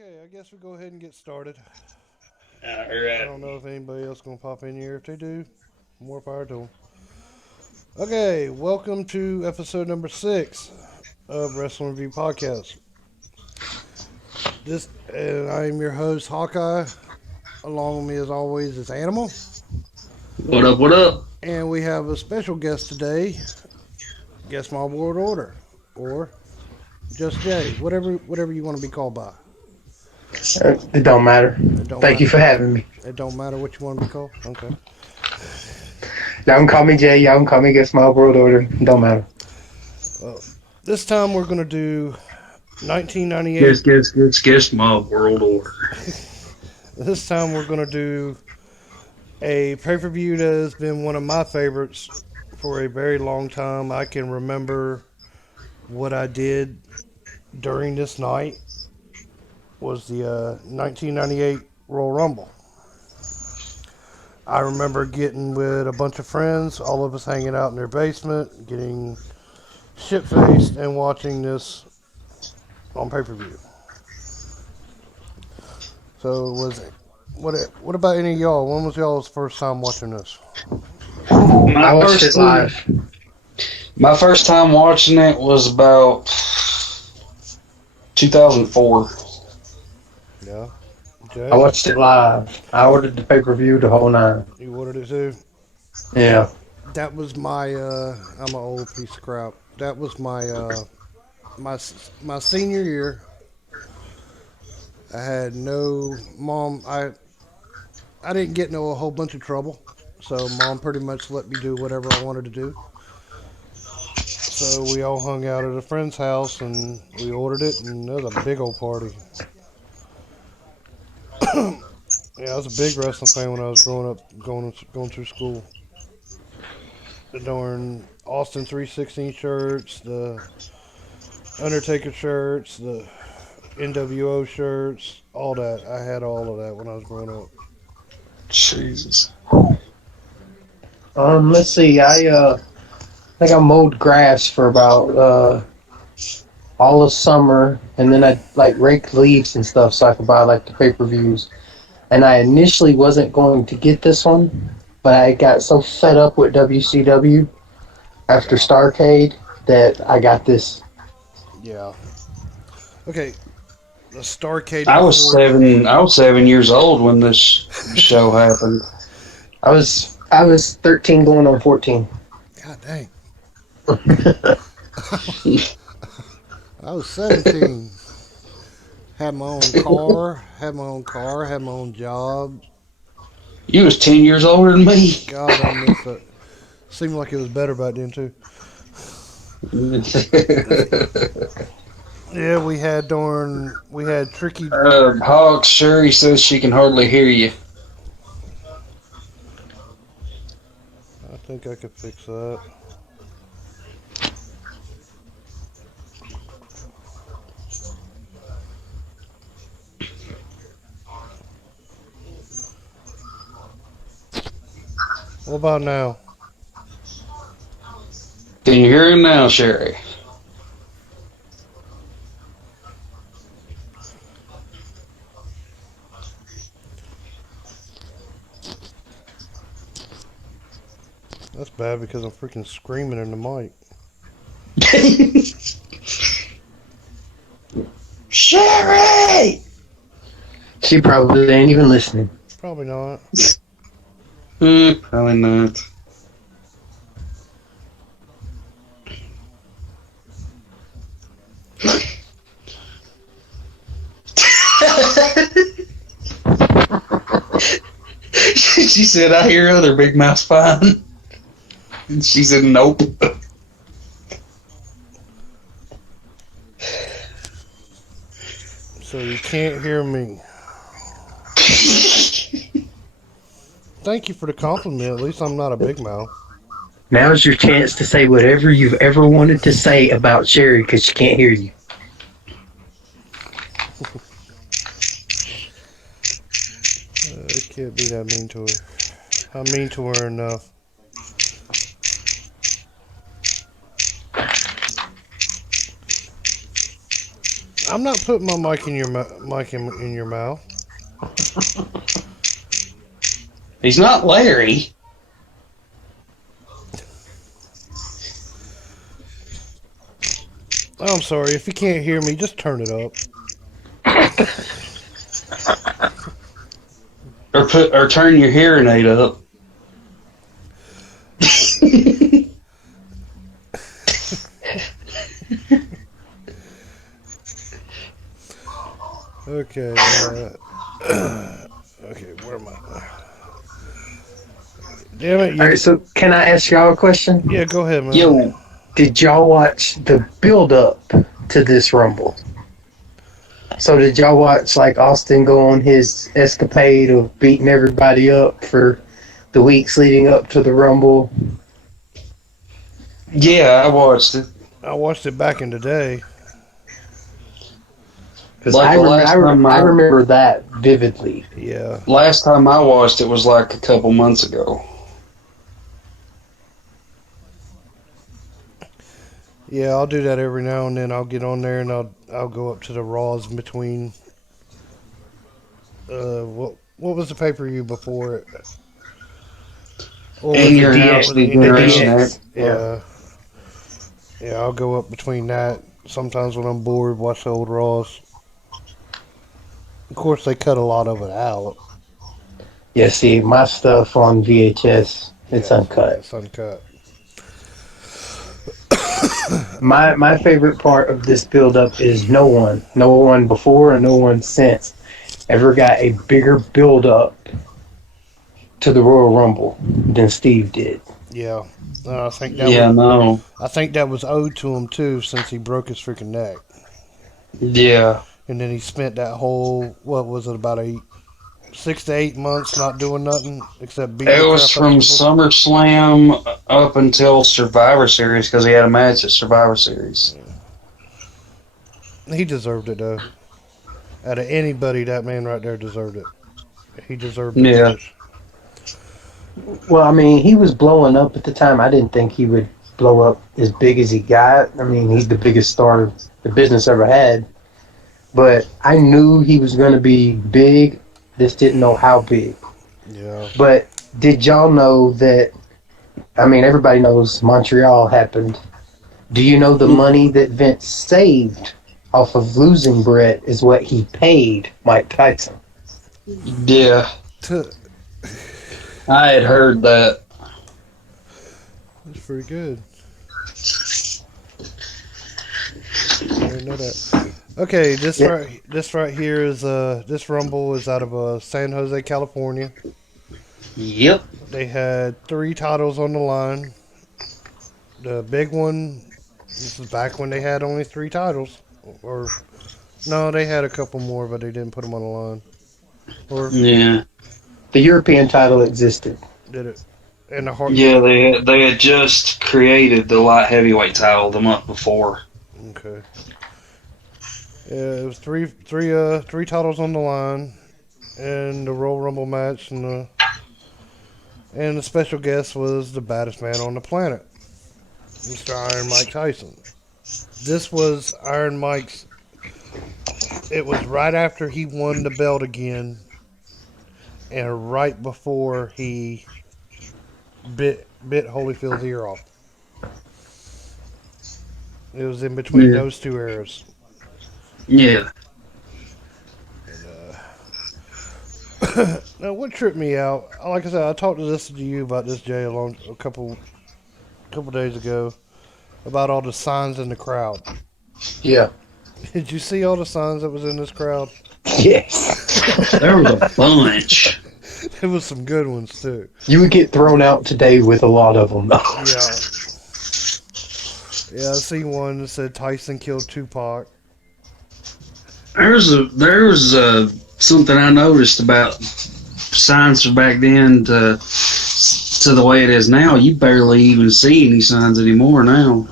Okay, I guess we go ahead and get started. All I right. don't know if anybody else gonna pop in here. If they do, more power to them. Okay, welcome to episode number 6 of Wrestling Review Podcast. This and I am your host Hawkeye. Along with me, as always, is Animal, What up? What up? and we have a special guest today. Guess my world order, or just Jay, whatever you want to be called by. It don't matter. It don't Thank you matter. for having me. It don't matter what you want to be called. Okay. Y'all can call me Jay. Y'all can call me Guess My World Order. It don't matter. Well, this time we're gonna do Guess, 1998. guess, guess, guess my world order. This time we're going to do a pay per view that has been one of my favorites for a very long time. I can remember what I did during this night was the 1998 Royal Rumble. I remember getting with a bunch of friends, all of us hanging out in their basement, getting shit faced, and watching this on pay per view. So was it, what about any of y'all? When was y'all's first time watching this? I My watched first it time, live. my first time watching it was about 2004. Yeah, I Jay, watched it live. I ordered the pay per view, the whole nine. you ordered it too. Yeah. That was my. I'm an old piece of crap. That was my my senior year. I had no mom. I didn't get into a whole bunch of trouble, so mom pretty much let me do whatever I wanted to do. So we all hung out at a friend's house and we ordered it, and it was a big old party. Yeah, I was a big wrestling fan when I was growing up, going through school. During Austin 316 shirts, the Undertaker shirts, the NWO shirts, all that. I had all of that when I was growing up. Jesus. Let's see. I think I mowed grass for about all of summer, and then I like raked leaves and stuff so I could buy like the pay per views. And I initially wasn't going to get this one, but I got so fed up with WCW after Yeah, Starcade that I got this. yeah. Okay, the Starcade I was before. 7 years old when this show happened. I was 13 going on 14. God dang. I was 17. Had my own car. Had my own job. You was 10 years older than me. God, I miss it. Seemed like it was better back then too. Yeah, we had Tricky. Hawk Sherry says she can hardly hear you. I think I could fix that. What about now? Can you hear him now, Sherry? That's bad because I'm freaking screaming in the mic. Sherry! She probably ain't even listening. Probably not. Probably not. She said, I hear other big mouths fine. And she said, nope. So you can't hear me. Thank you for the compliment. At least I'm not a big mouth. Now's your chance to say whatever you've ever wanted to say about Sherry because she can't hear you. I can't be that mean to her. I'm mean to her enough. I'm not putting my mic in your mic in your mouth. He's not Larry. Oh, I'm sorry. If you can't hear me, just turn it up. Or turn your hearing aid up. Okay. Okay, where am I? Damn it! All right, so can I ask y'all a question? Yeah, go ahead, man. Yo, Did y'all watch the build up to this Rumble? So did y'all watch like Austin go on his escapade of beating everybody up for the weeks leading up to the Rumble? yeah, I watched it. I watched it back in the day. Because Like the I remember that vividly. Yeah. last time I watched it was like a couple months ago. Yeah, I'll do that every now and then. I'll get on there and I'll go up to the Raws in between. What was the pay per view before it? Or was In it Your DX, House, the the Generation DX. X. Yeah. Yeah, I'll go up between that. Sometimes when I'm bored, watch the old Raws. Of course, they cut a lot of it out. Yeah, see, my stuff on VHS, it's Yeah, uncut. it's uncut. My favorite part of this build up is no one before and no one since ever got a bigger build up to the Royal Rumble than Steve did. Yeah, Yeah, no. I think that was owed to him too, since he broke his freaking neck, Yeah. and then he spent that whole what was it about 6 to 8 months not doing nothing except beating the It was crap out of from people. SummerSlam up until Survivor Series because he had a match at Survivor Series. He deserved it though. Out of anybody, that man right there deserved it. He deserved the Yeah. push. Well, I mean, he was blowing up at the time. I didn't think he would blow up as big as he got. I mean, he's the biggest star the business ever had. But I knew he was going to be big. Just didn't know how big. Yeah. But did y'all know that? I mean, everybody knows Montreal happened. Do you know the money that Vince saved off of losing Brett is what he paid Mike Tyson? Yeah. That's I had heard that. pretty good. I didn't know that. Okay, Yeah. this right here is this Rumble is out of San Jose, California. Yep. They had 3 titles on the line. The big one. This is back when they had only 3 titles, or no, they had a couple more, but they didn't put them on the line. Or Yeah. The European title existed. did it? And the heart. Yeah, they had just created the light heavyweight title the month before. Okay. Yeah, it was three titles on the line, and the Royal Rumble match, and the special guest was the baddest man on the planet, Mr. Iron Mike Tyson. This was Iron Mike's. It was right after he won the belt again, and right before he bit Holyfield's ear off. It was in between Yeah. those two eras. Yeah. Now, what tripped me out? Like I said, I talked to you about this, Jay, a couple days ago about all the signs in the crowd. Yeah. Did you see all the signs that was in this crowd? Yes. There was a bunch. There was some good ones too. You would get thrown out today with a lot of them, though. Yeah. Yeah, I seen one that said Tyson killed Tupac. There's something I noticed about signs from back then to the way it is now. You barely even see any signs anymore now.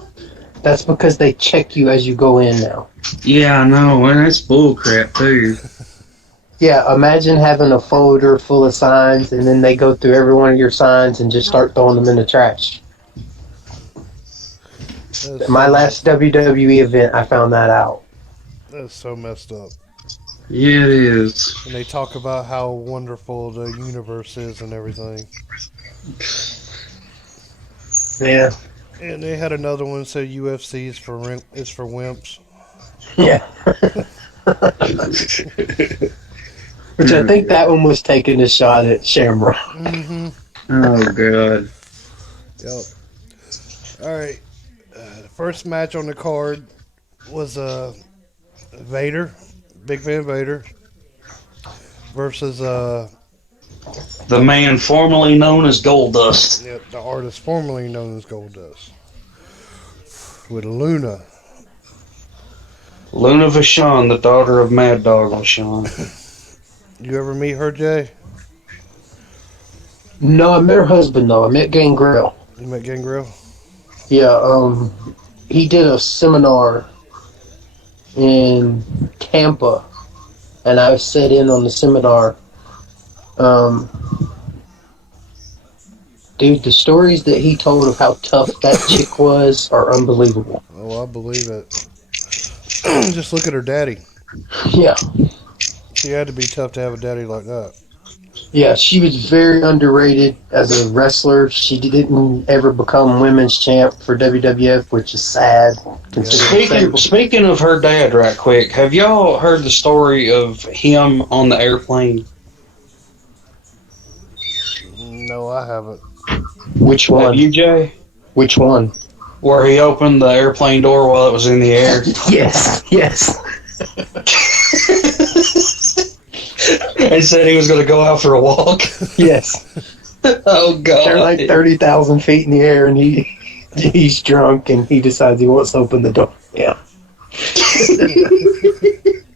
That's because they check you as you go in now. Yeah, I know, and that's bullcrap too. Yeah, imagine having a folder full of signs and then they go through every one of your signs and just start throwing them in the trash. That's My last WWE event, I found that out. That's so messed up. Yeah, it is. And they talk about how wonderful the universe is and everything. Yeah. And they had another one that said UFC is for wimps. Yeah. Which I think that one was taking a shot at Shamrock. Mm-hmm. Oh god. Yep. All right. The first match on the card was Vader, Big Van Vader, versus The man formerly known as Goldust. the artist formerly known as Goldust, with Luna. Luna Vachon, the daughter of Mad Dog Vachon. You ever meet her, Jay? No, I met her husband though. I met Gangrel. You met Gangrel? Yeah, he did a seminar in Tampa, and I sat in on the seminar. Um, Dude, the stories that he told of how tough that chick was are unbelievable. Oh, I believe it. Just look at her daddy. Yeah, She had to be tough to have a daddy like that. yeah, she was very underrated as a wrestler. She didn't ever become women's champ for WWF, which is sad. Speaking of her dad, right quick, have y'all heard the story of him on the airplane? No, I haven't. Which Have one? you, Jay? Which one? Where he opened the airplane door while it was in the air. Yes, yes. And said he was going to go out for a walk. Yes. Oh God! They're like 30,000 feet in the air, and he's drunk, and he decides he wants to open the door. Yeah.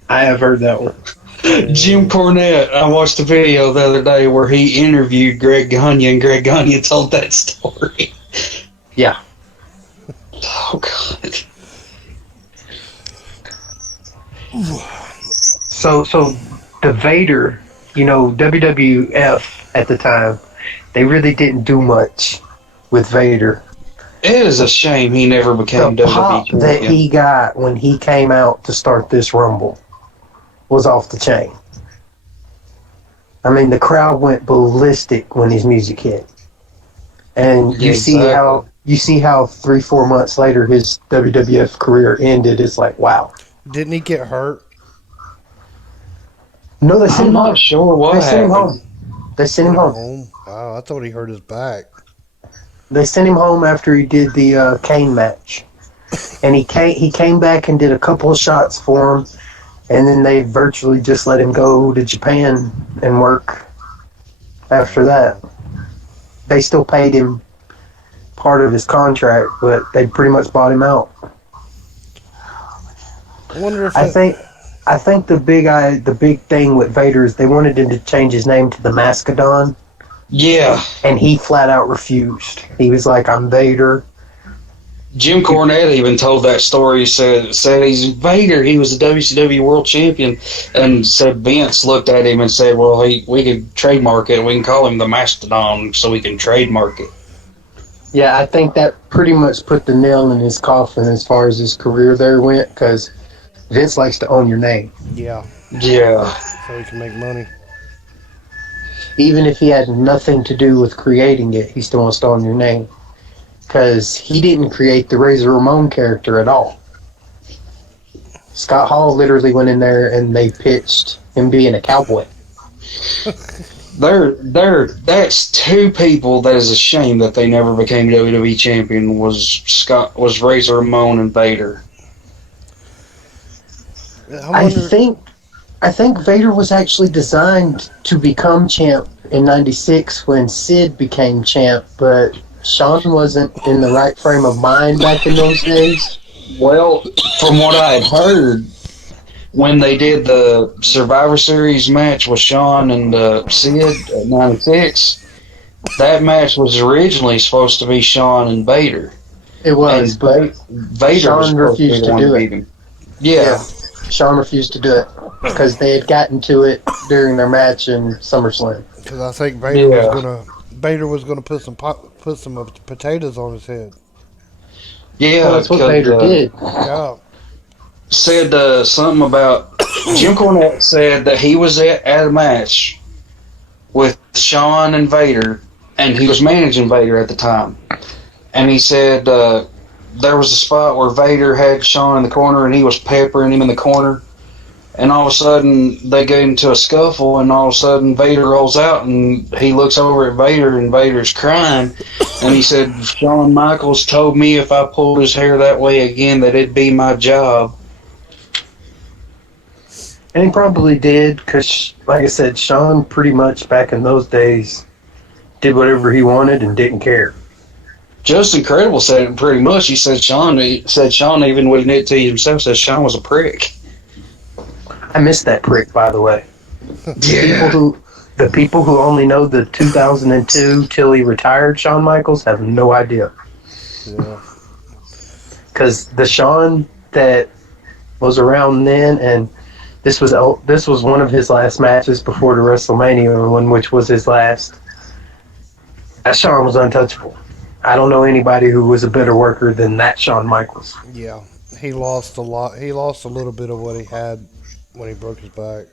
I have heard that one. Jim Cornette. I watched a video the other day where he interviewed Greg Gagne, and Greg Gagne told that story. Yeah. Oh God! So the Vader, WWF at the time, they really didn't do much with Vader. It is a shame he never became The WWE pop champion. that he got when he came out to start this Rumble was off the chain. I mean, the crowd went ballistic when his music hit, and you see how 3-4 months later his WWF career ended. It's like, wow. Didn't he get hurt? No, they sent I'm him home. not sure what They sent him happened. home. They sent him home. Wow, I thought he hurt his back. They sent him home after he did the Kane match, and he came back and did a couple of shots for him, and then they virtually just let him go to Japan and work. After that, they still paid him part of his contract, but they pretty much bought him out. I wonder if I think the big thing with Vader is they wanted him to change his name to the Mastodon. Yeah, And he flat out refused. He was like, I'm Vader. Jim Cornette even told that story. Said he's Vader. He was the WCW World Champion, and said Vince looked at him and said, "Well, we could trademark it. We can call him the Mastodon, so we can trademark it." Yeah, I think that pretty much put the nail in his coffin as far as his career there went, because Vince likes to own your name. yeah, Yeah, so he can make money. Even if he had nothing to do with creating it, he still wants to own your name. Because he didn't create the Razor Ramon character at all. Scott Hall literally went in there and they pitched him being a cowboy. That's two people that is a shame that they never became WWE champion. Was Razor Ramon and Vader. I think Vader was actually designed to become champ in '96 when Sid became champ, but Shawn wasn't in the right frame of mind back in those days. Well, from what I had heard, when they did the Survivor Series match with Shawn and Sid at '96, that match was originally supposed to be Shawn and Vader. It was, And but Vader Shawn was supposed to be refused the to one do beat it. him. Yeah. Shawn refused to do it because they had gotten to it during their match in SummerSlam. Because I think Vader was gonna put some potatoes on his head. Yeah, Well, that's what Vader did. Yeah, said something about Jim Cornette said that he was at a match with Shawn and Vader, and he was managing Vader at the time. And he said there was a spot where Vader had Shawn in the corner, and he was peppering him in the corner. And all of a sudden, they get into a scuffle, and all of a sudden, Vader rolls out, and he looks over at Vader, and Vader's crying. And he said, Shawn Michaels told me if I pulled his hair that way again, that it'd be my job. And he probably did, because, like I said, Shawn pretty much back in those days did whatever he wanted and didn't care. Just Incredible said it pretty much. He said Shawn even would admit to himself, said Shawn was a prick. I missed that prick, by the way. Yeah. The people who only know the 2002 till he retired Shawn Michaels have no idea. Yeah. Because the Shawn that was around then, and this was one of his last matches before the WrestleMania one, which was his last. That Shawn was untouchable. I don't know anybody who was a better worker than that Shawn Michaels. Yeah. He lost a lot. He lost a little bit of what he had when he broke his back.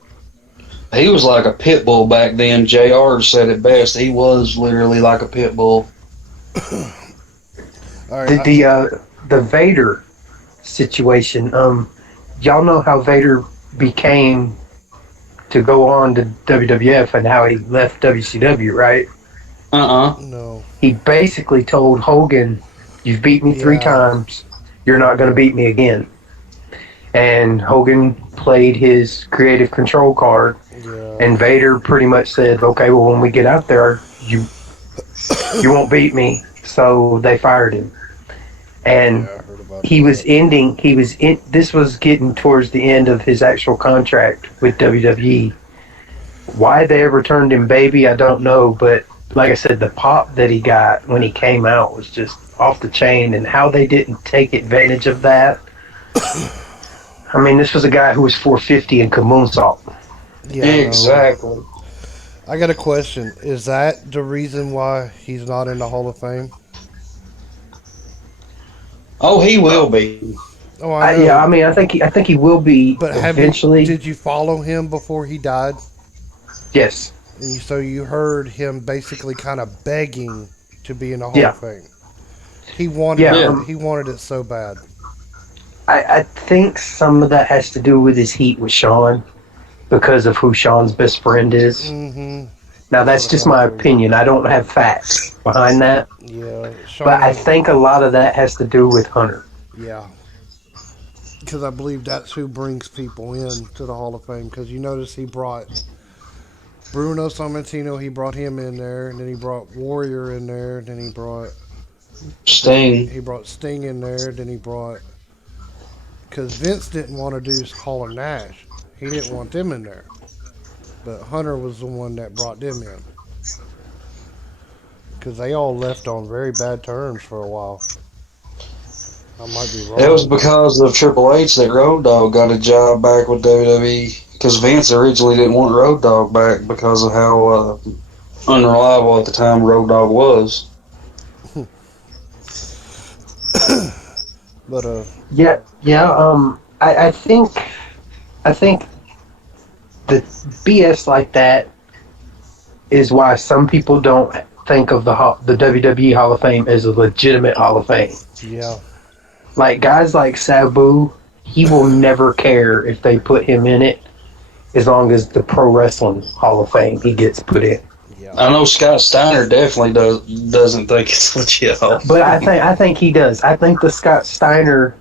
He was like a pit bull back then. JR said it best. He was literally like a pit bull. All right. The Vader situation. Y'all know how Vader became to go on to WWF and how he left WCW, right? No. He basically told Hogan, "You've beat me 3 times. You're not going to beat me again." And Hogan played his creative control card, and Vader pretty much said, "Okay, well, when we get out there, you won't beat me." So they fired him, and this was getting towards the end of his actual contract with WWE. Why they ever turned him baby, I don't know, but like I said, the pop that he got when he came out was just off the chain, and how they didn't take advantage of that. I mean, this was a guy who was 450 and could moonsault. Yeah, exactly. I got a question. Is that the reason why he's not in the Hall of Fame? Oh, he will be. Oh, I know. Yeah, I mean, I think he will be, but eventually. Did you follow him before he died? Yes. And so you heard him basically kind of begging to be in the Hall of Fame. He wanted it so bad. I think some of that has to do with his heat with Shawn because of who Shawn's best friend is. Mm-hmm. Now, that's just my opinion. I don't have facts behind that. Yeah. But I think a lot of that has to do with Hunter. Yeah. Because I believe that's who brings people in to the Hall of Fame. Because you notice he brought Bruno Sammartino, he brought him in there. And then he brought Warrior in there. Then he brought Sting. He brought Sting in there. Then he brought... Because Vince didn't want to do Hall of Nash. He didn't want them in there. But Hunter was the one that brought them in. Because they all left on very bad terms for a while. I might be wrong. It was because of Triple H that Road Dogg got a job back with WWE. Because Vince originally didn't want Road Dogg back because of how unreliable at the time Road Dogg was. But I think the BS like that is why some people don't think of the WWE Hall of Fame as a legitimate Hall of Fame. Yeah. Like guys like Sabu, he will never care if they put him in it, as long as the Pro Wrestling Hall of Fame he gets put in. Yeah. I know Scott Steiner definitely doesn't think it's legit. But I think he does. I think the Scott Steiner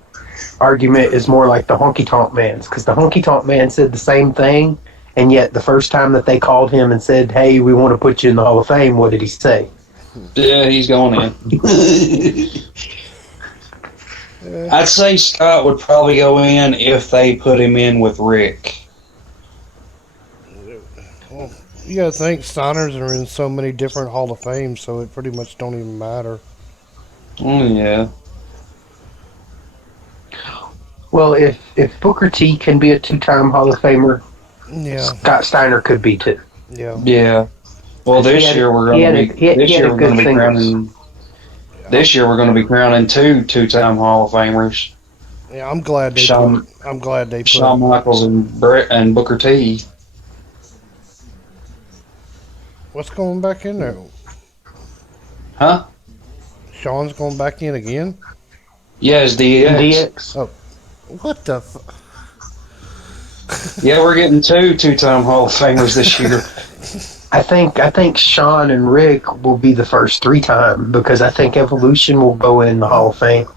argument is more like the Honky Tonk Man's, because the Honky Tonk Man said the same thing, and yet the first time that they called him and said, "Hey, we want to put you in the Hall of Fame," what did he say? Yeah, he's going in. I'd say Scott would probably go in if they put him in with Rick. Well, you gotta think Steiners are in so many different Hall of Fames, so it pretty much don't even matter. Yeah. Well, if Booker T can be a 2-time Hall of Famer, Scott Steiner could be too. Yeah. Yeah. Well, this year we're going to be crowning. This year we're going to be crowning two-time Hall of Famers. Yeah, I'm glad they put. Shawn I'm glad they put. Shawn Michaels and Brett and Booker T. What's going back in there? Huh? Sean's going back in again. Yeah, it's DX. DX. Oh, what the? Yeah, we're getting two-time Hall of Famers this year. I think Sean and Rick will be the first 3 time because I think Evolution will go in the Hall of Fame,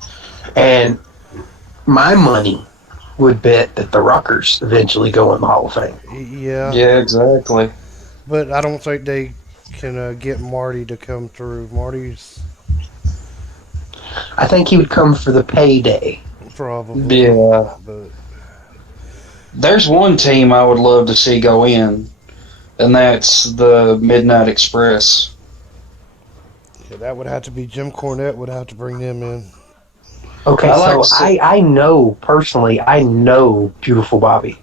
and my money would bet that the Rockers eventually go in the Hall of Fame. Yeah, Yeah, exactly. but I don't think they can get Marty to come through. Marty's I think he would come for the payday. probably, Yeah. but There's one team I would love to see go in, and that's the Midnight Express. yeah, that would have to be Jim Cornette. Would have to bring them in. Okay, I like. so I know personally, I know Beautiful Bobby.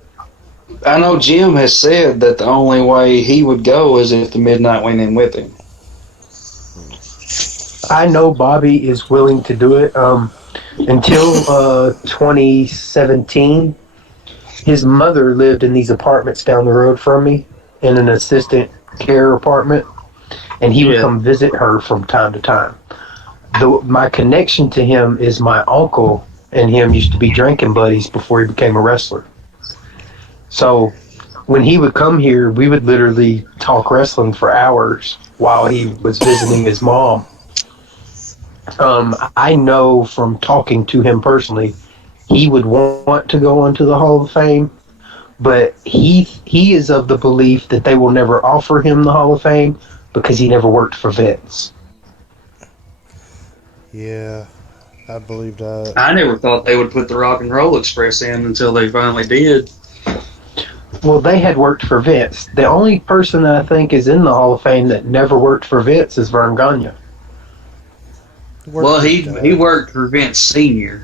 I know Jim has said that the only way he would go is if the Midnight went in with him. I know Bobby is willing to do it. Until 2017, his mother lived in these apartments down the road from me in an assistant care apartment, and he would Yeah. come visit her from time to time. My connection to him is my uncle and him used to be drinking buddies before he became a wrestler. So when he would come here, we would literally talk wrestling for hours while he was visiting his mom. I know from talking to him personally, he would want to go into the Hall of Fame, but he is of the belief that they will never offer him the Hall of Fame because he never worked for Vince. Yeah, I believe that. I never thought they would put the Rock and Roll Express in until they finally did. Well, they had worked for Vince. The only person that I think is in the Hall of Fame that never worked for Vince is Vern Gagne. Worked Well, for his he dad. worked for Vince Senior,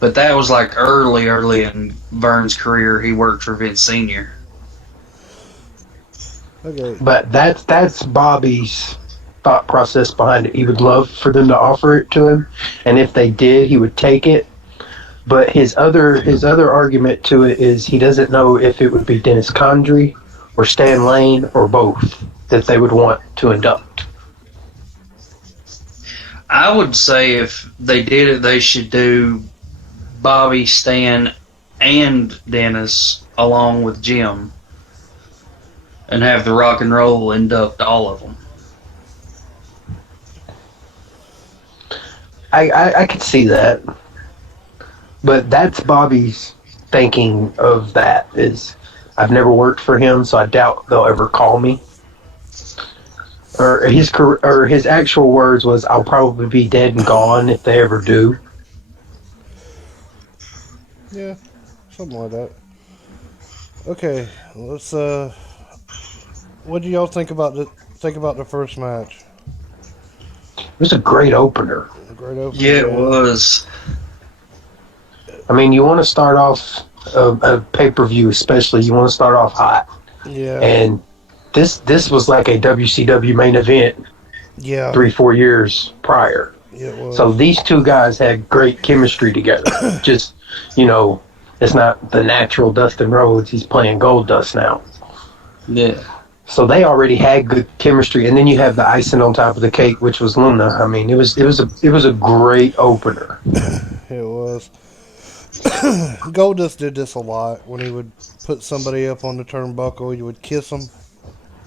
but that was like early in Vern's career. He worked for Vince Senior. Okay. But that's Bobby's thought process behind it. He would love for them to offer it to him, and if they did, he would take it. But his other argument to it is he doesn't know if it would be Dennis Condrey or Stan Lane or both that they would want to induct. I would say if they did it, they should do Bobby, Stan, and Dennis along with Jim, and have the Rock and Roll induct all of them. I could see that, but that's Bobby's thinking of that is I've never worked for him, so I doubt they'll ever call me. Or his actual words was I'll probably be dead and gone if they ever do. Yeah, something like that. Okay, let's. What do y'all think about the first match? It was a great opener. Great opener. Yeah, it was. I mean, you want to start off a pay per view, especially you want to start off hot, Yeah, and this was like a WCW main event yeah, 3-4 years prior. it was. So these two guys had great chemistry together. Just you know, it's not the natural Dustin Rhodes. He's playing Gold Dust now. Yeah. So they already had good chemistry, and then you have the icing on top of the cake, which was Luna. I mean, it was a great opener. It was. Goldust did this a lot when he would put somebody up on the turnbuckle. He would kiss them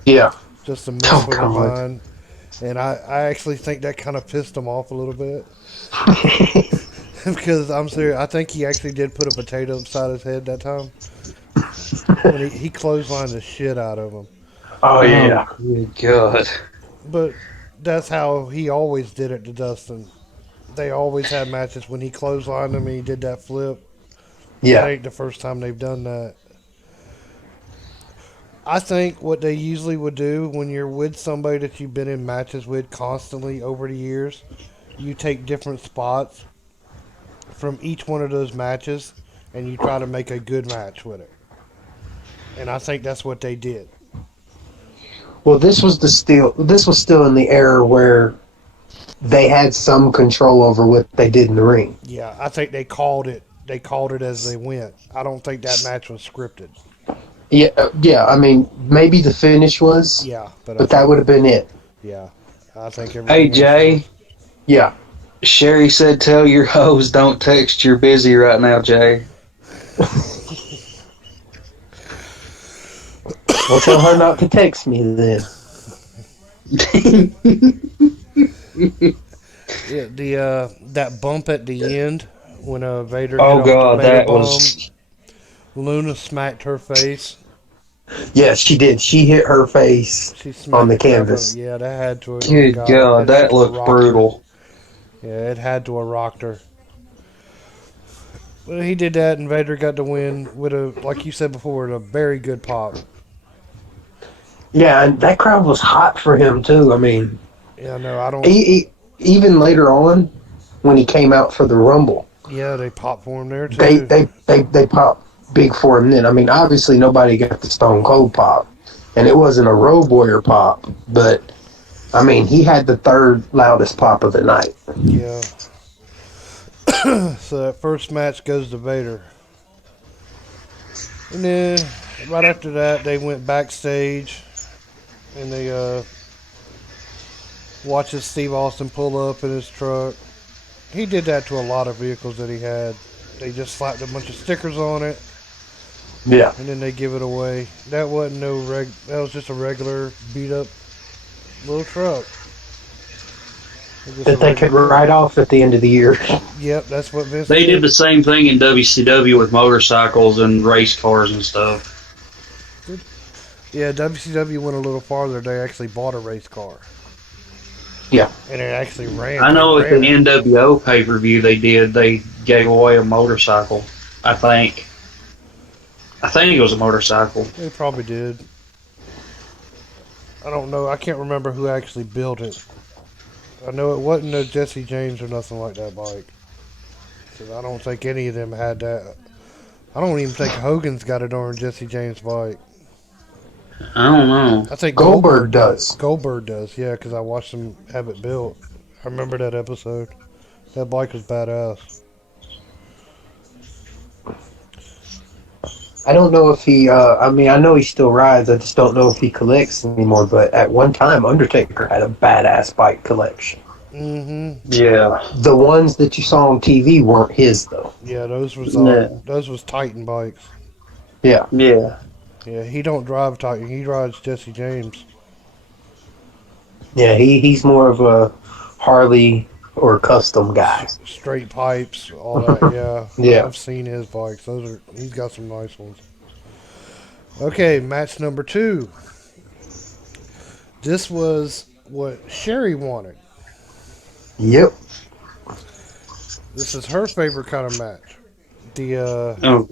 Yeah. just to Oh mess with their God. mind. And I actually think that kind of pissed him off a little bit. Because I'm serious. I think he actually did put a potato upside his head that time. When he clotheslined the shit out of him. Oh yeah. Oh, good God. But that's how he always did it to Dustin. They always had matches when he clotheslined him and he did that flip. That Yeah. ain't the first time they've done that. I think what they usually would do when you're with somebody that you've been in matches with constantly over the years, you take different spots from each one of those matches and you try to make a good match with it. And I think that's what they did. Well, this was still in the era where they had some control over what they did in the ring. Yeah, I think they called it. They called it as they went. I don't think that match was scripted. Yeah, yeah. I mean, maybe the finish was, Yeah, but I but that think would have been it. yeah, I think Hey everything else was. Jay, Yeah. Sherry said, "Tell your hoes don't text. You're busy right now, Jay." Well, tell her not to text me then. Yeah, the that bump at the end when Vader hit Oh him with the God, Vader that bomb. was Luna smacked her face. Yeah, she did. She hit her face She on smacked the the crap out of it. canvas. Yeah, that had to. Oh good God, God, it had that to have looked rocked her. brutal. Yeah, it had to have rocked her. But he did that, and Vader got to win with a, like you said before, a very good pop. Yeah, and that crowd was hot for him too. I mean, Yeah, no, I don't. even later on when he came out for the Rumble, Yeah, they popped for him there they too. they they they popped big for him then. I mean, obviously nobody got the Stone Cold pop, and it wasn't a Road Warrior pop, but I mean, he had the third loudest pop of the night. Yeah. So that first match goes to Vader, and then right after that they went backstage, and they watches Steve Austin pull up in his truck. He did that to a lot of vehicles that he had. They just slapped a bunch of stickers on it, Yeah, and then they give it away. That wasn't no reg. That was just a regular beat up little truck. It was just a that they could regular truck. write off at the end of the year. Yep, that's what Vince They did did. the same thing in WCW with motorcycles and race cars and stuff. Yeah, WCW went a little farther. They actually bought a race car, Yeah, and it actually ran. I They know at the ran it. NWO pay per view they gave away a motorcycle. I think. I think it was a motorcycle. They probably did. I don't know. I can't remember who actually built it. I know it wasn't a Jesse James or nothing like that bike. Because I don't think any of them had that. I don't even think Hogan's got it on Jesse James' bike. I don't know. I think Goldberg Goldberg does. does. Goldberg does, yeah, because I watched him have it built. I remember that episode. That bike was badass. I don't know if he. I mean, I know he still rides. I just don't know if he collects anymore. But at one time, Undertaker had a badass bike collection. Mm-hmm. Yeah. The ones that you saw on TV weren't his though. Yeah, No. those was Titan bikes. Yeah, Yeah. Yeah, he don't drive Titan. He rides Jesse James. yeah. He's more of a Harley or custom guy. Straight pipes, all that. Yeah, Yeah. I've seen his bikes. Those are. He's got some nice ones. Okay, match number 2. This was what Sherry wanted. Yep. This is her favorite kind of match. The Oh,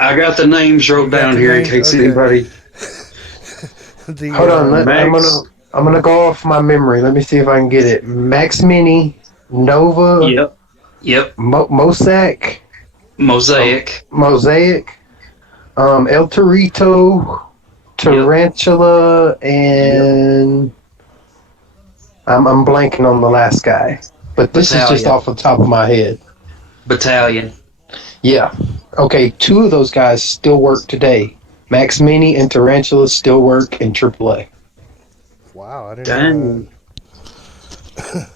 I got the names wrote got down the here in names? case Okay. anybody. the Hold on. Max. I'm gonna go off my memory. Let me see if I can get it. Max Mini, Nova, Yep. Yep. Mosaic, Mosaic. Mosaic, El Torito, Tarantula, and I'm blanking on the last guy. But this is just Battalion. off the top of my head. Battalion. Yeah. Okay, 2 of those guys still work today. Max Mini and Tarantula still work in AAA. wow, I didn't know Dang. that.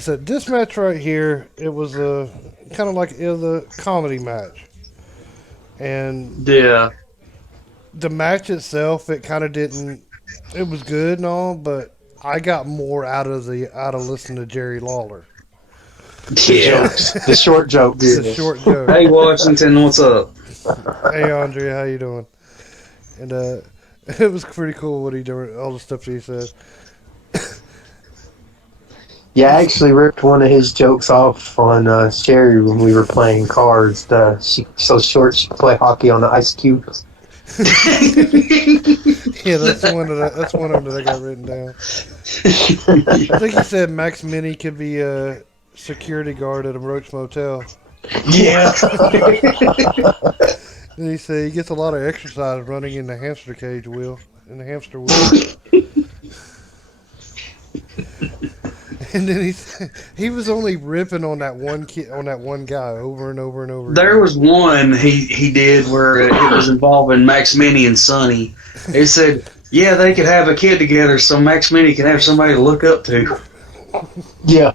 So this match right here, it was a kind of like it was a comedy match, and Yeah. the match itself, it kind of didn't. It was good and all, but I got more out of listening to Jerry Lawler. The Yeah. jokes, the short jokes. The short joke. Hey Washington, what's up? Hey Andre, how you doing? And it was pretty cool what he did, all the stuff that he said. Yeah, I actually ripped one of his jokes off on Sherry when we were playing cards. She's so short she could play hockey on the ice cube. Yeah, that's one of them that I got written down. I think he said Max Mini could be a security guard at a Roach Motel. Yeah. And he said he gets a lot of exercise running in the hamster cage wheel, in the hamster wheel. And then he was only ripping on that one kid, on that one guy over and over and over There again. was one he did where it was involving Max Minnie and Sonny. He said, "Yeah, they could have a kid together, so Max Minnie can have somebody to look up to." Yeah.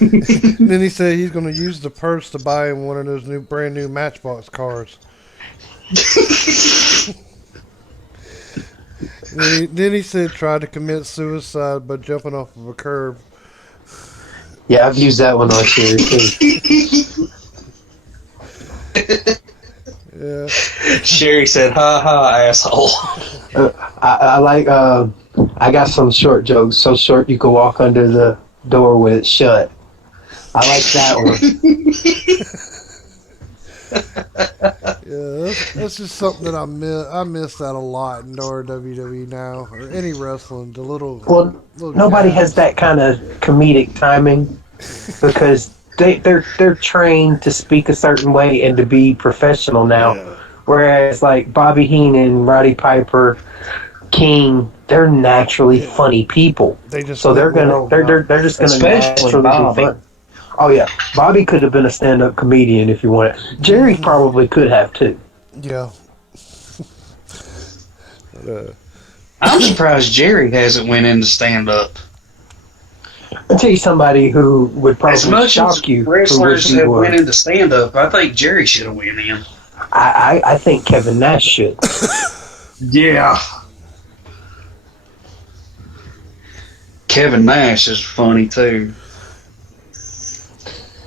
Then he said he's going to use the purse to buy him one of those brand new Matchbox cars. Then he said tried to commit suicide by jumping off of a curb. Yeah, I've used that one on Sherry too. Yeah, Sherry said, "Ha ha, asshole." I like. I got some short jokes. So short you can walk under the door with it shut. I like that yeah, that's just something that I miss that a lot in WWE now or any wrestling. The one. Well, little nobody has jabs. that kind of comedic timing because they're trained to speak a certain way and to be professional now. Yeah, Whereas like Bobby Heenan, Roddy Piper, King, they're naturally yeah. funny people. They just So went they're gonna well. they're just gonna Especially naturally be Bobby. fun. Oh yeah, Bobby could have been a stand-up comedian if you wanted. Jerry probably could have too. Yeah. Uh, I'm surprised Jerry hasn't went into stand up. I'll tell you somebody who would As probably much as shock you for which wrestlers he have went was. into stand up, I think Jerry should have went in. I think Kevin Nash should. Yeah. Kevin Nash is funny too.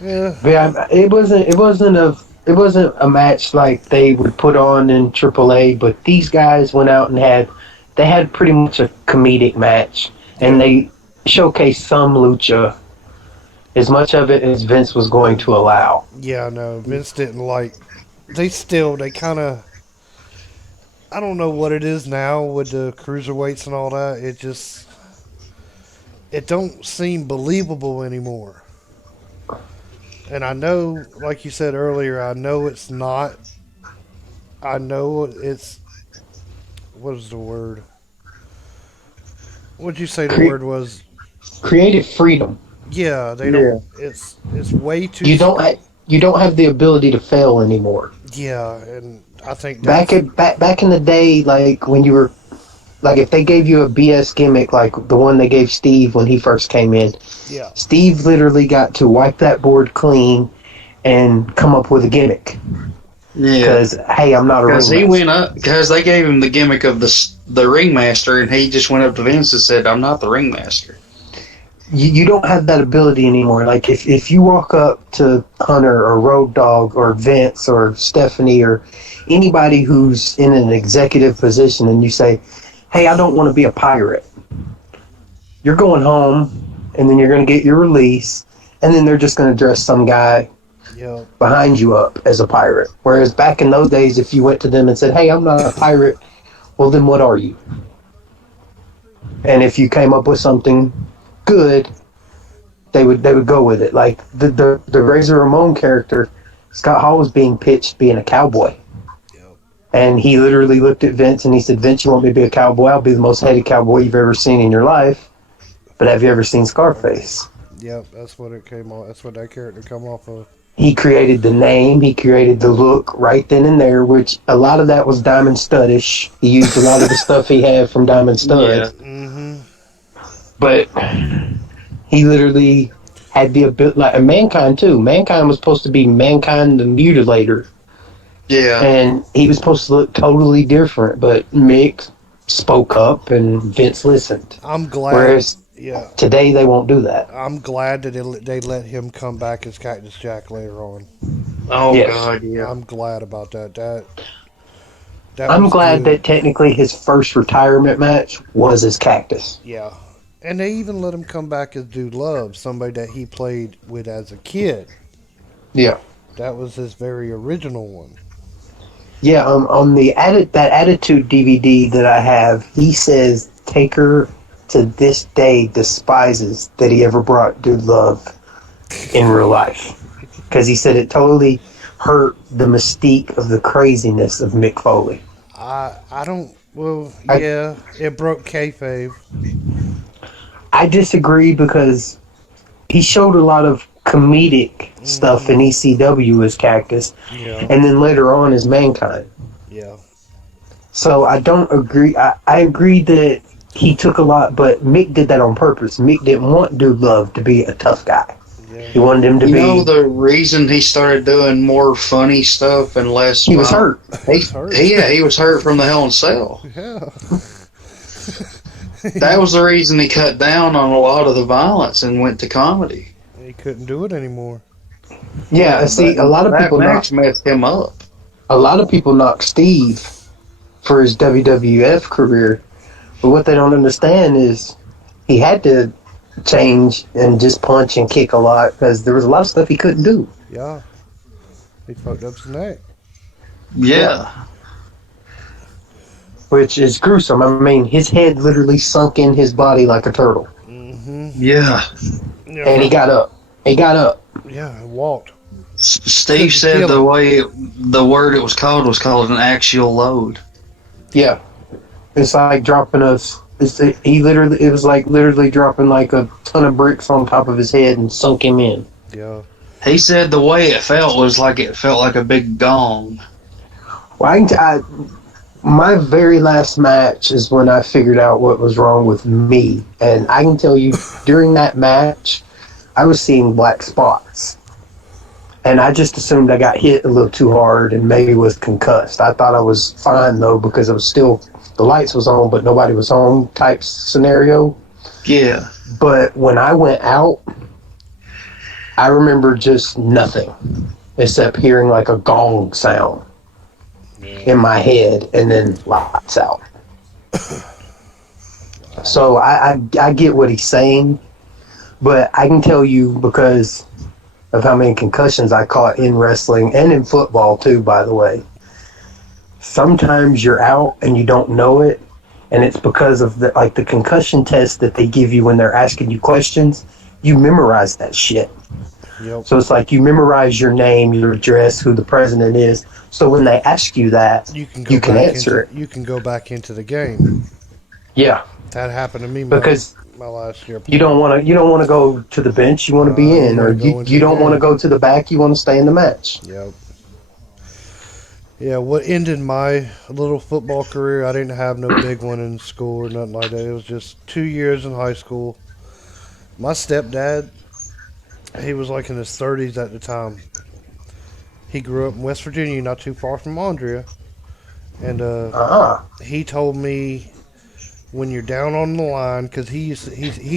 yeah. But yeah, it wasn't a match like they would put on in AAA. But these guys went out and they had pretty much a comedic match, and they showcased some lucha, as much of it as Vince was going to allow. Yeah, no, Vince didn't like. They kind of. I don't know what it is now with the cruiserweights and all that. It don't seem believable anymore. And I know, like you said earlier, I know it's not. I know it's. What is the word? What'd you say the Cre- word was? Creative freedom. Yeah, they don't. Yeah. It's way too. You don't have the ability to fail anymore. Yeah, and I think that's Back in the day, like when you were like if they gave you a BS gimmick like the one they gave Steve when he first came in, yeah, Steve literally got to wipe that board clean and come up with a gimmick. Yeah. Because hey, I'm not a Because he ringmaster. went up, because they gave him the gimmick of the ringmaster, and he just went up to Vince and said, "I'm not the ringmaster." You don't have that ability anymore. Like if you walk up to Hunter or Road Dogg or Vince or Stephanie or anybody who's in an executive position and you say, "Hey, I don't want to be a pirate," you're going home, and then you're going to get your release, and then they're just going to dress some guy yeah, behind you up as a pirate. Whereas back in those days, if you went to them and said, "Hey, I'm not a pirate," well, then what are you? And if you came up with something good, they would go with it. Like the Razor Ramon character, Scott Hall was being pitched being a cowboy. yeah, And he literally looked at Vince and he said, "Vince, you want me to be a cowboy? I'll be the most hated cowboy you've ever seen in your life. But have you ever seen Scarface?" yeah. That's what it came off. That's what that character come off of. He created the name, he created the look right then and there, which a lot of that was Diamond Studish. He used a lot of the stuff he had from Diamond Stud. Yeah. Mm-hmm. But he literally had the ability, like Mankind too. Mankind was supposed to be Mankind the Mutilator, Yeah. and he was supposed to look totally different. But Mick spoke up, and Vince listened. I'm glad. Whereas Yeah, today they won't do that. I'm glad that they let him come back as Cactus Jack later on. Oh, Yes. God, yeah. I'm glad about that. That I'm was glad good. that technically his first retirement match was as Cactus. Yeah, and they even let him come back as Dude Love, somebody that he played with as a kid. Yeah. That was his very original one. Yeah, on that Attitude DVD that I have, he says Taker to this day despises that he ever brought Dude Love in real life. Because he said it totally hurt the mystique of the craziness of Mick Foley. I don't. Well, I- yeah, it broke kayfabe. I disagree because he showed a lot of comedic stuff in ECW as Cactus, Yeah, and then later on as Mankind. yeah, So I don't agree. I agree that he took a lot, but Mick did that on purpose. Mick didn't want Dude Love to be a tough guy. yeah. He wanted him to You know be. the reason he started doing more funny stuff and less He was violent? hurt. He was hurt. He was hurt from the Hell in a Cell. Yeah. That was the reason he cut down on a lot of the violence and went to comedy. He couldn't do it anymore. Yeah. See, That match messed him up. a lot of people knock Steve for his WWF career, but what they don't understand is he had to change and just punch and kick a lot because there was a lot of stuff he couldn't do. Yeah. He fucked up his neck. Yeah. Which is gruesome. I mean, his head literally sunk in his body like a turtle. Mm-hmm. Yeah. Yeah. And he got up. He got up. Yeah, he walked. Steve said the word it was called an axial load. Yeah. It's like dropping us. It was like literally dropping like a ton of bricks on top of his head and sunk him in. Yeah. He said the way it felt was like it felt like a big gong. Well, my very last match is when I figured out what was wrong with me. And I can tell you, during that match, I was seeing black spots. And I just assumed I got hit a little too hard and maybe was concussed. I thought I was fine, though, because it was still, the lights was on, but nobody was home type scenario. Yeah. But when I went out, I remember just nothing except hearing like a gong sound in my head and then lights out. So I get what he's saying, but I can tell you because of how many concussions I caught in wrestling and in football too, by the way. Sometimes you're out and you don't know it, and it's because of the concussion test that they give you when they're asking you questions. You memorize that shit. Yep. So it's like you memorize your name, your address, who the president is. So when they ask you that, you can answer it. You can go back into the game. Yeah, That happened to me because my last year. you don't want to go to the bench. You want to be in, or you don't want to go to the back. You want to stay in the match. Yep. Yeah, what ended my little football career, I didn't have no big one in school or nothing like that. It was just 2 years in high school. My stepdad, he was like in his 30s at the time. He grew up in West Virginia, not too far from Andrea. And he told me when you're down on the line, because he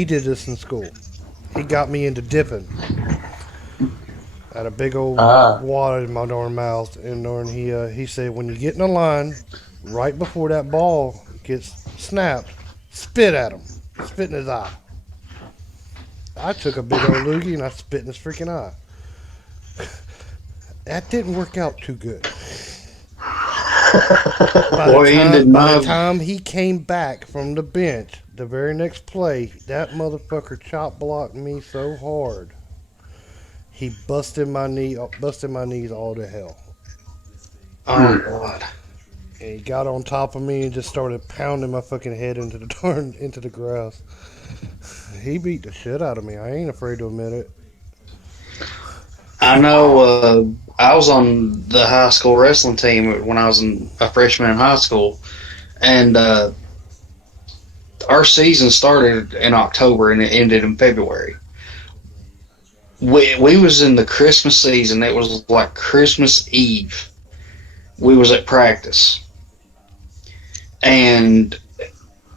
did this in school. He got me into dipping. I had a big old wad in my darn mouth, and he said, when you get in the line, right before that ball gets snapped, spit at him, spit in his eye. I took a big old loogie and I spit in his freaking eye. That didn't work out too good. By the time he came back from the bench, the very next play, that motherfucker chop blocked me so hard. He busted my knees all to hell. Oh God! And he got on top of me and just started pounding my fucking head into the grass. He beat the shit out of me. I ain't afraid to admit it. I know. I was on the high school wrestling team when I was a freshman in high school, and our season started in October and it ended in February. We was in the Christmas season. It was like Christmas Eve. We was at practice, and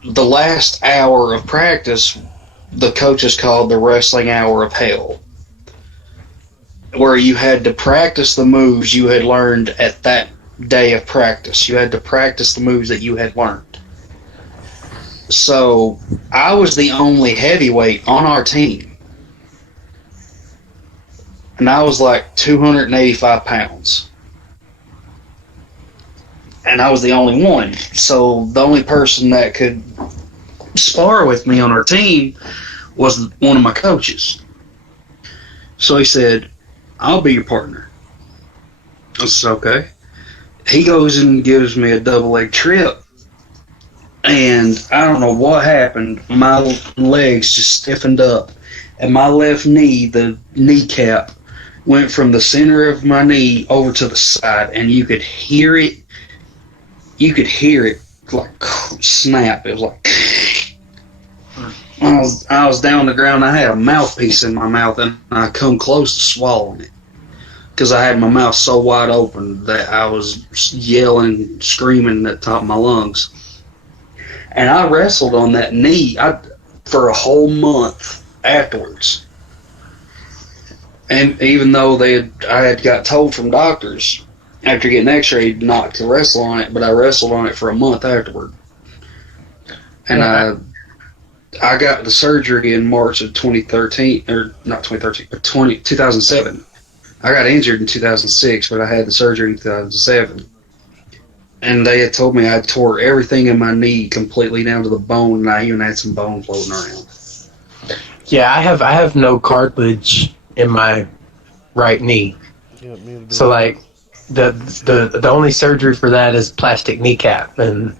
the last hour of practice, the coaches called the wrestling hour of hell, where you had to practice the moves you had learned at that day of practice. You had to practice the moves that you had learned. So I was the only heavyweight on our team. And I was like 285 pounds. And I was the only one. So the only person that could spar with me on our team was one of my coaches. So he said, I'll be your partner. I said, okay. He goes and gives me a double leg trip. and I don't know what happened. My legs just stiffened up, and my left knee, the kneecap, went from the center of my knee over to the side, and you could hear it. You could hear it like snap. It was like I was down on the ground. I had a mouthpiece in my mouth, and I come close to swallowing it because I had my mouth so wide open that I was yelling, screaming at the top of my lungs. And I wrestled on that knee for a whole month afterwards. And even though I had got told from doctors after getting X-rayed not to wrestle on it, but I wrestled on it for a month afterward. And Yeah, I got the surgery in March of 2013, or not 2013, but 2007. I got injured in 2006, but I had the surgery in 2007. And they had told me I tore everything in my knee completely down to the bone, and I even had some bone floating around. yeah. I have no cartilage in my right knee, Yeah, neither do so I. like the only surgery for that is plastic kneecap, and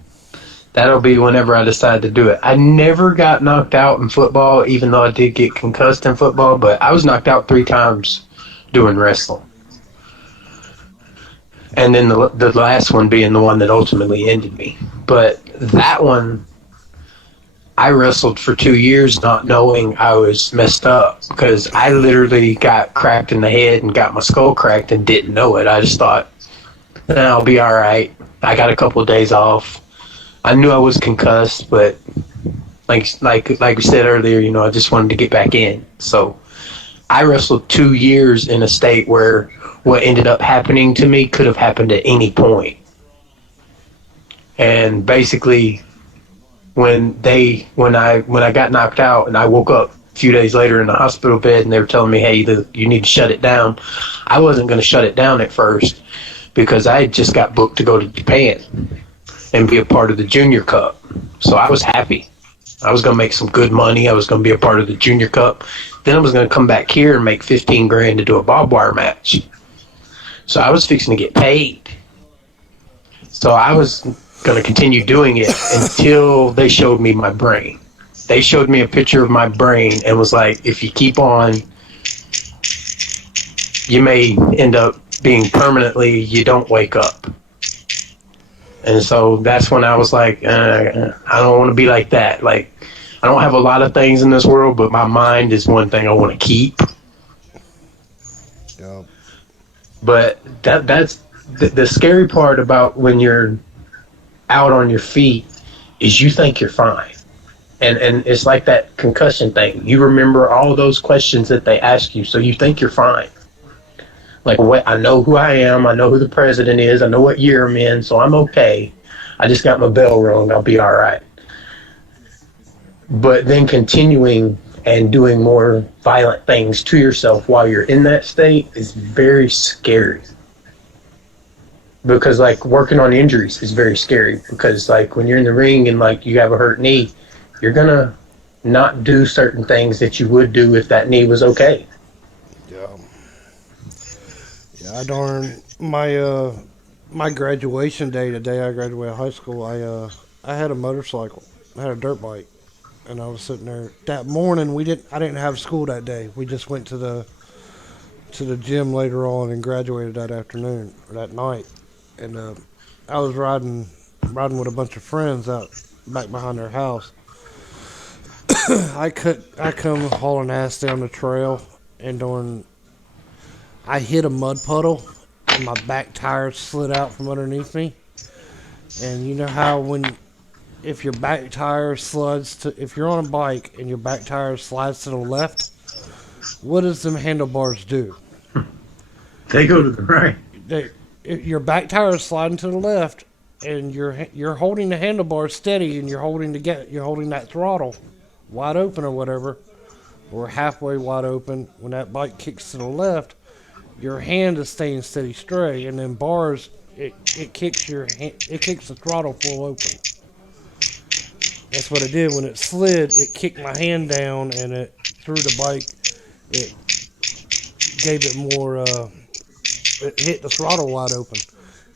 that'll be whenever I decide to do it. I never got knocked out in football, even though I did get concussed in football. But I was knocked out 3 times doing wrestling, and then the last one being the one that ultimately ended me. But that one, I wrestled for 2 years not knowing I was messed up because I literally got cracked in the head and got my skull cracked and didn't know it. I just thought, I'll be all right. I got a couple of days off. I knew I was concussed, but like we said earlier, I just wanted to get back in. So I wrestled 2 years in a state where what ended up happening to me could have happened at any point. And basically, when I got knocked out and I woke up a few days later in the hospital bed and they were telling me, hey, you need to shut it down. I wasn't going to shut it down at first because I had just got booked to go to Japan and be a part of the Junior Cup. So I was happy. I was going to make some good money. I was going to be a part of the Junior Cup. Then I was going to come back here and make 15 grand to do a barbed wire match. So I was fixing to get paid. So I was going to continue doing it until they showed me my brain. They showed me a picture of my brain and was like, if you keep on, you may end up being permanently, you don't wake up. And so that's when I was like, I don't want to be like that. Like, I don't have a lot of things in this world, but my mind is one thing I want to keep. Yeah. But that's the scary part about when you're out on your feet is you think you're fine. And it's like that concussion thing. You remember all those questions that they ask you, so you think you're fine. Like, what? I know who I am. I know who the president is. I know what year I'm in, so I'm okay. I just got my bell rung. I'll be all right. But then continuing and doing more violent things to yourself while you're in that state is very scary. Because like working on injuries is very scary. Because like when you're in the ring and like you have a hurt knee, you're gonna not do certain things that you would do if that knee was okay. Yeah. Yeah. I darn my graduation day, the day I graduated high school, I had a motorcycle. I had a dirt bike, and I was sitting there that morning. I didn't have school that day. We just went to the gym later on and graduated that afternoon or that night. And I was riding with a bunch of friends out back behind their house. I come hauling ass down the trail, and during I hit a mud puddle and my back tire slid out from underneath me. And you know how when if your back tire slides to if you're on a bike and your back tire slides to the left, what does them handlebars do? They go to the right. They, your back tire is sliding to the left, and you're holding the handlebar steady, and you're holding that throttle wide open or whatever, or halfway wide open. When that bike kicks to the left, your hand is staying steady straight, and then bars it kicks it kicks the throttle full open. That's what it did when it slid. It kicked my hand down, and it through the bike. It gave it more. It hit the throttle wide open,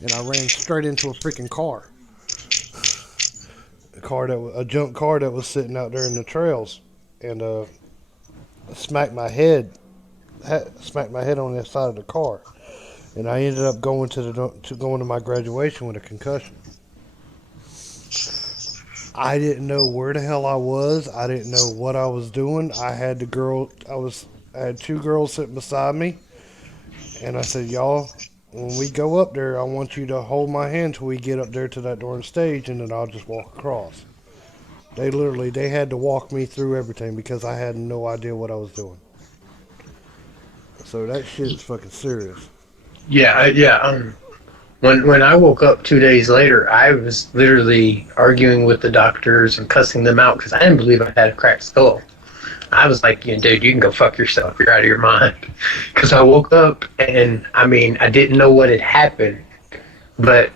and I ran straight into a freaking car. a junk car that was sitting out there in the trails, and smacked my head, smacked my head on the side of the car, and I ended up going to my graduation with a concussion. I didn't know where the hell I was. I didn't know what I was doing. I had two girls sitting beside me, and I said, "Y'all, when we go up there, I want you to hold my hand till we get up there to that darn stage, and then I'll just walk across." They had to walk me through everything because I had no idea what I was doing. So that shit is fucking serious. Yeah, yeah. When I woke up 2 days later, I was literally arguing with the doctors and cussing them out because I didn't believe I had a cracked skull. I was like, yeah, dude, you can go fuck yourself. You're out of your mind. Because I woke up and I mean, I didn't know what had happened, but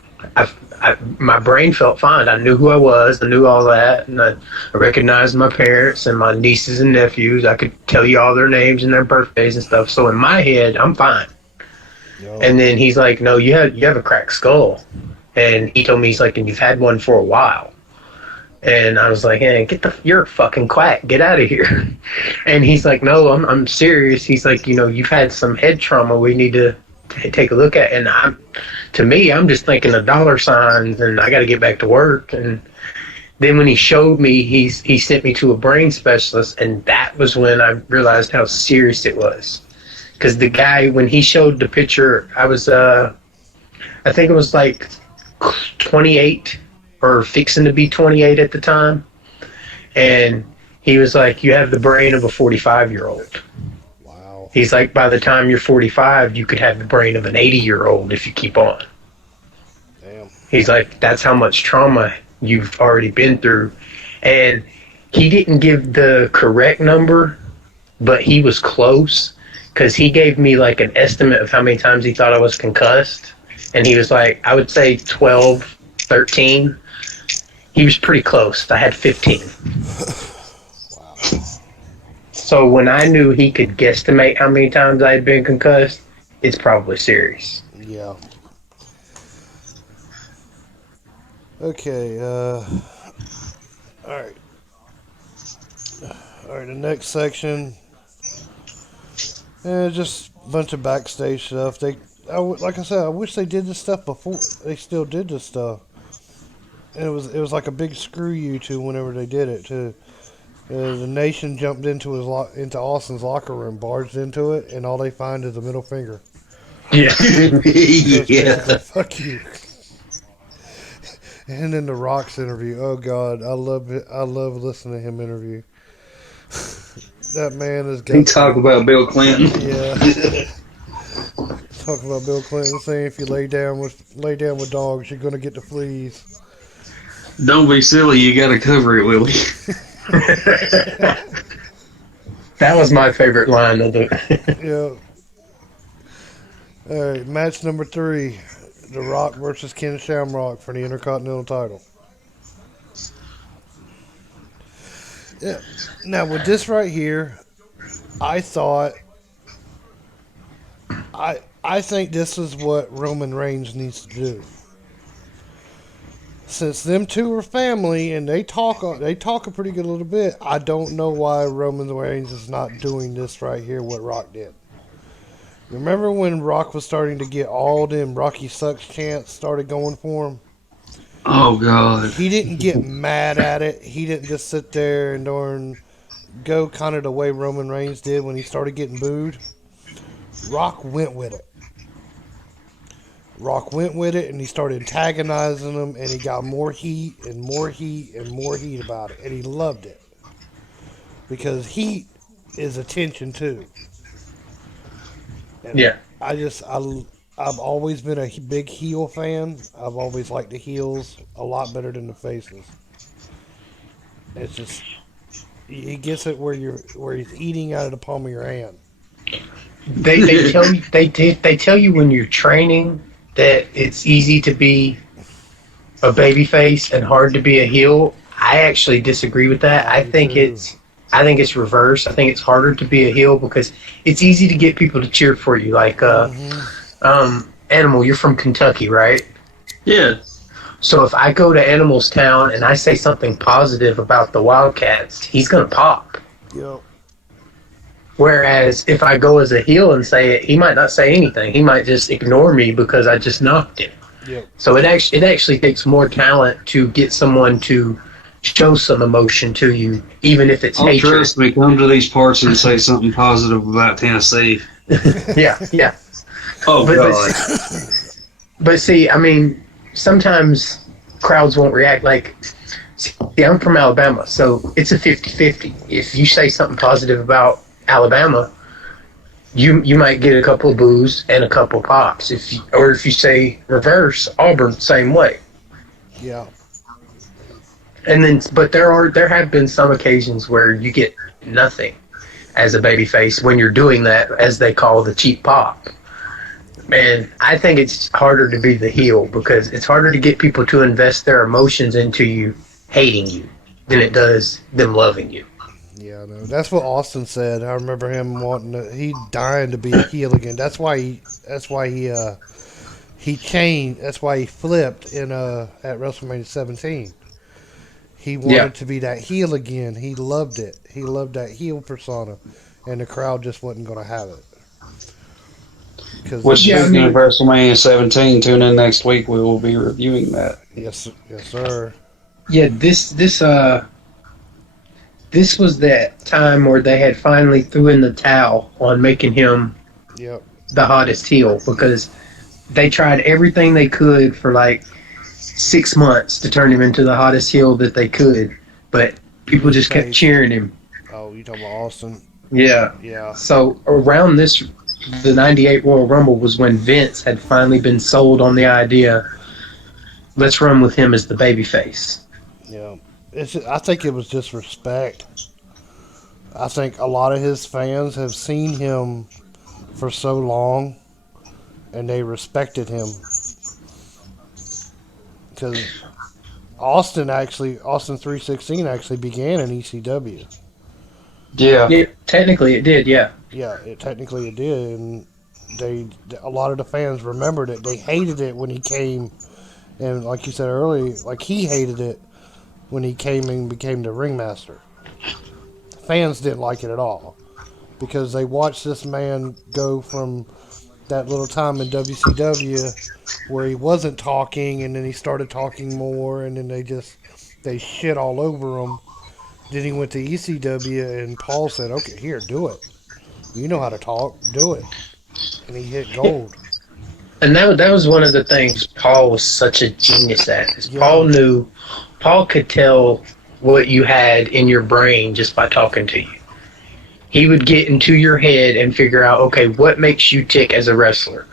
my brain felt fine. I knew who I was. I knew all that, and I recognized my parents and my nieces and nephews. I could tell you all their names and their birthdays and stuff. So in my head, I'm fine. Yo, And then he's like, "No, you have a cracked skull." And he told me, he's like, "And you've had one for a while." And I was like, "Hey, you're a fucking quack. Get out of here." And he's like, "No, I'm serious." He's like, "You've had some head trauma. We need to take a look at." And to me, I'm just thinking of dollar signs, and I got to get back to work. And then when he showed me, he sent me to a brain specialist, and that was when I realized how serious it was. Because the guy, when he showed the picture, I think it was like 28 or fixing to be 28 at the time. And he was like, "You have the brain of a 45-year-old. wow, He's like, "By the time you're 45, you could have the brain of an 80-year-old if you keep on." damn, He's like, "That's how much trauma you've already been through." And he didn't give the correct number, but he was close because he gave me like an estimate of how many times he thought I was concussed. And he was like, I would say 12, 13. He was pretty close. I had 15. wow, So when I knew he could guesstimate how many times I had been concussed, it's probably serious. yeah. Okay, all right, all right. The next section, just a bunch of backstage stuff. Like I said, I wish they did this stuff before. They still did this stuff, and it was like a big screw you to whenever they did it. The nation jumped into Austin's locker room, barged into it, and all they find is a middle finger. Yeah. So it's basically Yeah. fuck you. And then the Rock's interview. Oh God, I love it. I love listening to him interview. That man has He got talk some. about Bill Clinton. Yeah, talking about Bill Clinton saying if you lay down with dogs, you're gonna get the fleas. Don't be silly, you gotta cover it, Willie. That was my favorite line of the. Yeah. All right, match number 3: The Rock versus Ken Shamrock for the Intercontinental title. Yeah. Now with this right here, I thought I think this is what Roman Reigns needs to do. Since them two are family and they talk a pretty good little bit, I don't know why Roman Reigns is not doing this right here what Rock did. Remember when Rock was starting to get all them Rocky sucks chants started going for him? Oh God. He didn't get mad at it. He didn't just sit there and go kind of the way Roman Reigns did when he started getting booed. Rock went with it. Rock went with it, and he started antagonizing him, and he got more heat and more heat and more heat about it, and he loved it because heat is attention too. And Yeah. I just I've always been a big heel fan. I've always liked the heels a lot better than the faces. It's just he gets it where he's eating out of the palm of your hand. They tell you when you're training that it's easy to be a baby face and hard to be a heel. I actually disagree with that. I do too. I think it's reverse. I think it's harder to be a heel because it's easy to get people to cheer for you. Like Hmm. Animal, you're from Kentucky, right? Yeah. So if I go to Animals Town and I say something positive about the Wildcats, he's gonna pop. Yep. Whereas if I go as a heel and say it, he might not say anything. He might just ignore me because I just knocked him. Yep. So it actually takes more talent to get someone to show some emotion to you, even if it's Oh, hatred. trust me, come to these parts and say something positive about Tennessee. Yeah. Oh, But, God. but see, I mean, sometimes crowds won't react. Like, see, I'm from Alabama, so it's a 50-50. If you say something positive about Alabama, you might get a couple of boos and a couple of pops. Or if you say reverse, Auburn, same way. Yeah. And then, but there have been some occasions where you get nothing as a babyface when you're doing that, as they call the cheap pop. And I think it's harder to be the heel because it's harder to get people to invest their emotions into you hating you than it does them loving you. Yeah, no, that's what Austin said. I remember him wanting to. He dying to be a heel again. That's why he. That's why he changed. That's why he flipped in at WrestleMania 17. He Yeah. wanted to be that heel again. He loved it. He loved that heel persona, and the crowd just wasn't going to have it. Because Which, Yeah, I speaking of mean, WrestleMania 17, tune in next week. We will be reviewing that. yes, yes, sir. yeah, this was that time where they had finally threw in the towel on making him Yep. the hottest heel because they tried everything they could for like 6 months to turn him into the hottest heel that they could, but people just kept cheering him. Oh, you talking about Austin? Yeah. Yeah. So around the '98 Royal Rumble was when Vince had finally been sold on the idea. Let's run with him as the babyface. Yeah. I think it was just respect. I think a lot of his fans have seen him for so long, and they respected him because Austin 316 actually began in ECW. Yeah. Yeah, technically it did. Yeah. Yeah, it did, and a lot of the fans remembered it. They hated it when he came, and like you said earlier, like he hated it when he came and became the ringmaster. Fans didn't like it at all because they watched this man go from that little time in WCW where he wasn't talking, and then he started talking more, and then they shit all over him. Then he went to ECW, and Paul said, "Okay, here, do it. You know how to talk. Do it." And he hit gold. And that was one of the things Paul was such a genius at. Is Yeah. Paul could tell what you had in your brain just by talking to you. He would get into your head and figure out, okay, what makes you tick as a wrestler?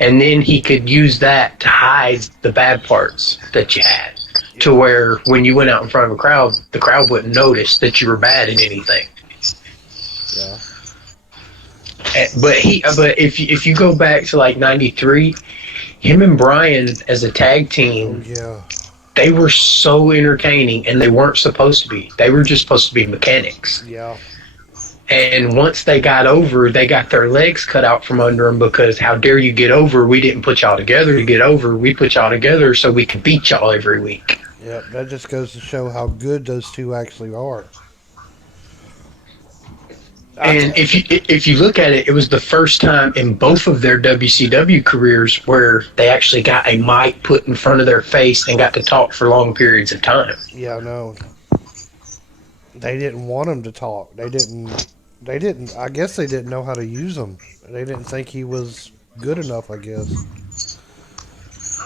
And then he could use that to hide the bad parts that you had. To where when you went out in front of a crowd, the crowd wouldn't notice that you were bad in anything. Yeah. But if you go back to like '93, him and Brian as a tag Oh team, yeah. they were so entertaining, and they weren't supposed to be. They were just supposed to be mechanics. Yeah. And once they got over, they got their legs cut out from under them because how dare you get over? We didn't put y'all together to get over. We put y'all together so we could beat y'all every week. Yep. That just goes to show how good those two actually are. And if you look at it, it was the first time in both of their WCW careers where they actually got a mic put in front of their face and got to talk for long periods of time. Yeah, no. They didn't want him to talk. They didn't. They didn't. I guess they didn't know how to use him. They didn't think he was good enough. I guess.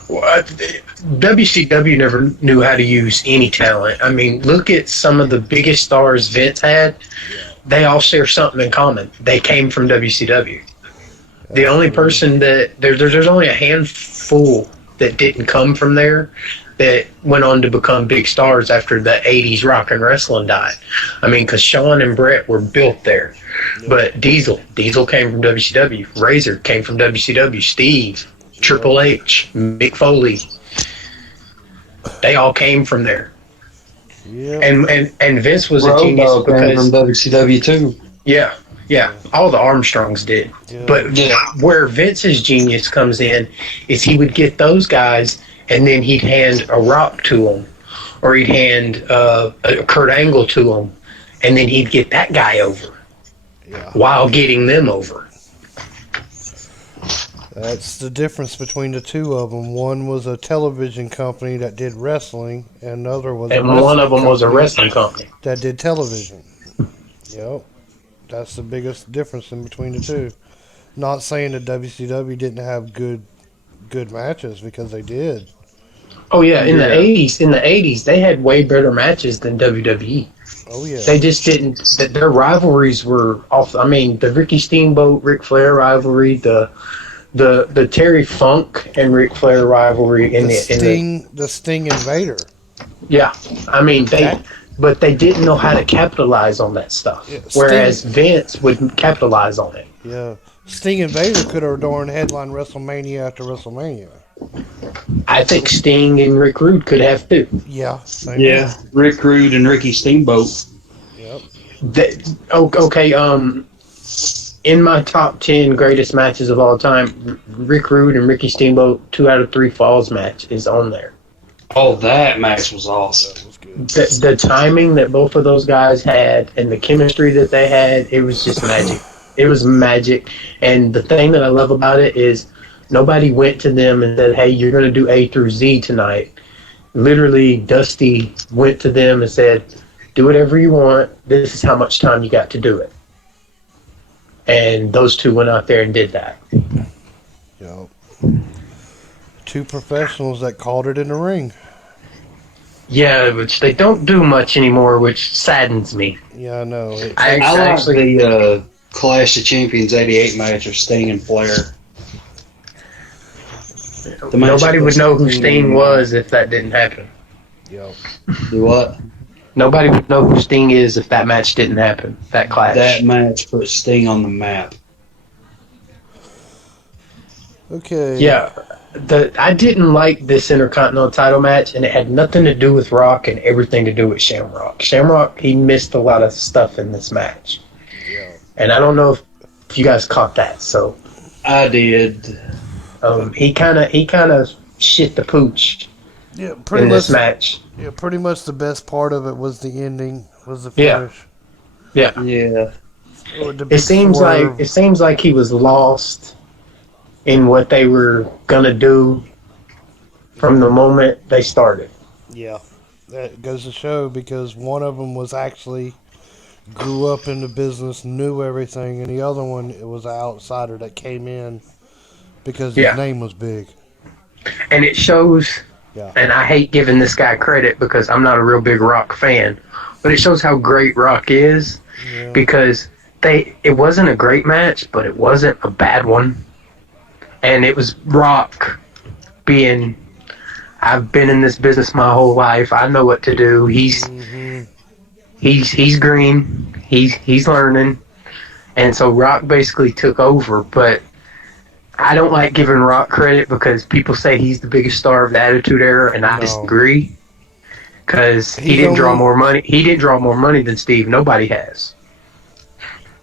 Well, WCW never knew how to use any talent. I mean, look at some of the biggest stars Vince had. They all share something in common. They came from WCW. The only person that there's only a handful that didn't come from there that went on to become big stars after the '80s rock and wrestling died. I mean, because Shawn and Brett were built there, but Diesel came from WCW. Razor came from WCW. Steve, Triple H, Mick Foley, they all came from there. Yeah. And Vince was a Road genius Dogg came because from WCW too. yeah, all the Armstrongs did. Yeah. But Yeah. where Vince's genius comes in is he would get those guys and then he'd hand a Rock to him, or he'd hand a Kurt Angle to him, and then he'd get that guy over Yeah. while getting them over. That's the difference between the two of them. One was a television company that did wrestling, and the other was a And one of wrestling them was a company wrestling company. that did television. Yep. That's the biggest difference in between the two. Not saying that WCW didn't have good matches, because they did. Oh yeah, in the Yeah. '80s, they had way better matches than WWE. Oh yeah. They just didn't. Their rivalries were off. I mean, the Ricky Steamboat, Ric Flair rivalry, the Terry Funk and Ric Flair rivalry The Sting Invader. yeah. I mean That but they didn't know how to capitalize on that stuff. Yeah, Whereas Vince would capitalize on it. yeah. Sting Invader could have darn headline WrestleMania after WrestleMania. I think Sting and Rick Rude could have too. Yeah. Same Yeah, Rick Rude and Ricky Steamboat. Yep. Okay. In my top 10 greatest matches of all time, Rick Rude and Ricky Steamboat 2 out of 3 Falls match is on there. Oh, that match was awesome. That was good. The timing that both of those guys had and the chemistry that they had, it was just magic. It was magic. And the thing that I love about it is nobody went to them and said, hey, you're going to do A through Z tonight. Literally, Dusty went to them and said, do whatever you want. This is how much time you got to do it. And those two went out there and did that. Yep. Two professionals that called it in the ring. Yeah, which they don't do much anymore, which saddens me. Yeah, I know. I I like actually, the Clash of Champions '88 match of Sting and Flair. The match nobody would was- know who Sting was if that didn't happen. Yep. Do what? Nobody would know who Sting is if that match didn't happen. That clash. That match put Sting on the map. Okay. Yeah. I didn't like this Intercontinental title match, and it had nothing to do with Rock and everything to do with Shamrock. Shamrock, he missed a lot of stuff in this match. Yeah. And I don't know if you guys caught that. So I did. he kind of shit the pooch Yeah, in pretty this much. match. Yeah, pretty much the best part of it was the ending, was the Yeah. finish. Yeah. Yeah. Or the It big seems swerve. like he was lost in what they were gonna do from the moment they started. Yeah, that goes to show, because one of them was actually grew up in the business, knew everything, and the other one, it was an outsider that came in because Yeah. his name was big. And it shows, Yeah. and I hate giving this guy credit because I'm not a real big Rock fan, but it shows how great Rock is Yeah. because it wasn't a great match, but it wasn't a bad one. And it was Rock being, I've been in this business my whole life. I know what to do. He's green. He's learning. And so Rock basically took over, but I don't like giving Rock credit because people say he's the biggest star of the Attitude Era, and I No. disagree. Because he He's didn't draw only- more money. He didn't draw more money than Steve. Nobody has.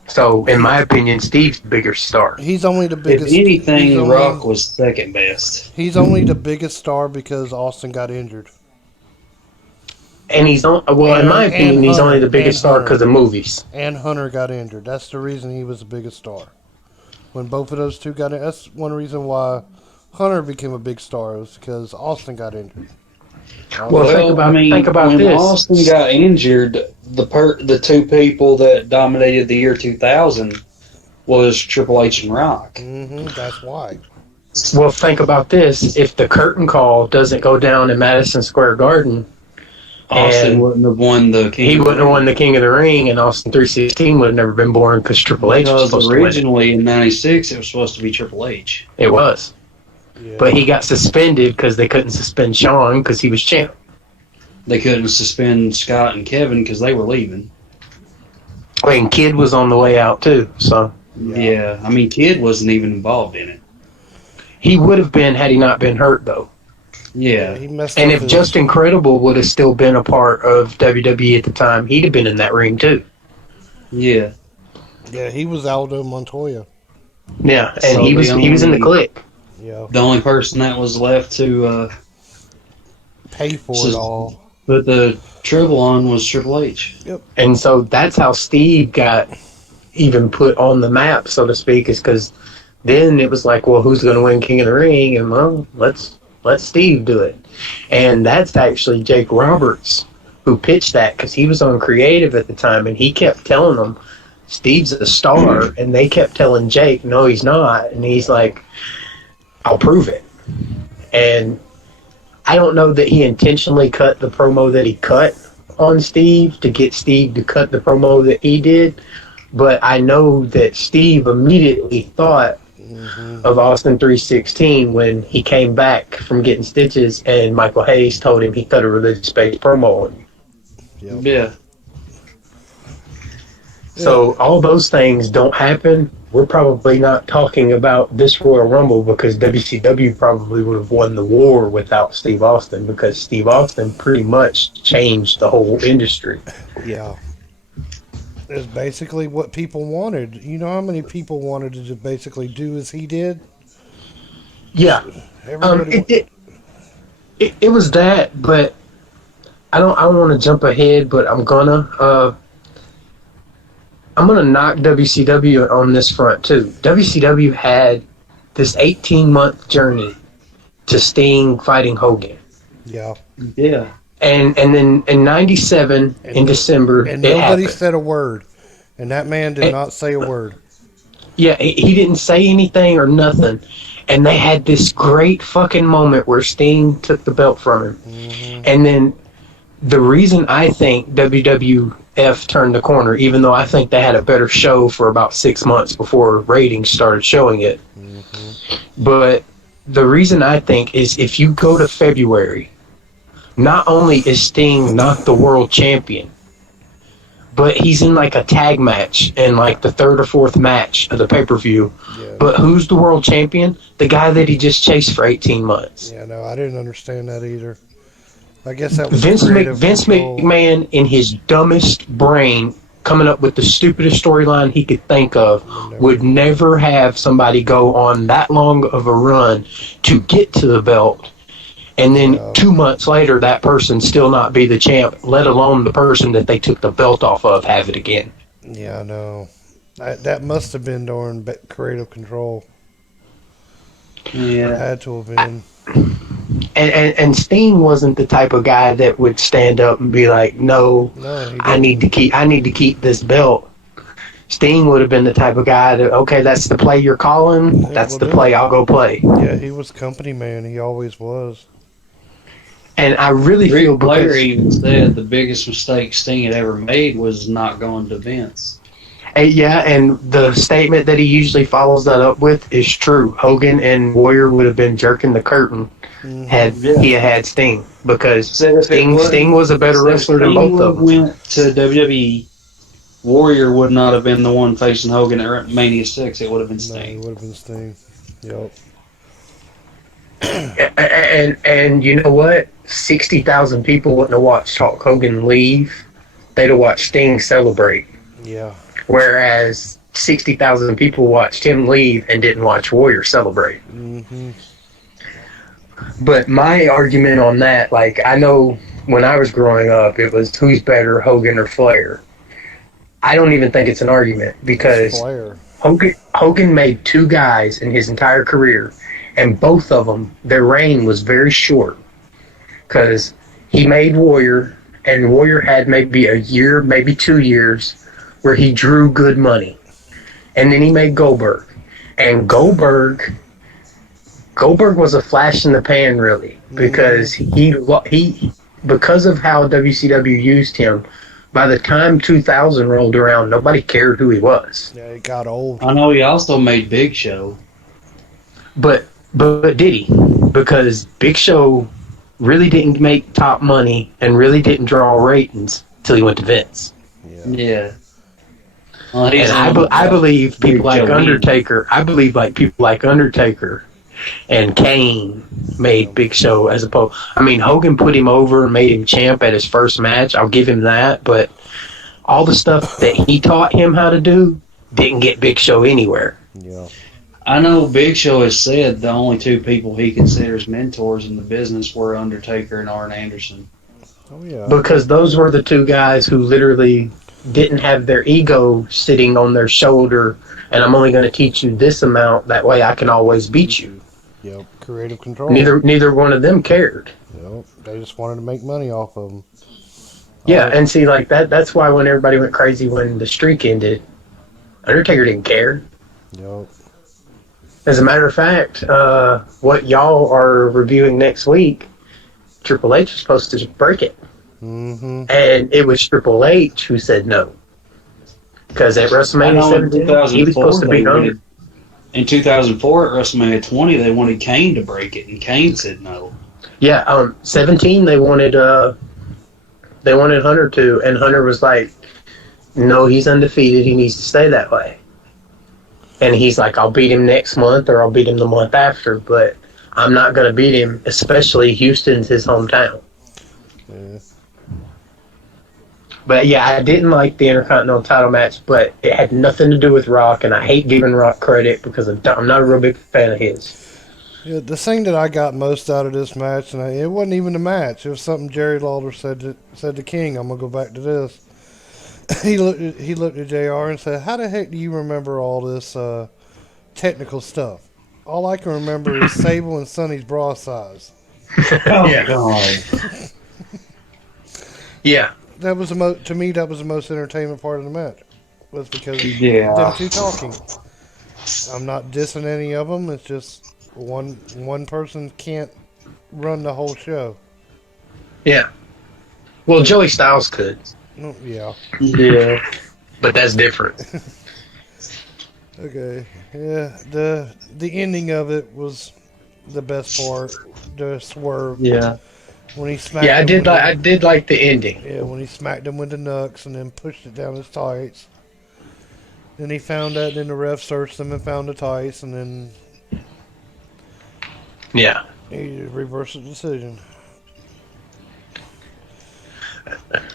So, in my opinion, Steve's the bigger star. He's only the If biggest. he's anything, only- Rock was second best. He's only the biggest star because Austin got injured. And he's on. Well, in my And opinion, he's Hunter, only the biggest and star Hunter. because of movies. And Hunter got injured. That's the reason he was the biggest star. When both of those two got in, that's one reason why Hunter became a big star, was because Austin got injured. Well, think about when this. Austin got injured, the two people that dominated the year 2000 was Triple H and Rock. That's why. Well, think about this. If the curtain call doesn't go down in Madison Square Garden, Austin and wouldn't have won the King. he of the wouldn't have Ring. won the King of the Ring, and Austin 316 would have never been born because Triple H was Because supposed to win it. originally in '96 it was supposed to be Triple H. It was. Yeah. But he got suspended because they couldn't suspend Shawn because he was champ. They couldn't suspend Scott and Kevin because they were leaving. And Kid was on the way out too, so Yeah, I mean, Kid wasn't even involved in it. he would have been had he not been hurt though. Yeah, He messed And up if his- Justin Credible would have still been a part of WWE at the time, he'd have been in that ring too. yeah. Yeah, he was Aldo Montoya. Yeah, and So he was in the only- clique. Yeah. The only person that was left to pay for it all. But the treble on was Triple H. Yep. And so that's how Steve got even put on the map, so to speak, is because then it was like, well, who's going to win King of the Ring? And well, let's let Steve do it. And that's actually Jake Roberts who pitched that, because he was on creative at the time, and he kept telling them Steve's a star, and they kept telling Jake, no, he's not. And he's like, I'll prove it. And I don't know that he intentionally cut the promo that he cut on Steve to get Steve to cut the promo that he did, but I know that Steve immediately thought of Austin 316 when he came back from getting stitches and Michael Hayes told him he cut a religious-based promo on him. Yep. Yeah. So all those things don't happen. We're probably not talking about this Royal Rumble because WCW probably would have won the war without Steve Austin, because Steve Austin pretty much changed the whole industry. Yeah. It's basically what people wanted. You know how many people wanted to just basically do as he did? Yeah. Everybody It was that, but I don't want to jump ahead, but I'm gonna knock WCW on this front too. WCW had this 18-month journey to Sting fighting Hogan. Yeah. Yeah. And then in '97 in December, And it nobody happened. said a word. And that man did not say a word. Yeah, he didn't say anything or nothing. And they had this great fucking moment where Sting took the belt from him. Mm-hmm. And then the reason I think WWF turned the corner, even though I think they had a better show for about 6 months before ratings started showing it, but the reason I think is if you go to February, not only is Sting not the world champion, but he's in like a tag match in like the third or fourth match of the pay-per-view. Yeah. But who's the world champion? The guy that he just chased for 18 months. Yeah, no, I didn't understand that either. I guess that was Vince creative control. McMahon, in his dumbest brain, coming up with the stupidest storyline he could think of, would never have somebody go on that long of a run to get to the belt, and then 2 months later, that person still not be the champ, let alone the person that they took the belt off of have it again. Yeah, I know. That must have been during creative control. Yeah. Had to have been. And Sting wasn't the type of guy that would stand up and be like, "No, No, I need to keep this belt." Sting would have been the type of guy that, okay, that's the play you're calling. That's the play. I'll go play. Yeah, he was company man. He always was. And I really feel Ric Flair even said the biggest mistake Sting had ever made was not going to Vince. And the statement that he usually follows that up with is true. Hogan and Warrior would have been jerking the curtain had he had Sting, because Sting was a better wrestler than both of them. Went to WWE. Warrior would not have been the one facing Hogan at Mania 6. It would have been No, Sting. it would have been Sting. Yep. And you know what? 60,000 people wouldn't have watched Hulk Hogan leave. They'd have watched Sting celebrate. Yeah. Whereas 60,000 people watched him leave and didn't watch Warrior celebrate. Mm-hmm. But my argument on that, like, I know when I was growing up, it was who's better, Hogan or Flair. I don't even think it's an argument, because Flair. Hogan made two guys in his entire career, and both of them, their reign was very short, because he made Warrior, and Warrior had maybe a year, maybe 2 years, where he drew good money. And then he made Goldberg. And Goldberg was a flash in the pan, really, because he because of how WCW used him. By the time 2000 rolled around, nobody cared who he was. Yeah, it got old. I know he also made Big Show. But did he? Because Big Show really didn't make top money and really didn't draw ratings till he went to Vince. Yeah. Well, And I believe people like Undertaker. I believe like people like Undertaker and Kane made Big Show as opposed. I mean, Hogan put him over and made him champ at his first match. I'll give him that. But all the stuff that he taught him how to do didn't get Big Show anywhere. Yeah. I know Big Show has said the only two people he considers mentors in the business were Undertaker and Arn Anderson. Oh yeah, Because those were the two guys who literally didn't have their ego sitting on their shoulder, and I'm only going to teach you this amount. That way, I can always beat you. Yep, creative control. Neither one of them cared. Yep, they just wanted to make money off of them. Yeah, and see, like that's why when everybody went crazy when the streak ended, Undertaker didn't care. Yep. As a matter of fact, what y'all are reviewing next week, Triple H was supposed to break it. Mm-hmm. And it was Triple H who said no. Because at WrestleMania 17, he was supposed to be Undertaker. In 2004 at WrestleMania 20, they wanted Kane to break it, and Kane said no. Yeah, 17 they wanted Hunter to, and Hunter was like, no, he's undefeated. He needs to stay that way. And he's like, I'll beat him next month or I'll beat him the month after, but I'm not going to beat him, especially Houston's his hometown. Yeah. But yeah, I didn't like the Intercontinental title match, but it had nothing to do with Rock, and I hate giving Rock credit because I'm not a real big fan of his. Yeah, the thing that I got most out of this match, and it wasn't even a match. It was something Jerry Lawler said to King. I'm gonna go back to this. He looked at JR and said, "How the heck do you remember all this technical stuff? All I can remember is Sable and Sonny's bra size." Oh, Yeah. God. Yeah. That was to me that was the most entertainment part of the match. Was because Yeah. them two talking. I'm not dissing any of them. It's just one person can't run the whole show. Yeah. Well, Joey Styles could, Yeah. Yeah. but that's different. Okay. Yeah. The ending of it was the best part. The swerve. Yeah. When he smacked. Yeah, I did like the ending. Yeah, when he smacked him with the knucks and then pushed it down his tights. Then he found that. Then the ref searched him and found the tights, and then Yeah. he reversed the decision.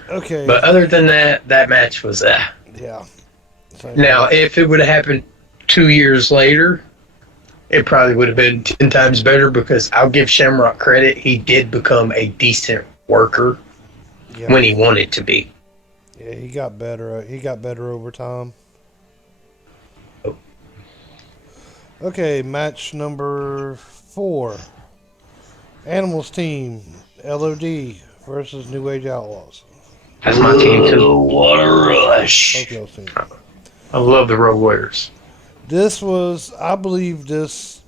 Okay. But other than that match was Yeah. So, Now, if it would have happened 2 years later, it probably would have been 10 times better because I'll give Shamrock credit. He did become a decent worker yeah. when he wanted to be. Yeah, he got better. He got better over time. Okay, match number 4. Animals team, LOD versus New Age Outlaws. That's my team too. Oh, what a rush. Both y'all's team. I love the Road Warriors. This was, I believe this,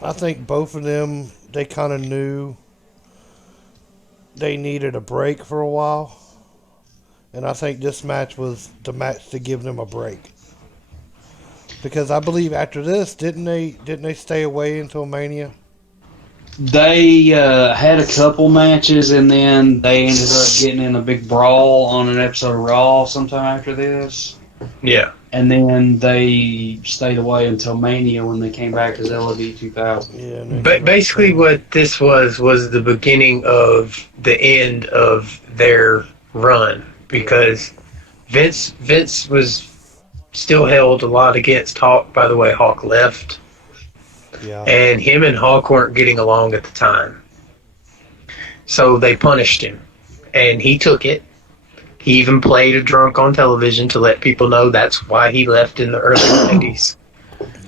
I think both of them, they kind of knew they needed a break for a while. And I think this match was the match to give them a break. Because I believe after this, didn't they stay away until Mania? They had a couple matches, and then they ended up getting in a big brawl on an episode of Raw sometime after this. Yeah. And then they stayed away until Mania when they came back as LOD 2000. Yeah. But basically what this was the beginning of the end of their run because Vince was still held a lot against Hawk. By the way, Hawk left. Yeah. And him and Hawk weren't getting along at the time. So they punished him. And he took it. He even played a drunk on television to let people know that's why he left in the early 90s.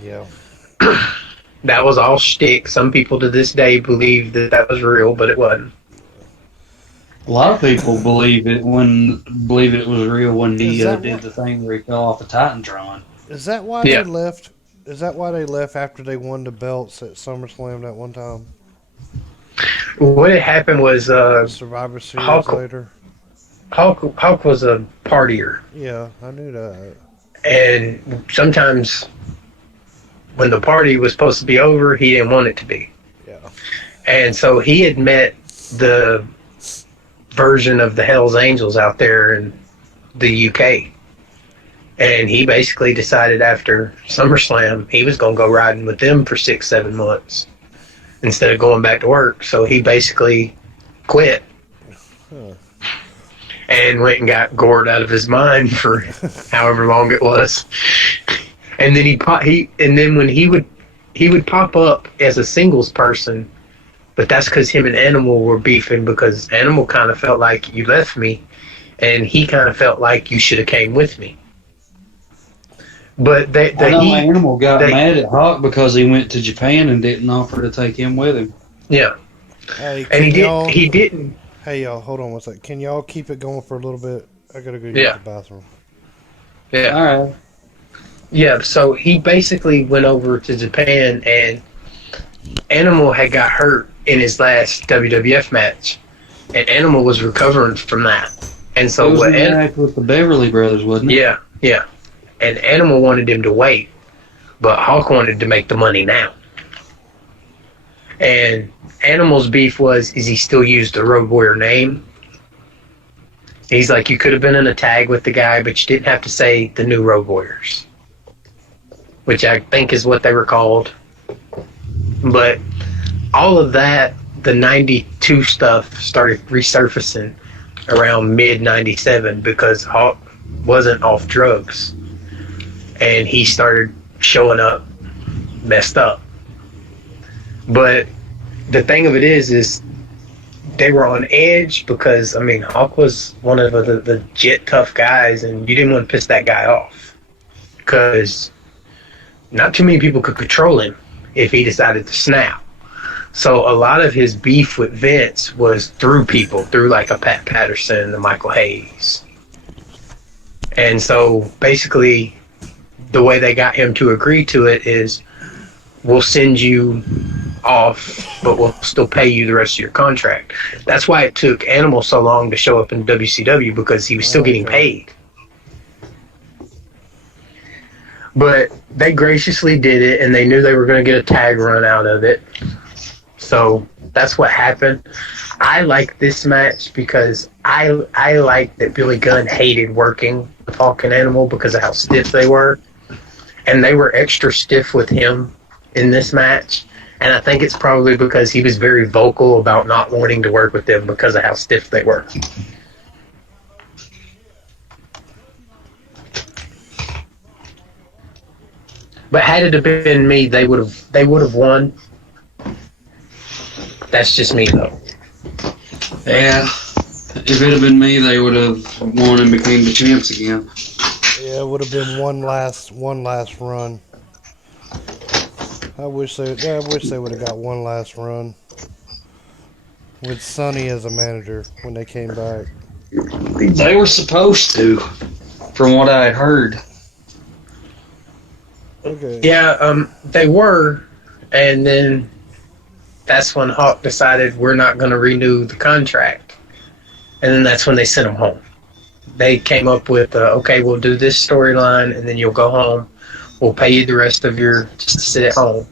Yeah. That was all shtick. Some people to this day believe that was real, but it wasn't. A lot of people believe it was real when he did the thing where he fell off the Titantron. Is that why Yeah. they left? Is that why they left after they won the belts at SummerSlam that one time? What had happened was Survivor Series Hulk- later. Hulk was a partier. Yeah, I knew that. And sometimes when the party was supposed to be over, he didn't want it to be. Yeah. And so he had met the version of the Hells Angels out there in the UK. And he basically decided after SummerSlam he was going to go riding with them for 6-7 months instead of going back to work. So he basically quit. Huh. And went and got gored out of his mind for however long it was. And then when he would he would pop up as a singles person, but that's because him and Animal were beefing because Animal kind of felt like you left me, and he kind of felt like you should have came with me. But I know he Animal got they mad at Hawk because he went to Japan and didn't offer to take him with him. yeah, Hey, and can y'all? he didn't Hey, y'all, hold on one second. Can y'all keep it going for a little bit? I gotta go use yeah the bathroom. yeah All right. yeah. So he basically went over to Japan, and Animal had got hurt in his last WWF match, and Animal was recovering from that. And It so was in the act with the Beverly Brothers, wasn't it? yeah, yeah. And Animal wanted him to wait, but Hawk wanted to make the money now. And Animal's beef was, is he still used the Road Warrior name? He's like, you could have been in a tag with the guy, but you didn't have to say the new Road Warriors, which I think is what they were called. But all of that, the 92 stuff started resurfacing around mid 97 because Hawk wasn't off drugs. And he started showing up messed up. But the thing of it is they were on edge because, I mean, Hawk was one of the jet tough guys, and you didn't want to piss that guy off because not too many people could control him if he decided to snap. So a lot of his beef with Vince was through people, through like a Pat Patterson, a Michael Hayes. And so basically the way they got him to agree to it is, we'll send you off, but we'll still pay you the rest of your contract. That's why it took Animal so long to show up in WCW, because he was still getting paid. But they graciously did it, and they knew they were going to get a tag run out of it. So that's what happened. I like this match because I like that Billy Gunn hated working with Hawk and Animal because of how stiff they were. And they were extra stiff with him in this match. And I think it's probably because he was very vocal about not wanting to work with them because of how stiff they were. But had it have been me, they would have won. That's just me though. Yeah. If it had been me, they would have won and became the champs again. Yeah, it would have been one last run. I wish they would have got one last run with Sonny as a manager when they came back. They were supposed to, from what I had heard. Okay. Yeah, they were, and then that's when Hawk decided we're not going to renew the contract, and then that's when they sent him home. They came up with, okay, we'll do this storyline, and then you'll go home. We'll pay you the rest of your just to sit at home,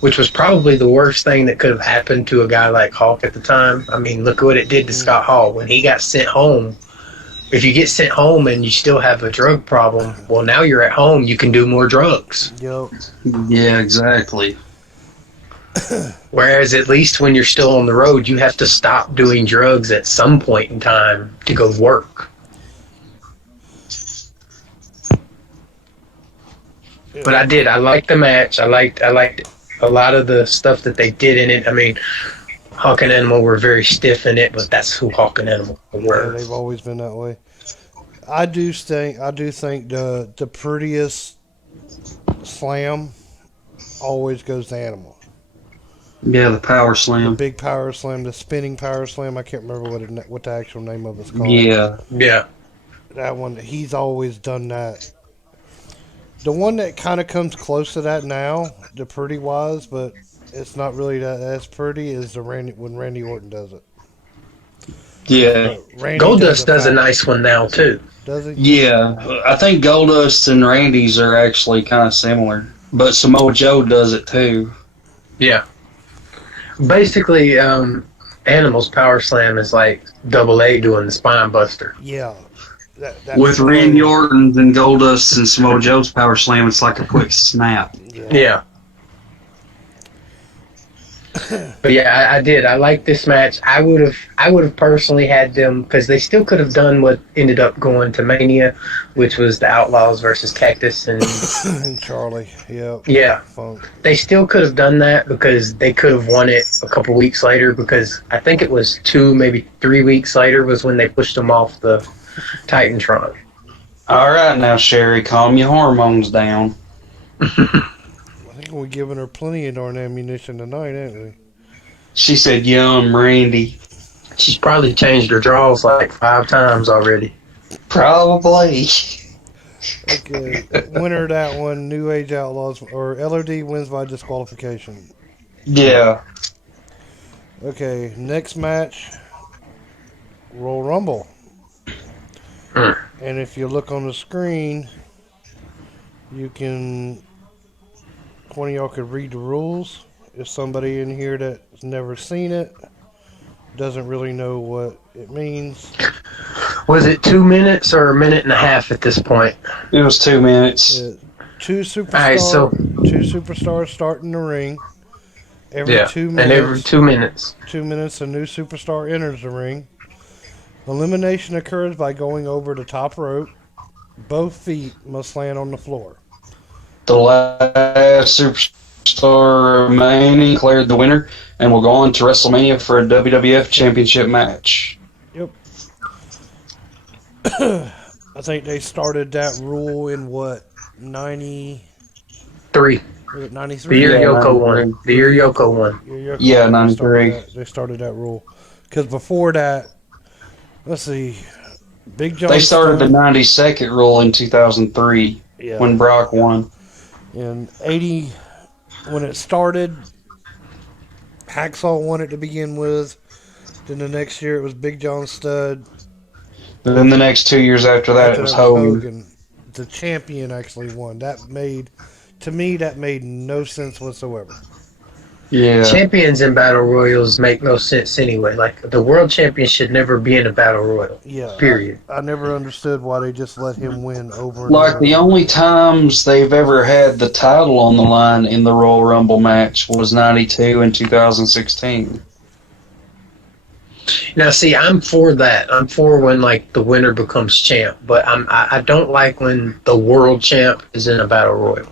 which was probably the worst thing that could have happened to a guy like Hawk at the time. I mean, look what it did to Scott Hall when he got sent home. If you get sent home and you still have a drug problem, well, now you're at home, you can do more drugs. Yep. Yeah, exactly. Whereas at least when you're still on the road, you have to stop doing drugs at some point in time to go work. But I did. I liked the match. I liked a lot of the stuff that they did in it. I mean, Hawk and Animal were very stiff in it, but that's who Hawk and Animal were. Yeah, they've always been that way. I do think the prettiest slam always goes to Animal. Yeah, the power The slam. big power slam, the spinning power slam. I can't remember what the actual name of it's called. Yeah. Yeah. That one, he's always done that. The one that kind of comes close to that now, the pretty wise, but it's not really that as pretty, is the when Randy Orton does it. Yeah. Randy Goldust does a fast- nice one now, too. Does he? Yeah. I think Goldust and Randy's are actually kind of similar. But Samoa Joe does it too. Yeah. Basically, Animal's power slam is like Double A doing the spine buster. Yeah. That's With Randy Orton and Goldust and Samoa Joe's power slam, it's like a quick snap. Yeah. But yeah, I did. I liked this match. I would have personally had them because they still could have done what ended up going to Mania, which was the Outlaws versus Cactus, and And Charlie, yep, yeah, Funk. they still could have done that because they could have won it a couple weeks later. Because I think it was 2, maybe 3 weeks later was when they pushed them off the Titantron. All right, now Sherry, calm your hormones down. I think we're giving her plenty of darn ammunition tonight, ain't we? She said, "Yum, Randy." She's probably changed her draws like 5 times already. Probably. Okay, winner of that one, New Age Outlaws, or LOD wins by disqualification. Yeah. Okay, next match, Royal Rumble. Mm. And if you look on the screen, you can, one of y'all could read the rules. If somebody in here that's never seen it doesn't really know what it means. Was it 2 minutes or a minute and a half at this point? It was 2 minutes. Two All right, so superstars start in the ring. Every yeah, 2 and minutes, every 2 minutes. 2 minutes, a new superstar enters the ring. Elimination occurs by going over the top rope. Both feet must land on the floor. The last superstar remaining declared the winner and will go on to WrestleMania for a WWF Championship match. Yep. I think they started that rule in what, 90? 3. Was it The 93? year Yeah, Yoko 93. won. The year Yoko won. Yeah, They 93. They started that rule. Because before that, let's see, Big John They started the Studd 92nd rule in 2003 when Brock won. in 80, when it started, Hacksaw won it to begin with. Then the next year it was Big John Studd. Then the next 2 years after that, it was Hogan. The champion actually won. To me, that made no sense whatsoever. Yeah. Champions in battle royals make no sense anyway. Like the world champion should never be in a battle royal. Yeah. Period. I never understood why they just let him win over and Like over. the only times they've ever had the title on the line in the Royal Rumble match was 92 and 2016. Now, see, I'm for that. I'm for when like the winner becomes champ, but I don't like when the world champ is in a battle royal.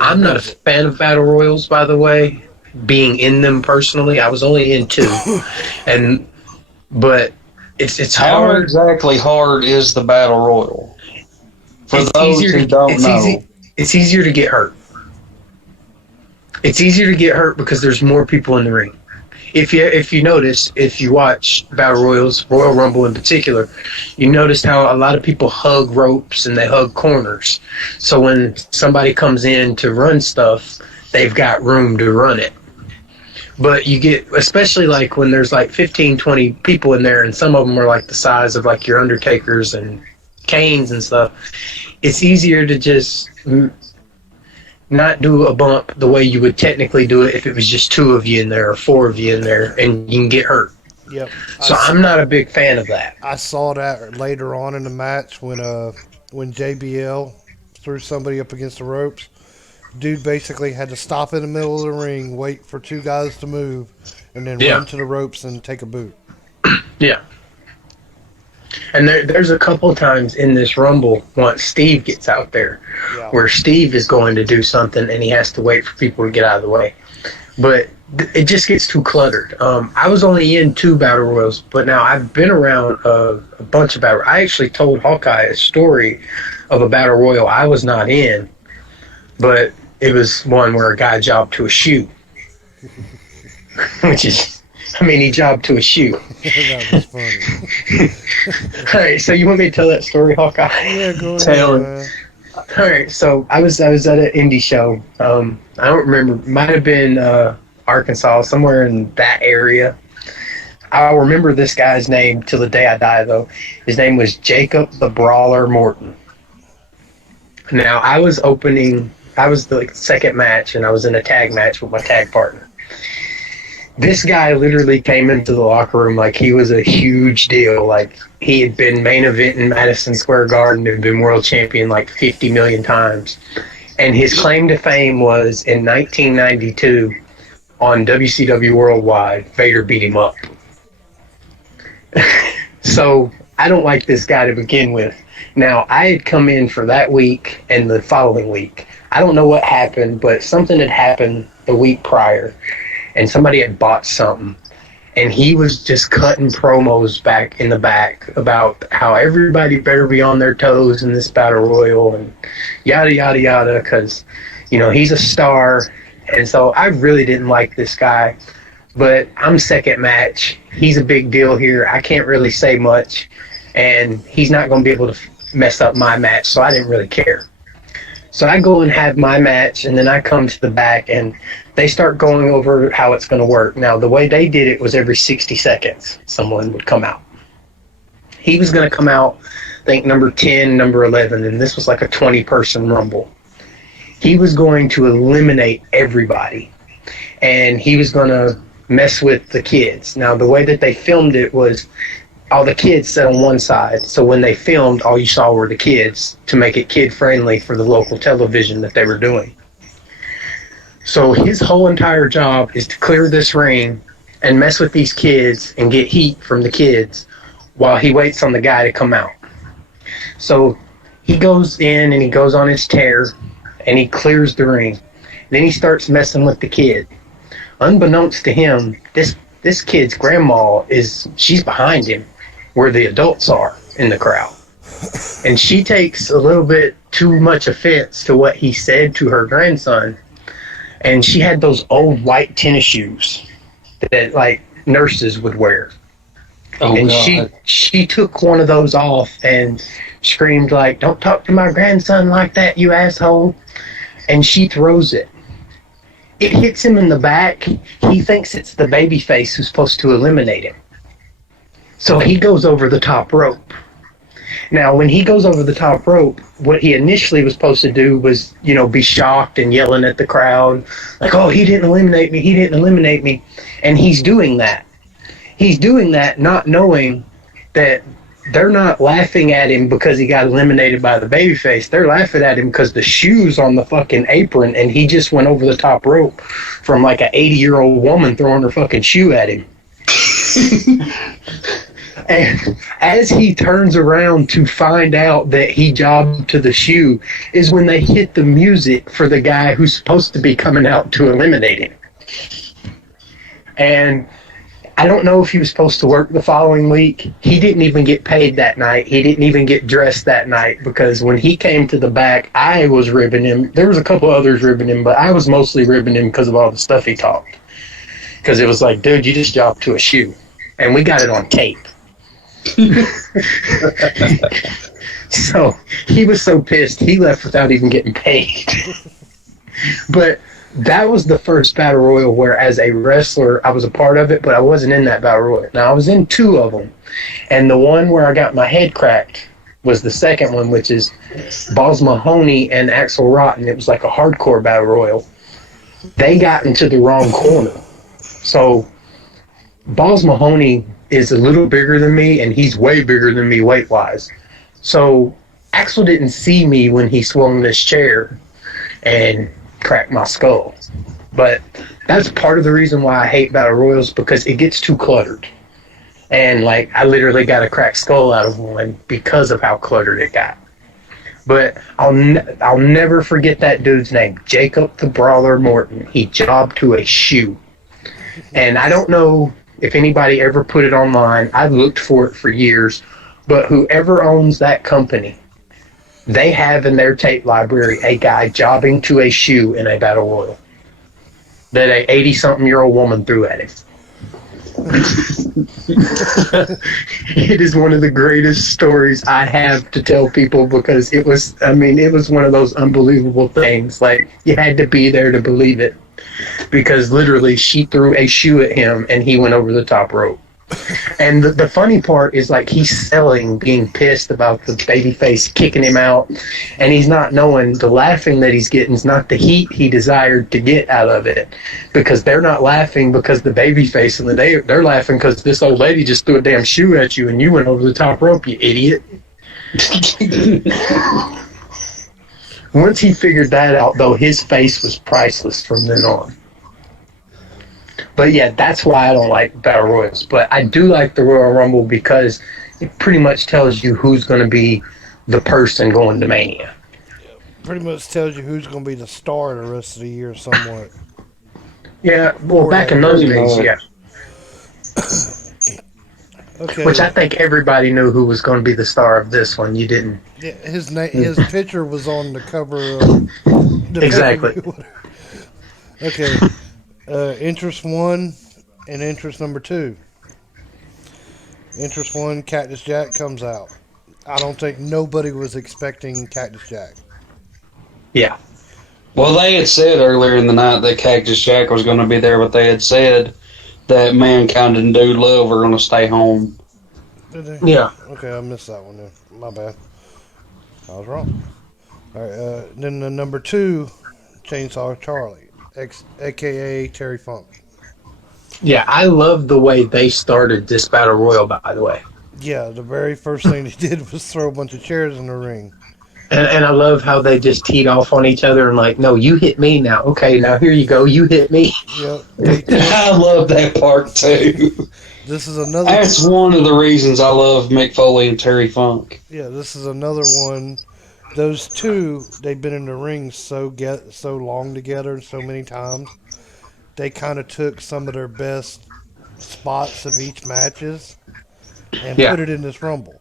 I'm not a fan of battle royals, by the way. Being in them personally, I was only in 2, but it's How hard. exactly hard is the Battle Royal? For It's those easier who to don't know. it's easier to get hurt. It's easier to get hurt because there's more people in the ring. If you notice, if you watch battle royals, Royal Rumble in particular, you notice how a lot of people hug ropes and they hug corners. So when somebody comes in to run stuff, they've got room to run it. But you get, especially like when there's like 15, 20 people in there, and some of them are like the size of like your Undertakers and Canes and stuff, it's easier to just not do a bump the way you would technically do it if it was just 2 of you in there or 4 of you in there, and you can get hurt. Yep. So I'm not a big fan of that. I saw that later on in the match when JBL threw somebody up against the ropes. Dude basically had to stop in the middle of the ring, wait for 2 guys to move, and then run to the ropes and take a boot. Yeah. And there's a couple times in this Rumble once Steve gets out there where Steve is going to do something and he has to wait for people to get out of the way. But it just gets too cluttered. I was only in 2 battle royals, but now I've been around a bunch of battle. I actually told Hawkeye a story of a battle royal I was not in, but it was one where a guy jobbed to a shoe, which is, I mean, he jobbed to a shoe. That was funny. All right, so you want me to tell that story, Hawkeye? Yeah, go Tell ahead, it. man. All right, so I was at an indie show. I don't remember. Might have been Arkansas, somewhere in that area. I'll remember this guy's name till the day I die, though. His name was Jacob the Brawler Morton. Now, I was the second match, and I was in a tag match with my tag partner. This guy literally came into the locker room like he was a huge deal. Like he had been main event in Madison Square Garden and been world champion like 50 million times. And his claim to fame was in 1992 on WCW Worldwide, Vader beat him up. So I don't like this guy to begin with. Now, I had come in for that week and the following week. I don't know what happened, but something had happened the week prior, and somebody had bought something. And he was just cutting promos back in the back about how everybody better be on their toes in this battle royal and yada, yada, yada, because, you know, he's a star. And so I really didn't like this guy. But I'm second match. He's a big deal here. I can't really say much. And he's not going to be able to mess up my match, so I didn't really care. So I go and have my match, and then I come to the back, and they start going over how it's going to work. Now, the way they did it was every 60 seconds, someone would come out. He was going to come out, I think, number 10, number 11, and this was like a 20-person rumble. He was going to eliminate everybody, and he was going to mess with the kids. Now, the way that they filmed it was all the kids sat on one side, so when they filmed, all you saw were the kids to make it kid-friendly for the local television that they were doing. So his whole entire job is to clear this ring and mess with these kids and get heat from the kids while he waits on the guy to come out. So he goes in and he goes on his tear and he clears the ring. Then he starts messing with the kid. Unbeknownst to him, this kid's grandma she's behind him where the adults are in the crowd. And she takes a little bit too much offense to what he said to her grandson. And she had those old white tennis shoes that like nurses would wear. Oh, and God. she took one of those off and screamed like, "Don't talk to my grandson like that, you asshole." And she throws it. It hits him in the back. He thinks it's the baby face who's supposed to eliminate him. So he goes over the top rope. Now, when he goes over the top rope, what he initially was supposed to do was, you know, be shocked and yelling at the crowd, like, "Oh, he didn't eliminate me, he didn't eliminate me." And he's doing that. He's doing that not knowing that they're not laughing at him because he got eliminated by the babyface. They're laughing at him because the shoe's on the fucking apron and he just went over the top rope from like an 80-year-old woman throwing her fucking shoe at him. And as he turns around to find out that he jobbed to the shoe is when they hit the music for the guy who's supposed to be coming out to eliminate him. And I don't know if he was supposed to work the following week. He didn't even get paid that night. He didn't even get dressed that night because when he came to the back, I was ribbing him. There was a couple others ribbing him, but I was mostly ribbing him because of all the stuff he talked. Because it was like, dude, you just jobbed to a shoe. And we got it on tape. So he was so pissed, he left without even getting paid. But that was the first battle royal where, as a wrestler, I was a part of it, but I wasn't in that battle royal. Now, I was in two of them, and the one where I got my head cracked was the second one, which is Balls Mahoney and Axel Rotten. It was like a hardcore battle royal. They got into the wrong corner. So Balls Mahoney is a little bigger than me, and he's way bigger than me weight-wise. So Axel didn't see me when he swung this chair and cracked my skull. But that's part of the reason why I hate battle royals, because it gets too cluttered. And like, I literally got a cracked skull out of one because of how cluttered it got. But I'll never forget that dude's name, Jacob the Brawler Morton. He jobbed to a shoe. And I don't know if anybody ever put it online. I've looked for it for years. But whoever owns that company, they have in their tape library a guy jobbing to a shoe in a battle royal that a 80-something-year-old woman threw at him. It is one of the greatest stories I have to tell people because it was one of those unbelievable things. Like, you had to be there to believe it. Because literally she threw a shoe at him and he went over the top rope. And the funny part is, like, he's selling being pissed about the babyface kicking him out, and he's not knowing the laughing that he's getting is not the heat he desired to get out of it, because they're not laughing because the babyface and they're laughing because this old lady just threw a damn shoe at you and you went over the top rope, you idiot. Once he figured that out, though, his face was priceless from then on. But yeah, that's why I don't like battle royals. But I do like the Royal Rumble because it pretty much tells you who's going to be the person going to Mania. Pretty much tells you who's going to be the star the rest of the year, somewhat, Yeah, well, or back that in those year. Pretty days, much. yeah. Which Okay, I think everybody knew who was going to be the star of this one. You didn't. yeah, his picture was on the cover of the pay per Exactly. view. Okay, interest one and interest number two. Interest one, Cactus Jack comes out. I don't think nobody was expecting Cactus Jack. Yeah. Well, they had said earlier in the night that Cactus Jack was going to be there, but they had said that Mankind and Dude Love were going to stay home. Did they? Yeah. Okay, I missed that one then. My bad. I was wrong. All right, then the number two, Chainsaw Charlie, aka Terry Funk. Yeah, I love the way they started this battle royal. By the way, Yeah, the very first thing they did was throw a bunch of chairs in the ring. and I love how they just teed off on each other and like, no, you hit me now. Okay, now here you go. You hit me. Yep, they took. I love that part too. This is another. That's one of the reasons I love Mick Foley and Terry Funk. Yeah, this is another one. Those two, they've been in the ring so long together and so many times. They kind of took some of their best spots of each matches and Yeah. put it in this rumble.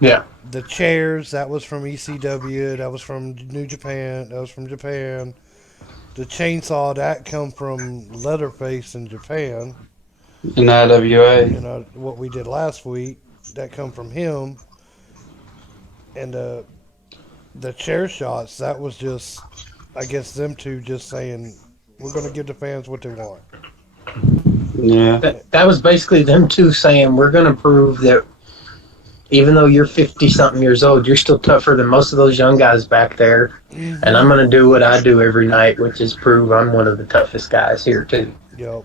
Yeah. The chairs, that was from ECW, that was from New Japan, that was from Japan. The chainsaw, that come from Leatherface in Japan. In IWA. You know what we did last week, that come from him. And the chair shots, that was just, I guess, them two just saying, we're going to give the fans what they want. Yeah. That was basically them two saying, we're going to prove that even though you're 50-something years old, you're still tougher than most of those young guys back there. Mm-hmm. And I'm going to do what I do every night, which is prove I'm one of the toughest guys here, too. Yep.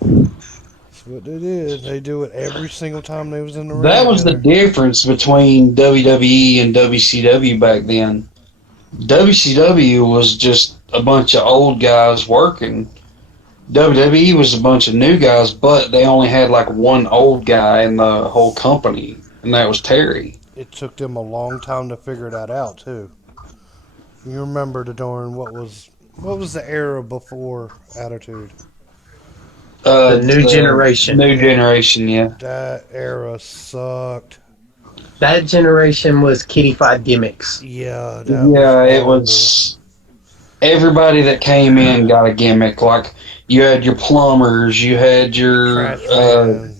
That's what they did. They do it every single time they was in the ring. That was the together. difference between WWE and WCW back then. WCW was just a bunch of old guys working. WWE was a bunch of new guys, but they only had like one old guy in the whole company, and that was Terry. It took them a long time to figure that out too. You remember during what was the era before Attitude? The new generation. New generation, yeah. That era sucked. That generation was kiddified gimmicks. Yeah, that Yeah, was it horrible. was. Everybody that came in got a gimmick. Like, you had your plumbers, you had your Trash man.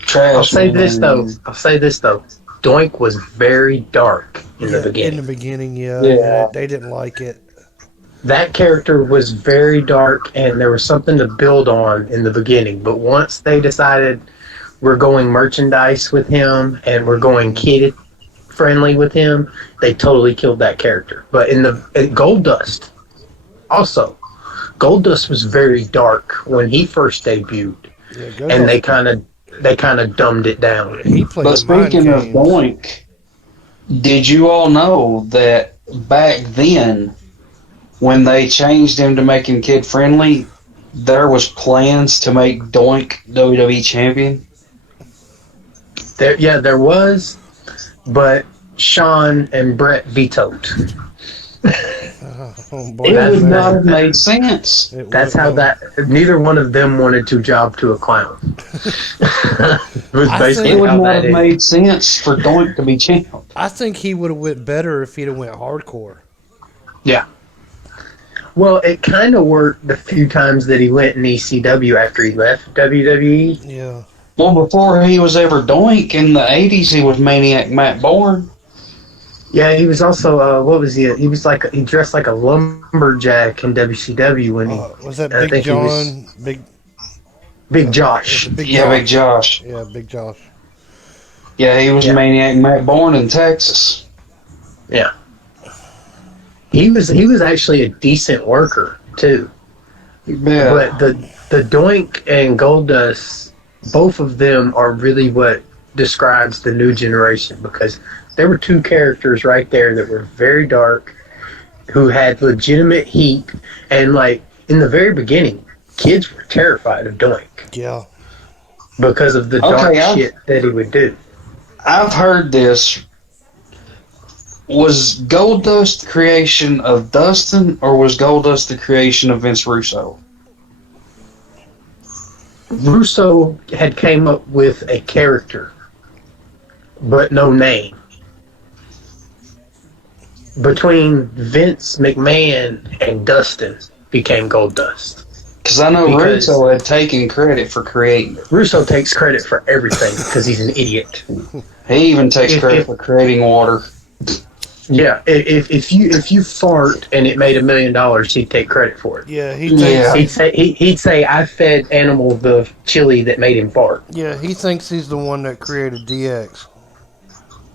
trash. I'll say this man. though. Doink was very dark in the In beginning. the beginning, yeah, Yeah. they didn't like it. That character was very dark, and there was something to build on in the beginning. But once they decided we're going merchandise with him and we're going kid friendly with him, they totally killed that character. But in Gold Dust, also, Gold Dust was very dark when he first debuted, Yeah, go and they ahead. kind of dumbed it down. He played But mind speaking of games. Doink, did you all know that back then, when they changed him to make him kid friendly, there was plans to make Doink WWE champion? There was, but Sean and Brett vetoed. Oh, boy, It That's- would not have made sense. it That's would- how that. Neither one of them wanted to job to a clown. It was I basically It would how not that have is. made sense for Doink to be champ. I think he would have went better if he'd have went hardcore. Yeah. Well, it kind of worked the few times that he went in ECW after he left WWE. Yeah. Well, before he was ever Doink in the 80s, he was Maniac Matt Bourne. Yeah, he was also what was he? He was like he dressed like a lumberjack in WCW when he Was that I Big think he was- John? Big Josh. Big Yeah, Big Josh. Yeah, Big Josh. Yeah, he was Yeah. Maniac Matt Bourne in Texas. Yeah. He was actually a decent worker too. Yeah. But the Doink and Goldust, both of them are really what describes the new generation, because there were two characters right there that were very dark, who had legitimate heat, and like in the very beginning, kids were terrified of Doink Yeah. because of the dark Okay, shit that he would do. I've heard this. Was Goldust the creation of Dustin, or was Goldust the creation of Vince Russo? Russo had came up with a character, but no name. Between Vince McMahon and Dustin became Goldust. Because I know Because Russo had taken credit for creating it. Russo takes credit for everything because he's an idiot. He even takes If, credit if for creating water. yeah, if you fart and it made $1 million, he'd take credit for it. Yeah, he Yeah. thinks He'd say I fed animal the chili that made him fart. he thinks he's the one that created DX.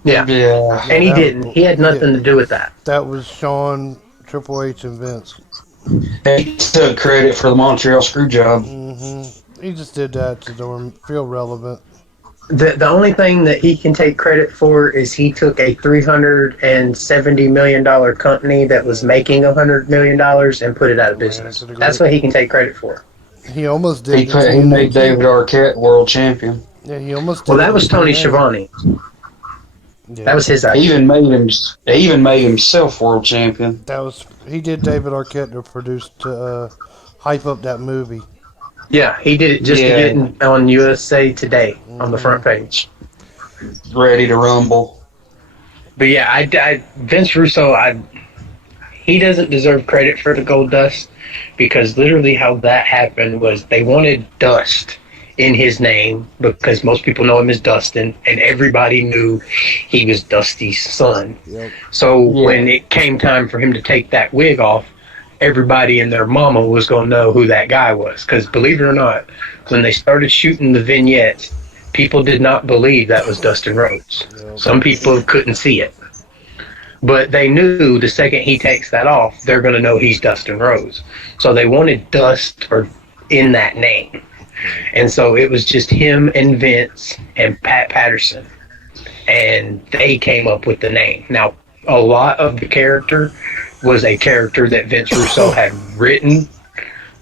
Yeah, Yeah. and he that- didn't. He had nothing to do with that. That was Shawn, Triple H, and Vince. He took credit for the Montreal screw job. He just did that to feel relevant. The only thing that he can take credit for is he took a $370 million company that was making $100 million and put it out of business. That's what he can take credit for. He almost did. He made David Arquette world champion. Yeah, he almost did. Well, that it was in Tony TNA. Schiavone. Yeah, That was his He idea. even made himself world champion. he did David Arquette to produce to hype up that movie. Yeah, he did it just Yeah. to get on USA Today on the front page. Ready to rumble. But yeah, Vince Russo, he doesn't deserve credit for the Gold Dust because literally how that happened was they wanted Dust in his name because most people know him as Dustin, and everybody knew he was Dusty's son. Yep. So Yeah. when it came time for him to take that wig off, everybody and their mama was going to know who that guy was. Because believe it or not, when they started shooting the vignettes, people did not believe that was Dustin Rhodes. Yep. Some people couldn't see it. But they knew the second he takes that off, they're going to know he's Dustin Rhodes. So they wanted Dust or in that name. And so it was just him and Vince and Pat Patterson. And they came up with the name. Now, a lot of the character was a character that Vince Russo had written,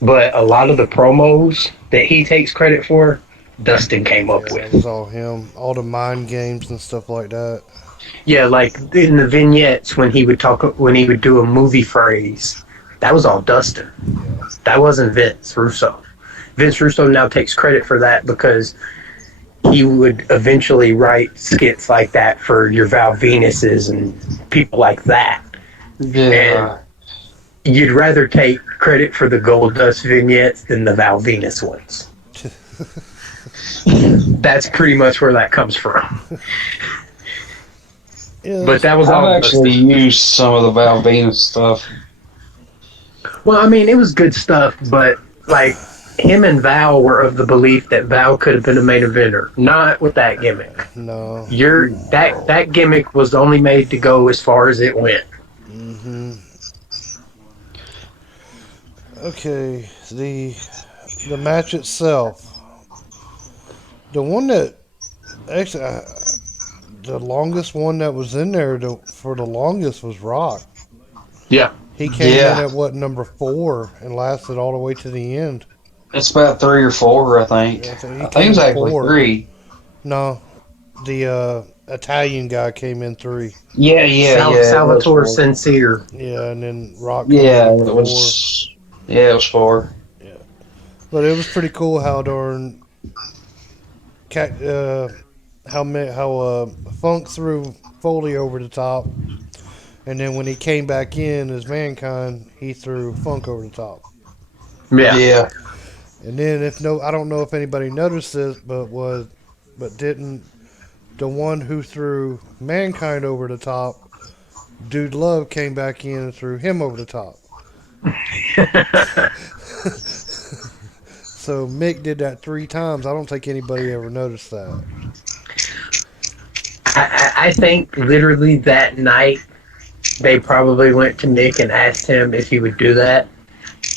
but a lot of the promos that he takes credit for, Dustin came up That with. was all him. All the mind games and stuff like that. Yeah, like in the vignettes when he would do a movie phrase, that was all Dustin. That wasn't Vince Russo. Vince Russo now takes credit for that because he would eventually write skits like that for your Val Venuses and people like that. Yeah. And you'd rather take credit for the Gold Dust vignettes than the Val Venus ones. That's pretty much where that comes from. Yeah, But that was all. I've actually used some of the Val Venus stuff. Well, I mean, it was good stuff, but like him and Val were of the belief that Val could have been a main eventer, not with that gimmick. no. That gimmick was only made to go as far as it went. Okay, the match itself. The one that actually the longest one that was in there for the longest was Rock. Yeah. He came Yeah. in at what, number 4 and lasted all the way to the end. It's about 3 or 4, I think. Yeah, I think he I think came it's in actually 4. 3. No, the Italian guy came in 3. Yeah, Salvatore it was 4. Sincere. Yeah, and then Rock came Yeah, in it at 4. was. Yeah, it was 4. But it was pretty cool how during how Funk threw Foley over the top, and then when he came back in as Mankind, he threw Funk over the top. Yeah. And then I don't know if anybody noticed this, but didn't the one who threw Mankind over the top, Dude Love came back in and threw him over the top. So Mick did that 3 times. I don't think anybody ever noticed that. I think literally that night they probably went to Nick and asked him if he would do that.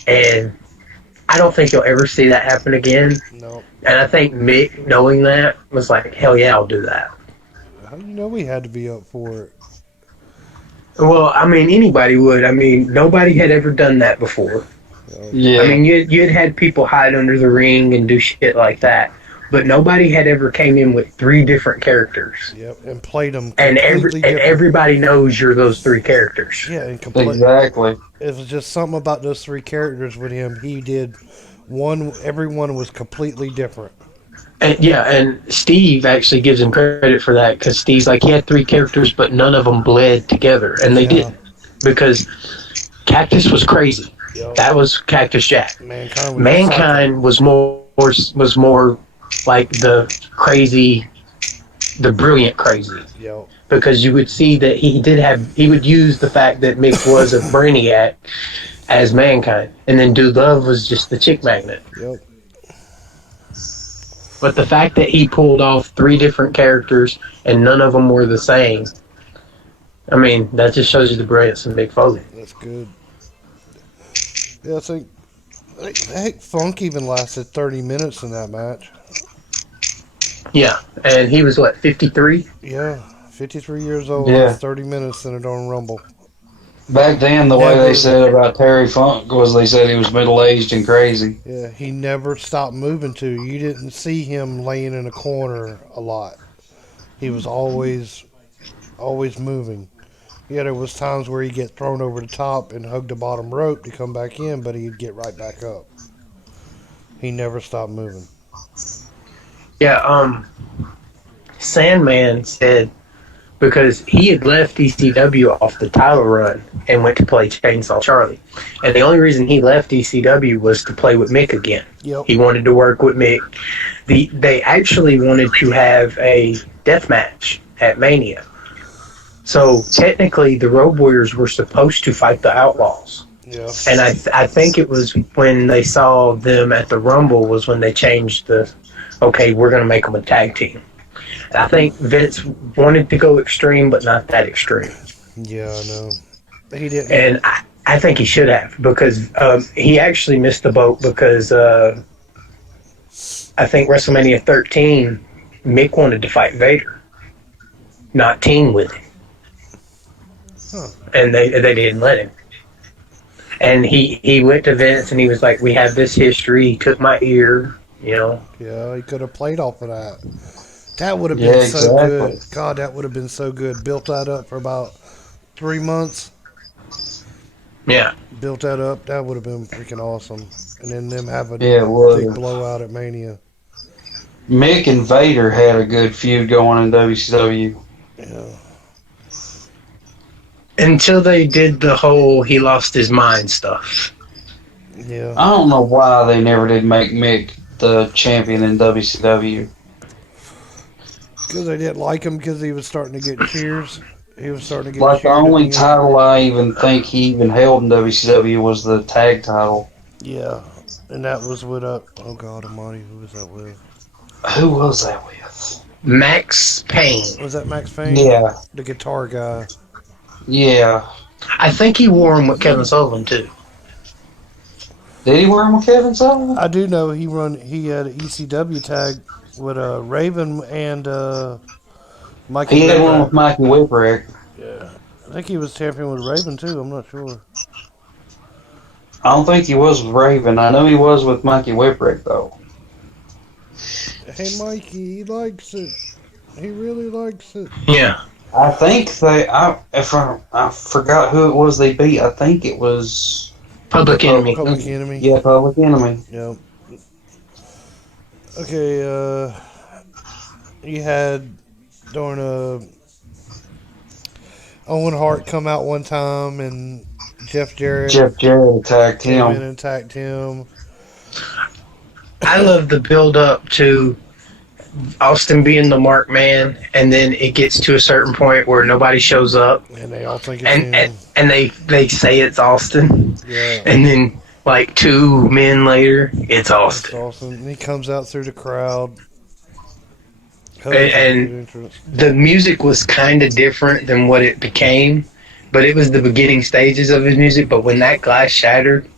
And I don't think you'll ever see that happen again. No. And I think Mick, knowing that, was like, hell yeah, I'll do that. How do you know we had to be up for it? Well, I mean, anybody would. I mean, nobody had ever done that before. Yep. I Yeah, mean, you'd had people hide under the ring and do shit like that, but nobody had ever came in with three different characters, Yep. And played them and completely different. everybody knows you're those three characters. Yeah, and complete. exactly. It was just something about those three characters with him. He did one. Everyone was completely different. And yeah, and Steve actually gives him credit for that because Steve's like he had three characters, but none of them bled together, and they Yeah. didn't because Cactus was crazy. Yep. That was Cactus Jack. Mankind was just like him. Mankind was more like the crazy, the brilliant crazy. Yep. Because you would see that he would use the fact that Mick was a brainiac as Mankind, and then Dude Love was just the chick magnet. Yep. But the fact that he pulled off three different characters and none of them were the same, I mean, that just shows you the brilliance of Mick Foley. That's good. Yeah, heck, Funk even lasted 30 minutes in that match. Yeah, and he was what, 53? Yeah, 53 years old. Yeah. 30 minutes in a darn Rumble. Back then, the way Never- they said about Terry Funk was they said he was middle aged and crazy. Yeah, he never stopped moving to. You didn't see him laying in a corner a lot. He was always moving. Yeah, there was times where he'd get thrown over the top and hug the bottom rope to come back in, but he'd get right back up. He never stopped moving. Yeah, Sandman said because he had left ECW off the title run and went to play Chainsaw Charlie. And the only reason he left ECW was to play with Mick again. Yep. He wanted to work with Mick. They actually wanted to have a death match at Mania. So technically, the Road Warriors were supposed to fight the Outlaws. Yeah. And I think it was when they saw them at the Rumble was when they changed okay, we're going to make them a tag team. And I think Vince wanted to go extreme, but not that extreme. Yeah, I know. He didn't. And I think he should have because he actually missed the boat because I think WrestleMania 13, Mick wanted to fight Vader, not team with him. Huh. And they didn't let him. And he went to Vince and he was like, we have this history. He took my ear, you know. Yeah, he could have played off of that. That would have Yeah, been so exactly. good. God, that would have been so good. Built that up for about 3 months. Yeah. Built that up. That would have been freaking awesome. And then them have a Yeah, it would. big blowout at Mania. Mick and Vader had a good feud going in WCW. Yeah. Until they did the whole he lost his mind stuff. Yeah. I don't know why they never did make Mick the champion in WCW. Because they didn't like him because he was starting to get cheers. He was starting to get Like the cheered at only end. title I even think he even held in WCW was the tag title. Yeah. And that was with, oh God almighty, who was that with? Who was that with? Max Payne. Was that Max Payne? Yeah, The guitar guy. yeah. I think he wore him with Kevin Sullivan too. Did he wear him with Kevin Sullivan? I do know he had an ECW tag with Raven and Mikey. He had Whipwreck. one with Mikey Whipwreck. Yeah. I think he was champion with Raven too. I'm not sure. I don't think he was with Raven. I know he was with Mikey Whipwreck though. Hey, Mikey, he likes it. He really likes it. Yeah. I think I forgot who it was they beat. I think it was Public Enemy. Public Enemy. yeah, Public Enemy. Yep. Okay, you had during Owen Hart come out one time and Jeff Jarrett Jeff Jarrett attacked came in him. and attacked him. I love the build up to Austin being the mark man, and then it gets to a certain point where nobody shows up, And they all think it's and him. and they say it's Austin, Yeah. and then like 2 men later, it's That's Austin. awesome. And he comes out through the crowd. And the music was kind of different than what it became, but it was the beginning stages of his music. But when that glass shattered,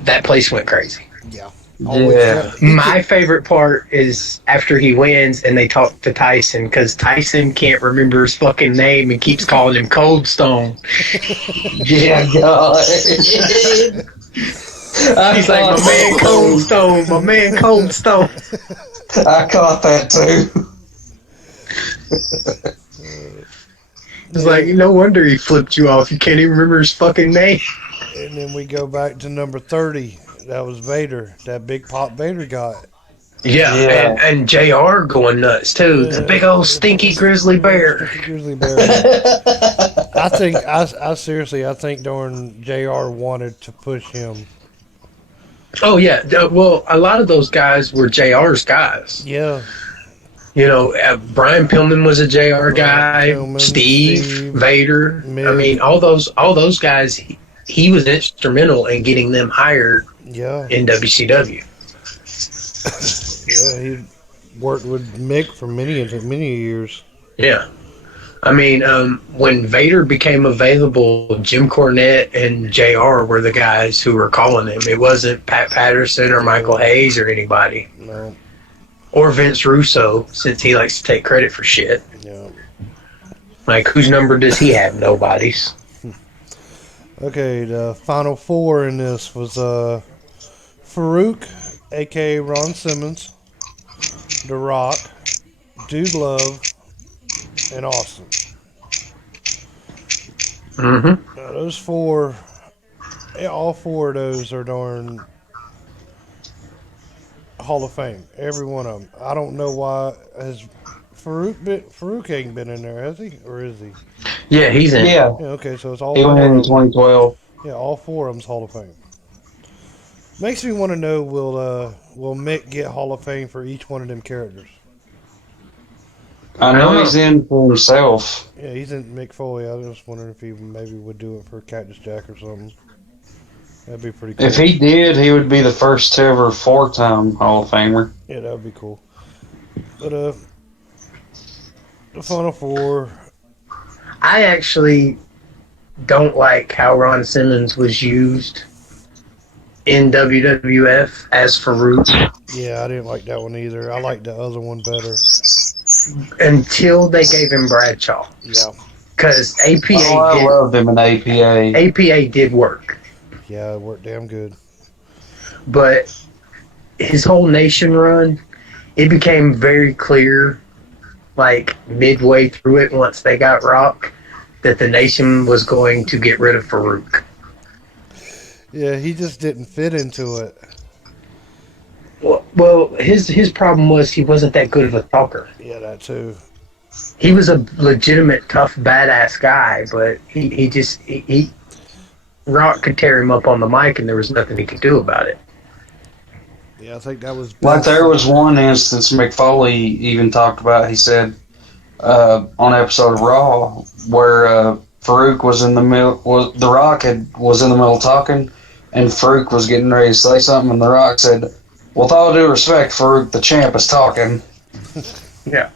that place went crazy. yeah. Yeah. My favorite part is after he wins and they talk to Tyson because Tyson can't remember his fucking name and keeps calling him Cold Stone. Yeah, God. I He's like, my caught man that Cold too. Stone, my man Cold Stone. I caught that too. It's like, Yeah, no wonder he flipped you off. You can't even remember his fucking name. and then we go back to number 30. That was Vader. That big pop Vader got. Yeah, Yeah. and JR going nuts too. The big old stinky grizzly bear. Stinky grizzly bear. I think I seriously I think during Jr. wanted to push him. Oh yeah, well, a lot of those guys were JR's guys. Yeah, You know, Brian Pillman was a JR Brian guy. Pillman, Steve Steve, Vader. I mean, Mick. all those guys. He was instrumental in getting them hired Yeah, in WCW. yeah. He worked with Mick for many years. Yeah. I mean, when Vader became available, Jim Cornette and JR were the guys who were calling him. It wasn't Pat Patterson or Michael Yeah, Hayes or anybody. no, Or Vince Russo, since he likes to take credit for shit. yeah. Like, whose number does he have? Nobody's. Okay, the final four in this was Farouk, aka Ron Simmons, The Rock, Dude Love, and Austin. Mm-hmm. Now, those four, all four of those are darn Hall of Fame. Every one of them. I don't know why has Farouk ain't been in there, has he, or is he? Yeah, he's in. Yeah. Yeah. Okay, so it's all He went four in of them. 2012. Yeah, all four of them's Hall of Fame. Makes me want to know will Mick get Hall of Fame for each one of them characters? I know he's in for himself. Yeah, he's in Mick Foley. I was just wondering if he maybe would do it for Cactus Jack or something. That'd be pretty cool. If he did, he would be the first ever four-time Hall of Famer. Yeah, that would be cool. But the final four. I actually don't like how Ron Simmons was used in WWF as Farouk Yeah, I didn't like that one either. I liked the other one better. until they gave him Bradshaw. Yeah, Because Oh, I loved him in APA. APA did work. yeah, it worked damn good. But his whole nation run, it became very clear, like midway through it, once they got Rock, that the nation was going to get rid of Farouk. Yeah, he just didn't fit into it. Well, his problem was he wasn't that good of a talker. Yeah, that too. He was a legitimate tough badass guy, but he Rock could tear him up on the mic, and there was nothing he could do about it. Yeah, I think that was Like best. there was one instance McFoley even talked about. He said on an episode of Raw where Farouk was in the middle. The Rock was in the middle talking, and Farouk was getting ready to say something, and The Rock said, "With all due respect, Farouk, the champ is talking." Yeah.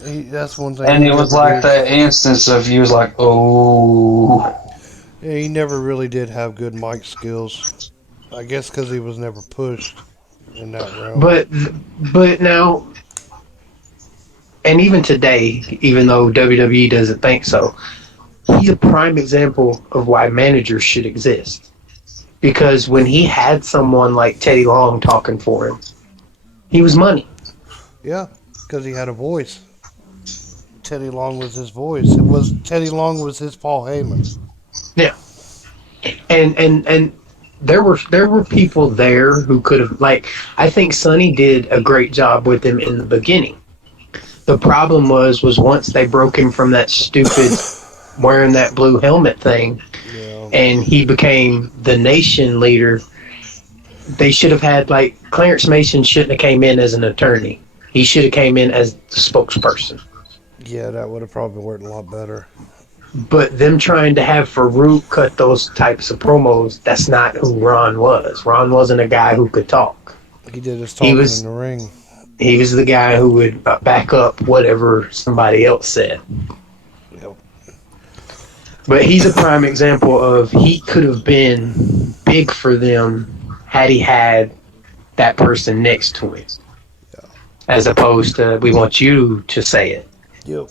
That's one thing. And he it was never like did. that instance of he was like, "Oh." Yeah, he never really did have good mic skills. I guess because he was never pushed in that realm. But now, and even today, even though WWE doesn't think so, he's a prime example of why managers should exist. Because when he had someone like Teddy Long talking for him, he was money. Yeah, because he had a voice. Teddy Long was his voice. Teddy Long was his Paul Heyman. Yeah. And there were people there who could have, like, I think Sonny did a great job with him in the beginning. The problem was once they broke him from that stupid wearing that blue helmet thing, Yeah. and he became the nation leader, they should have had, like, Clarence Mason shouldn't have came in as an attorney. He should have came in as the spokesperson. Yeah, that would have probably worked a lot better. But them trying to have Farouk cut those types of promos, that's not who Ron was. Ron wasn't a guy who could talk. He did his talking was- in the ring. He was the guy who would back up whatever somebody else said. Yep. But he's a prime example of he could have been big for them had he had that person next to him. As opposed to, we want you to say it. Yep.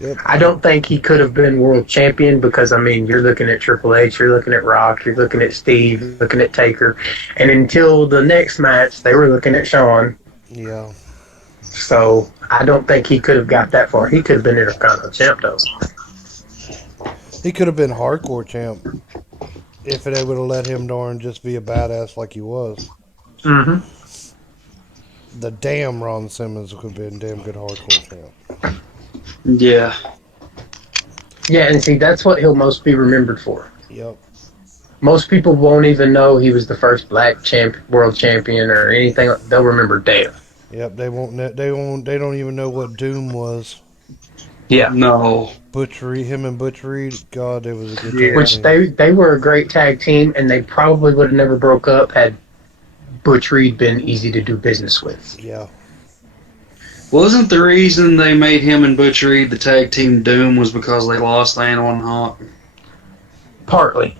Yep. I don't think he could have been world champion because, I mean, you're looking at Triple H, you're looking at Rock, you're looking at Steve, you're looking at Taker. And until the next match, they were looking at Shawn. Yeah. So I don't think he could have got that far. He could have been Intercontinental champ, though. He could have been hardcore champ if they would have let him darn just be a badass like he was. Mm-hmm. The damn Ron Simmons could have been damn good hardcore champ. Yeah. Yeah, and see, that's what he'll most be remembered for. Yep. Most people won't even know he was the first black world champion or anything. They'll remember Dale. Yep. They won't. They won't. They don't even know what Doom was. Yeah. No. Butch Reed, him and Butch Reed. God, it was a good Yeah. tag Which team. they were a great tag team, and they probably would have never broke up had Butch Reed been easy to do business with. Yeah. Wasn't the reason they made him and Butch Reed the tag team Doom was because they lost the Animal and Hawk? Partly.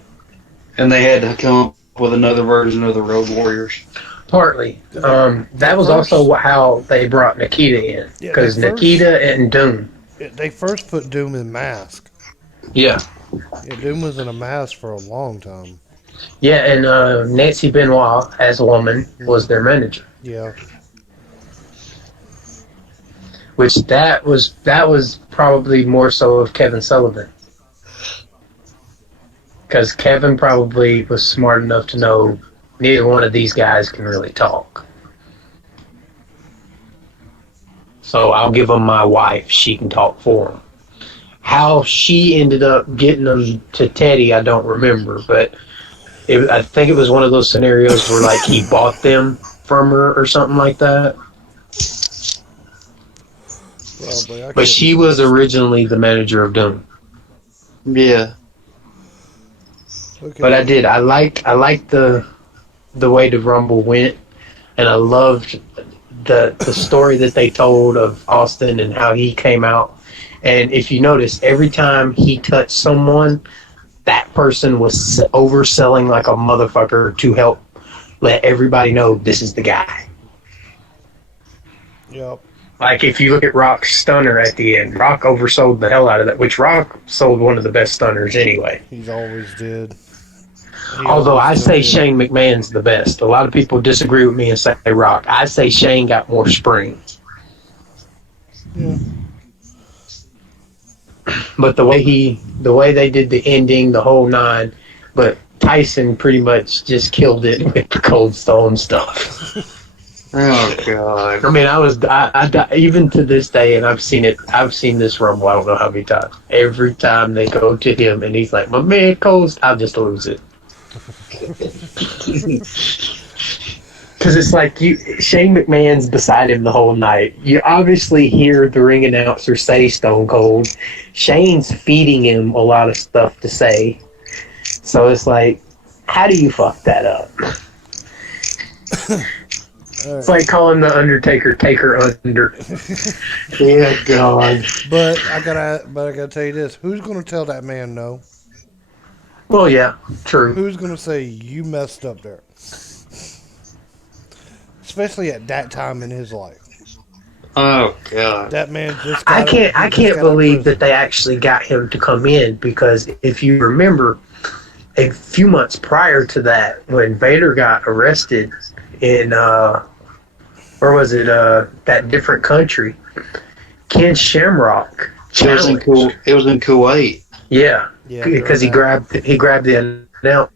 And they had to come up with another version of the Road Warriors. Partly. That was also how they brought Nikita in. Yeah, Because they first- Nikita and Doom. They first put Doom in mask. Yeah. Yeah, Doom was in a mask for a long time. Yeah, and Nancy Benoit, as a woman, was their manager. Yeah. Which that was probably more so of Kevin Sullivan. Because Kevin probably was smart enough to know neither one of these guys can really talk. So I'll give him my wife. She can talk for him. How she ended up getting them to Teddy, I don't remember. But I think it was one of those scenarios where, like, he bought them from her or something like that. Probably. But she was originally the manager of Doom. Yeah. Okay. But I liked the way the Rumble went, and I loved the story that they told of Austin and how he came out. And if you notice, every time he touched someone, that person was overselling like a motherfucker to help let everybody know this is the guy. Yep. Like, if you look at Rock's stunner at the end, Rock oversold the hell out of that, which Rock sold one of the best stunners anyway. He's always did. Although I say Shane McMahon's the best. A lot of people disagree with me and say Rock. I say Shane got more spring. Yeah. But the way they did the ending, the whole nine, but Tyson pretty much just killed it with the Cold Stone stuff. Oh God. I mean, I even to this day, and I've seen this Rumble, I don't know how many times. Every time they go to him and he's like, my man Cold, I'll just lose it. Because it's like Shane McMahon's beside him the whole night. You obviously hear the ring announcer say Stone Cold. Shane's feeding him a lot of stuff to say. So it's like, how do you fuck that up? It's like calling the Undertaker Taker Under. Yeah, God. But I gotta tell you this: who's gonna tell that man no? Well, yeah, true. Who's gonna say you messed up there? Especially at that time in his life. Oh God. That man just. I can't got out of believe prison. that they actually got him to come in, because if you remember, a few months prior to that, when Vader got arrested in where was it? That different country. Ken Shamrock challenged. It was in Kuwait. Yeah, Yeah, because he grabbed the announce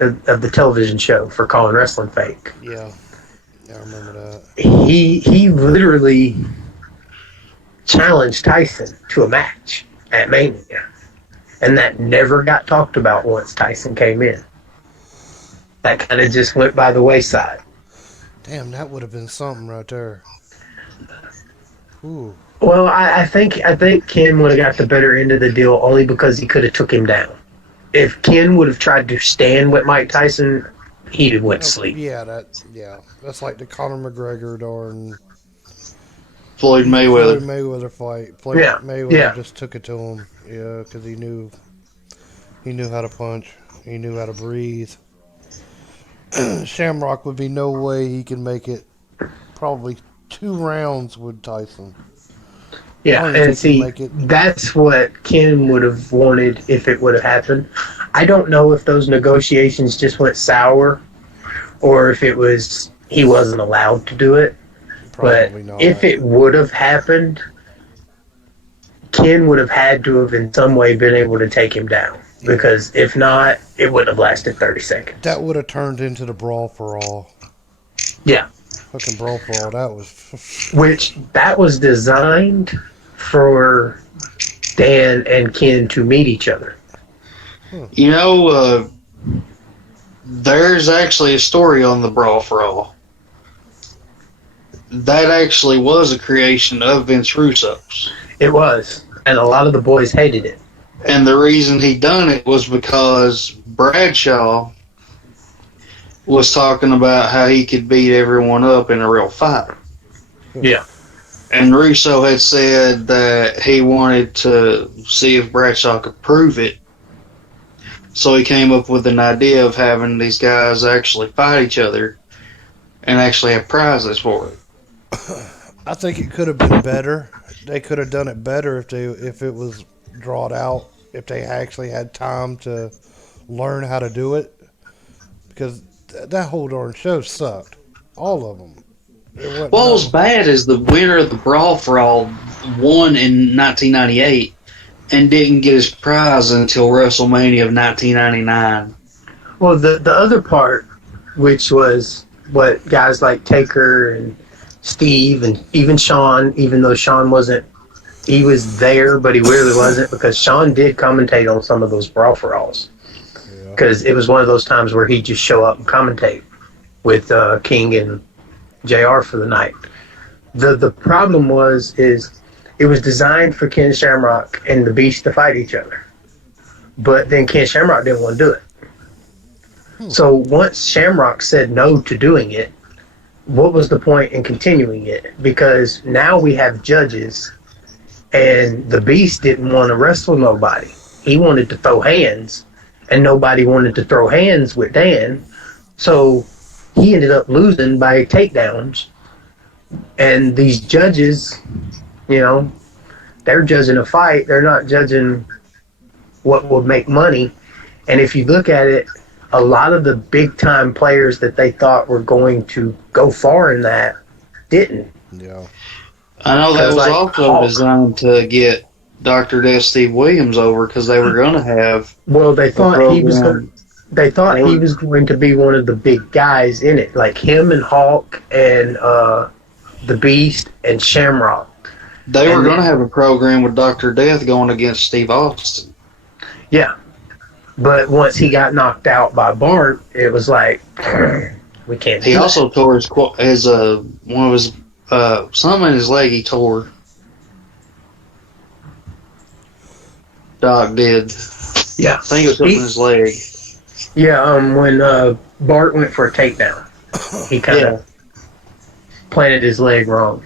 of the television show for calling wrestling fake. Yeah, I remember that. He literally challenged Tyson to a match at Mania, and that never got talked about once Tyson came in. That kind of just went by the wayside. Damn, that would have been something right there. Ooh. Well, I think Ken would have got the better end of the deal only because he could have took him down. If Ken would have tried to stand with Mike Tyson, he'd have went to sleep. Yeah, that's like the Conor McGregor darn Floyd Mayweather. Floyd Mayweather fight. Yeah, Mayweather yeah. just took it to him. Yeah, because he knew how to punch. He knew how to breathe. Shamrock would be no way he can make it. Probably 2 rounds with Tyson. I Yeah, don't even and think he'd see, make it. that's what Ken would have wanted if it would have happened. I don't know if those negotiations just went sour or if it was he wasn't allowed to do it. But Probably if not. it would have happened, Ken would have had to have in some way been able to take him down. Yeah, Because if not, it wouldn't have lasted 30 seconds. that would have turned into the brawl for all. Yeah, Fucking brawl for all. That was. which that was designed for Dan and Ken to meet each other. Huh. You know, there's actually a story on the Brawl for All. That actually was a creation of Vince Russo's. It was. And a lot of the boys hated it. And the reason he done it was because Bradshaw was talking about how he could beat everyone up in a real fight. Yeah. And Russo had said that he wanted to see if Bradshaw could prove it. So he came up with an idea of having these guys actually fight each other and actually have prizes for it. I think it could have been better. They could have done it better if it was drawn out. If they actually had time to learn how to do it, because that whole darn show sucked. All of them. It wasn't What was no. bad is the winner of the Brawl for All won in 1998 and didn't get his prize until WrestleMania of 1999. Well, the other part, which was what guys like Taker and Steve and even Sean, even though Sean wasn't, he was there, but he really wasn't because Sean did commentate on some of those Brawl for Alls. Yeah. Because it was one of those times where he'd just show up and commentate with King and JR for the night. The problem is it was designed for Ken Shamrock and the Beast to fight each other. But then Ken Shamrock didn't want to do it. So once Shamrock said no to doing it, what was the point in continuing it? Because now we have judges, and the Beast didn't want to wrestle nobody. He wanted to throw hands, and nobody wanted to throw hands with Dan. So he ended up losing by takedowns. And these judges, you know, they're judging a fight. They're not judging what would make money. And if you look at it, a lot of the big time players that they thought were going to go far in that didn't. Yeah. I know that was Like also Hulk. designed to get Dr. Death Steve Williams over because they were going to have Well, they a thought he was program. they thought he was going to be one of the big guys in it, like him and Hulk and the Beast and Shamrock. They were And- going to have a program with Dr. Death going against Steve Austin. Yeah. But once he got knocked out by Bart, it was like we can't. He do also tore his one of his something in his leg. He tore. Doc did. that. Yeah. I think it was something in his leg. Yeah. When Bart went for a takedown, he kind of planted his leg wrong,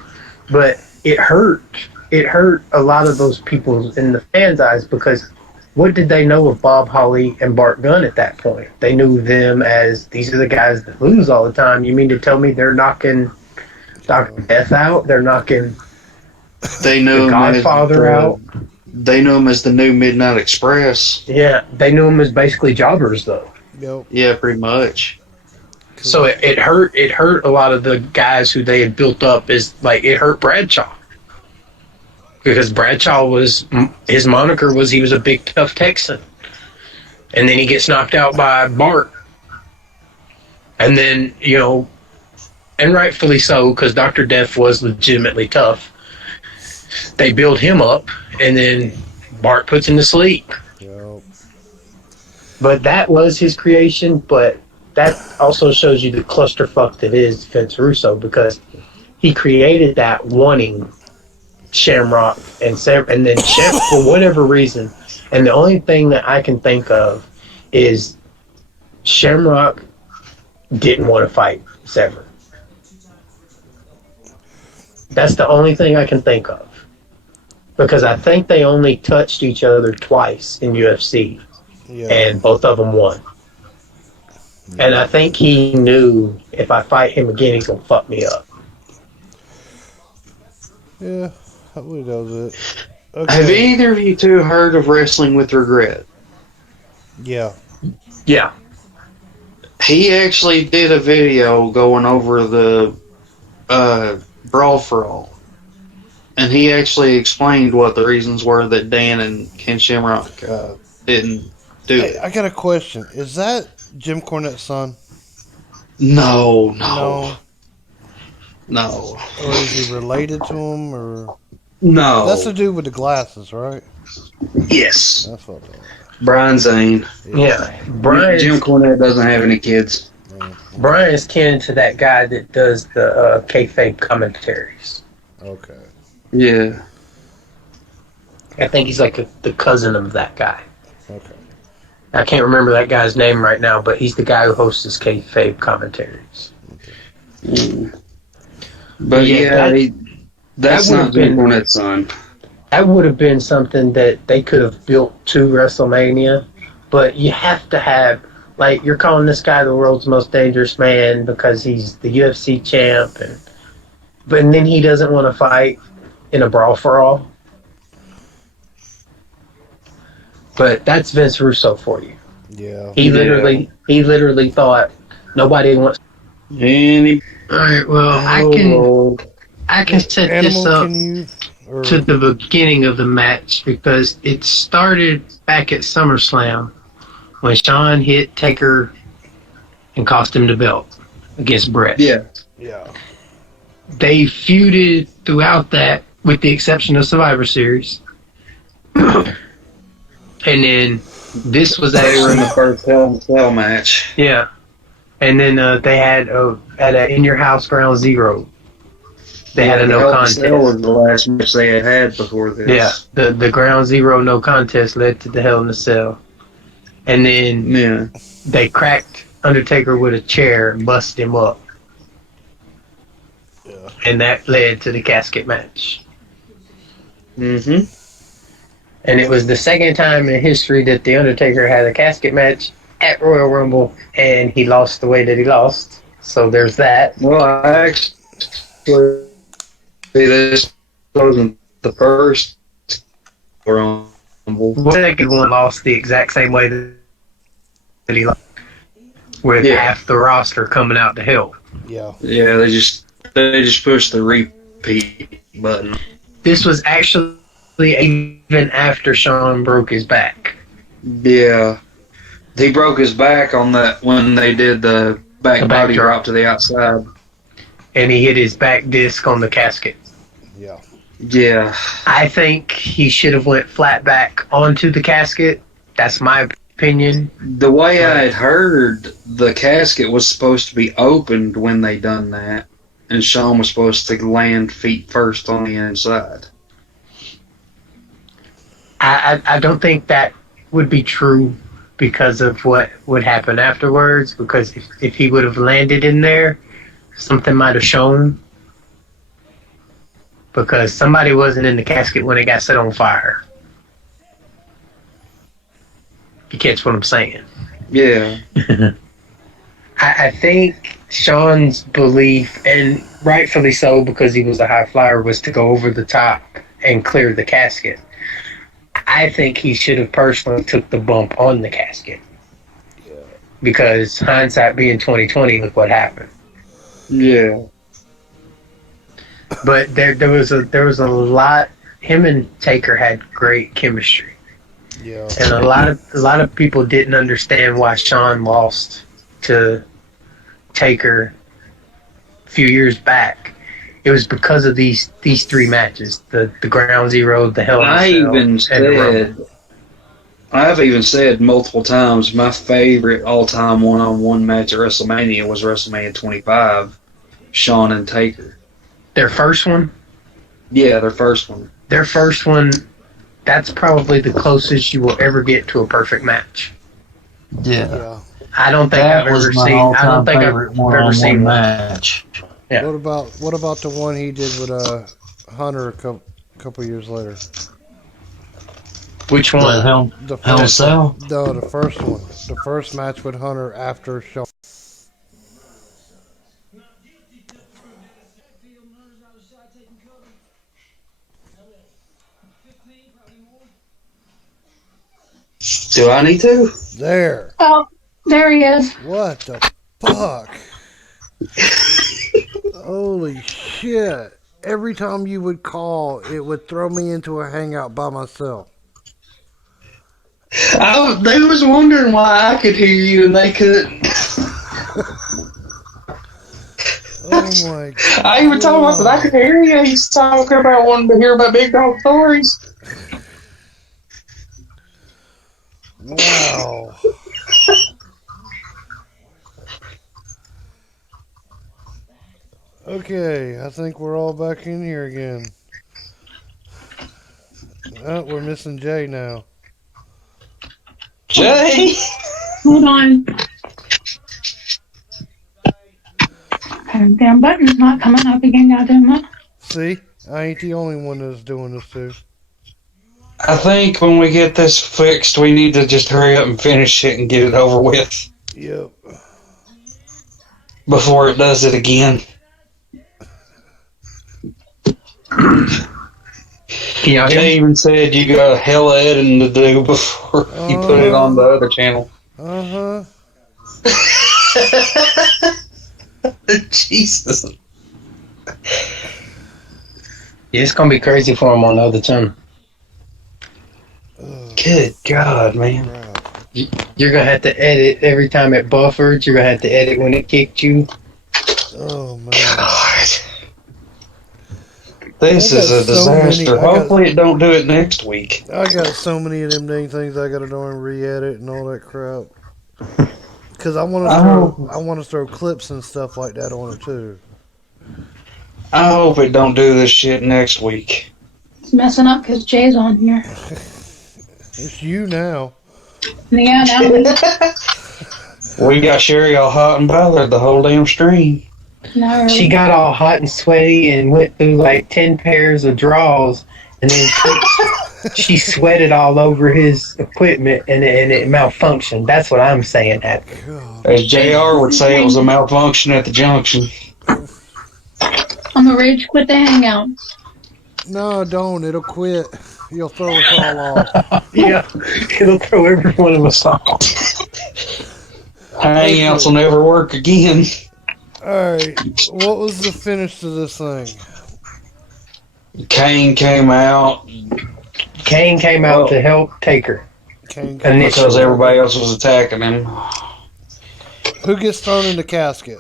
but it hurt. It hurt a lot of those people in the fans' eyes because what did they know of Bob Holly and Bart Gunn at that point? They knew them as these are the guys that lose all the time. You mean to tell me they're knocking Dr. Death out? They're knocking They knew the him Godfather out? They knew him as the new Midnight Express. Yeah, they knew them as basically jobbers though. Yep. Yeah, pretty much. So it hurt. It hurt a lot of the guys who they had built up. Is like it hurt Bradshaw because Bradshaw was his moniker was he was a big tough Texan, and then he gets knocked out by Bart, and then and rightfully so because Dr. Death was legitimately tough. They build him up, and then Bart puts him to sleep. Yep. But that was his creation, but that also shows you the clusterfuck that is Vince Russo because he created that wanting Shamrock and then for whatever reason, and the only thing that I can think of is Shamrock didn't want to fight Sever. That's the only thing I can think of because I think they only touched each other twice in UFC, Yeah. and both of them won. And I think he knew if I fight him again, he's gonna fuck me up. Yeah. Who does it? Have Okay. either of you two heard of Wrestling with Regret? Yeah. Yeah. He actually did a video going over the Brawl for All. And he actually explained what the reasons were that Dan and Ken Shamrock didn't do Hey, it. I got a question. Is that Jim Cornette's son? No, no, No. no, Or is he related to him? Or that's the no. dude with the glasses, right? Yes, That's what I thought. Brian Zane. Yeah. Yeah. Jim Cornette doesn't have any kids. Okay. Brian's kin to that guy that does the kayfabe commentaries. Okay. Yeah. I think he's like the cousin of that guy. Okay. I can't remember that guy's name right now, but he's the guy who hosts his kayfabe commentaries. Mm. But yeah, that's that would not have Jim been Cornette's son. that would have been something that they could have built to WrestleMania, but you have to have like you're calling this guy the world's most dangerous man because he's the UFC champ, and then he doesn't want to fight in a brawl for all. But that's Vince Russo for you. Yeah. He literally thought nobody wants. Any All right, well, oh Lord. I can set this Animal, up can you? Or to the beginning of the match because it started back at SummerSlam when Shawn hit Taker and cost him the belt against Brett. Yeah. yeah. They feuded throughout that, with the exception of Survivor Series. And then this was They were in the actually first Hell in a Cell match. yeah. And then they had a In Your House Ground Zero. They had a The no Hell in a contest. Cell was the last match they had before this. Yeah, the Ground Zero no contest led to the Hell in a Cell. And then Yeah. they cracked Undertaker with a chair and busted him up. Yeah. And that led to the casket match. Mm-hmm. And it was the second time in history that the Undertaker had a casket match at Royal Rumble, and he lost the way that he lost. So there's that. Well, I actually this wasn't the first Rumble. The second one lost the exact same way that he lost, with Yeah. half the roster coming out to help. Yeah. Yeah, they just pushed the repeat button. This was actually even after Shawn broke his back. Yeah. He broke his back on that when they did the back The body backdrop. drop to the outside. And he hit his back disc on the casket. Yeah. Yeah. I think he should have went flat back onto the casket. That's my opinion. The way I had heard, the casket was supposed to be opened when they done that, and Shawn was supposed to land feet first on the inside. I don't think that would be true because of what would happen afterwards. Because if he would have landed in there, something might have shown. Because somebody wasn't in the casket when it got set on fire. You catch what I'm saying? Yeah. I think Shawn's belief, and rightfully so because he was a high flyer, was to go over the top and clear the casket. I think he should have personally took the bump on the casket. Yeah. Because hindsight being 2020, look what happened. Yeah. But there was a lot. Him and Taker had great chemistry, Yeah. and a lot of people didn't understand why Shawn lost to Taker a few years back. It was because of these three matches: the Ground Zero, the Hell in a Cell, and the Rumble. I've even said multiple times my favorite all-time one-on-one match at WrestleMania was WrestleMania 25, Shawn and Taker. Their first one. Yeah, their first one. Their first one. That's probably the closest you will ever get to a perfect match. Yeah. Yeah. I don't think That I've was ever my seen. I all-time don't think I've favorite ever seen one-on-one one. match. Yeah. What about the one he did with Hunter a couple years later? Which The one? Hell, The Hell in a first Cell? No, the first one. The first match with Hunter after Shawn. Do I need to? There. Oh, there he is. What the fuck? Holy shit. Every time you would call, it would throw me into a hangout by myself. They was wondering why I could hear you and they couldn't. Oh my I even told him I could god. hear you. He's talking about wanting to hear about big dog stories. Wow. Okay, I think we're all back in here again. Oh, we're missing Jay now. Jay! Hold on. Damn button's not coming up again, goddamn it. See? I ain't the only one that's doing this too. I think when we get this fixed, we need to just hurry up and finish it and get it over with Yep. before it does it again. Jay even said you got a hell of editing to do before you put it on the other channel. Uh-huh. Jesus. Yeah, it's gonna be crazy for him on the other channel. Good God, man. Crap. You're gonna have to edit every time it buffered. You're gonna have to edit when it kicked you. Oh man. God. This I got is a so many- disaster. I got- Hopefully it don't do it next week. I got so many of them dang things I gotta darn re-edit and all that crap. Cause I want to throw clips and stuff like that on it too. I hope it don't do this shit next week. It's messing up because Jay's on here. It's you now. Yeah, now We got Sherry all hot and bothered the whole damn stream. no, She got all hot and sweaty and went through like 10 pairs of draws, and then she sweated all over his equipment, and it malfunctioned. That's what I'm saying happened. God. As JR would say, it was a malfunction at the junction. I'm gonna rage quit the hangout. No, don't. It'll quit. You'll throw us all off. Yeah, it'll throw every one of us off. Hangouts will never work again. Alright. What was the finish to this thing? Kane came out Kane came out to help Taker. Kane because everybody else was attacking him. Who gets thrown in the casket?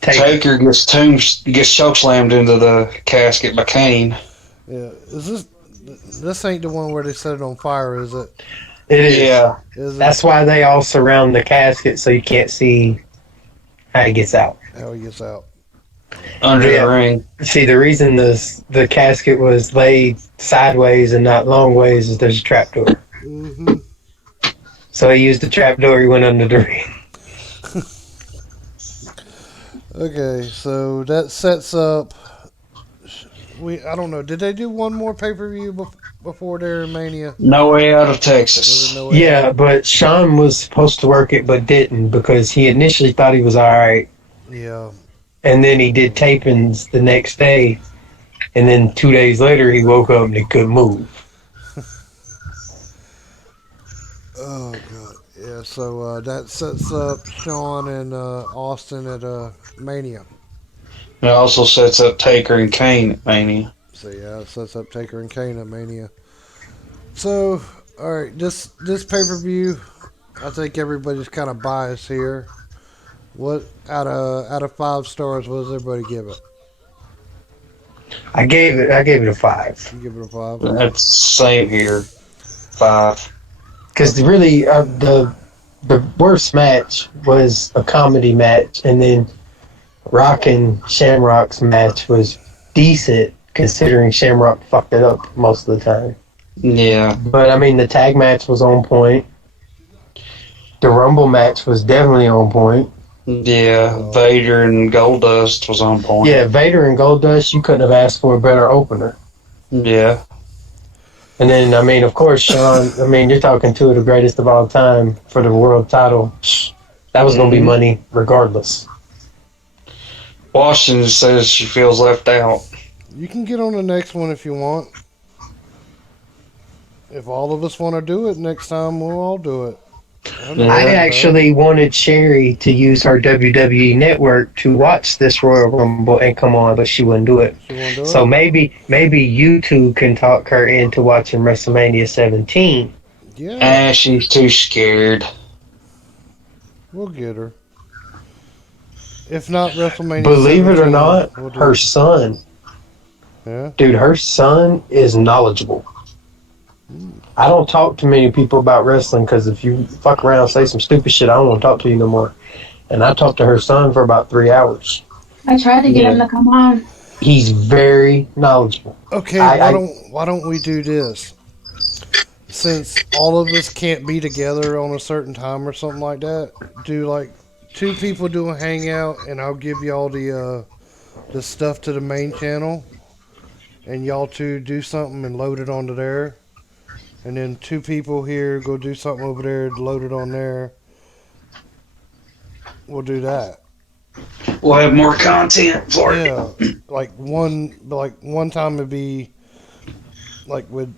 Taker gets chokeslammed into the casket by Kane. Yeah. Is this ain't the one where they set it on fire, is it? It is. Yeah. Is it? That's why they all surround the casket so you can't see how he gets out. How he gets out. Under Yeah. the ring. See, the reason the casket was laid sideways and not long ways is there's a trapdoor. Mm-hmm. So he used the trapdoor, he went under the ring. Okay, so that sets up. I don't know. Did they do one more pay-per-view before their Mania? No Way Out of Was Texas. it no way Yeah, out? but Sean was supposed to work it but didn't because he initially thought he was alright. Yeah. And then he did tapings the next day. And then 2 days later, he woke up and he couldn't move. Oh god. Yeah. So that sets up Sean and Austin at Mania. It also sets up Taker and Kane at Mania. So yeah, it sets up Taker and Kane at Mania. So all right, this pay-per-view, I think everybody's kind of biased here. What out of 5 stars? What does everybody give it? I gave it a 5. You give it a 5. That's same here. 5. Because really, the worst match was a comedy match, and then Rock and Shamrock's match was decent, considering Shamrock fucked it up most of the time. Yeah. But I mean, the tag match was on point. The Rumble match was definitely on point. Yeah. Vader and Goldust was on point. Yeah, Vader and Goldust, you couldn't have asked for a better opener. Yeah. And then, I mean, of course, Sean, I mean, you're talking two of the greatest of all time for the world title. That was going to be money regardless. Washington says she feels left out. You can get on the next one if you want. If all of us want to do it next time, we'll all do it. I Yeah. actually wanted Sherry to use her WWE network to watch this Royal Rumble and come on, but she wouldn't do it. She want to do So it? maybe you two can talk her into watching WrestleMania 17. Yeah, She's too scared. we'll get her. If not WrestleMania Believe it or 17, not, we'll do her it. son, Yeah. dude, her son is knowledgeable. Mm. I don't talk to many people about wrestling because if you fuck around and say some stupid shit, I don't want to talk to you no more. And I talked to her son for about 3 hours. I tried to get him Yeah. to come on. He's very knowledgeable. Okay, I why don't we do this? Since all of us can't be together on a certain time or something like that, do like two people do a hangout, and I'll give y'all the stuff to the main channel, and y'all two do something and load it onto there, and then two people here go do something over there, load it on there. We'll do that. We'll have more content for it. Yeah, like one time it'd be like with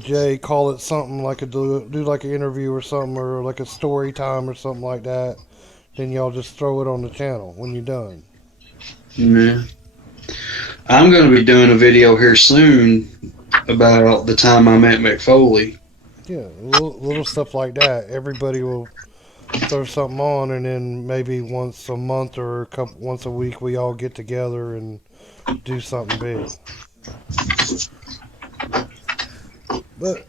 Jay, call it something like do like an interview or something, or like a story time or something like that. Then y'all just throw it on the channel when you're done. Yeah. I'm going to be doing a video here soon about the time I met McFoley. Yeah, little stuff like that. Everybody will throw something on, and then maybe once a month or once a week, we all get together and do something big. But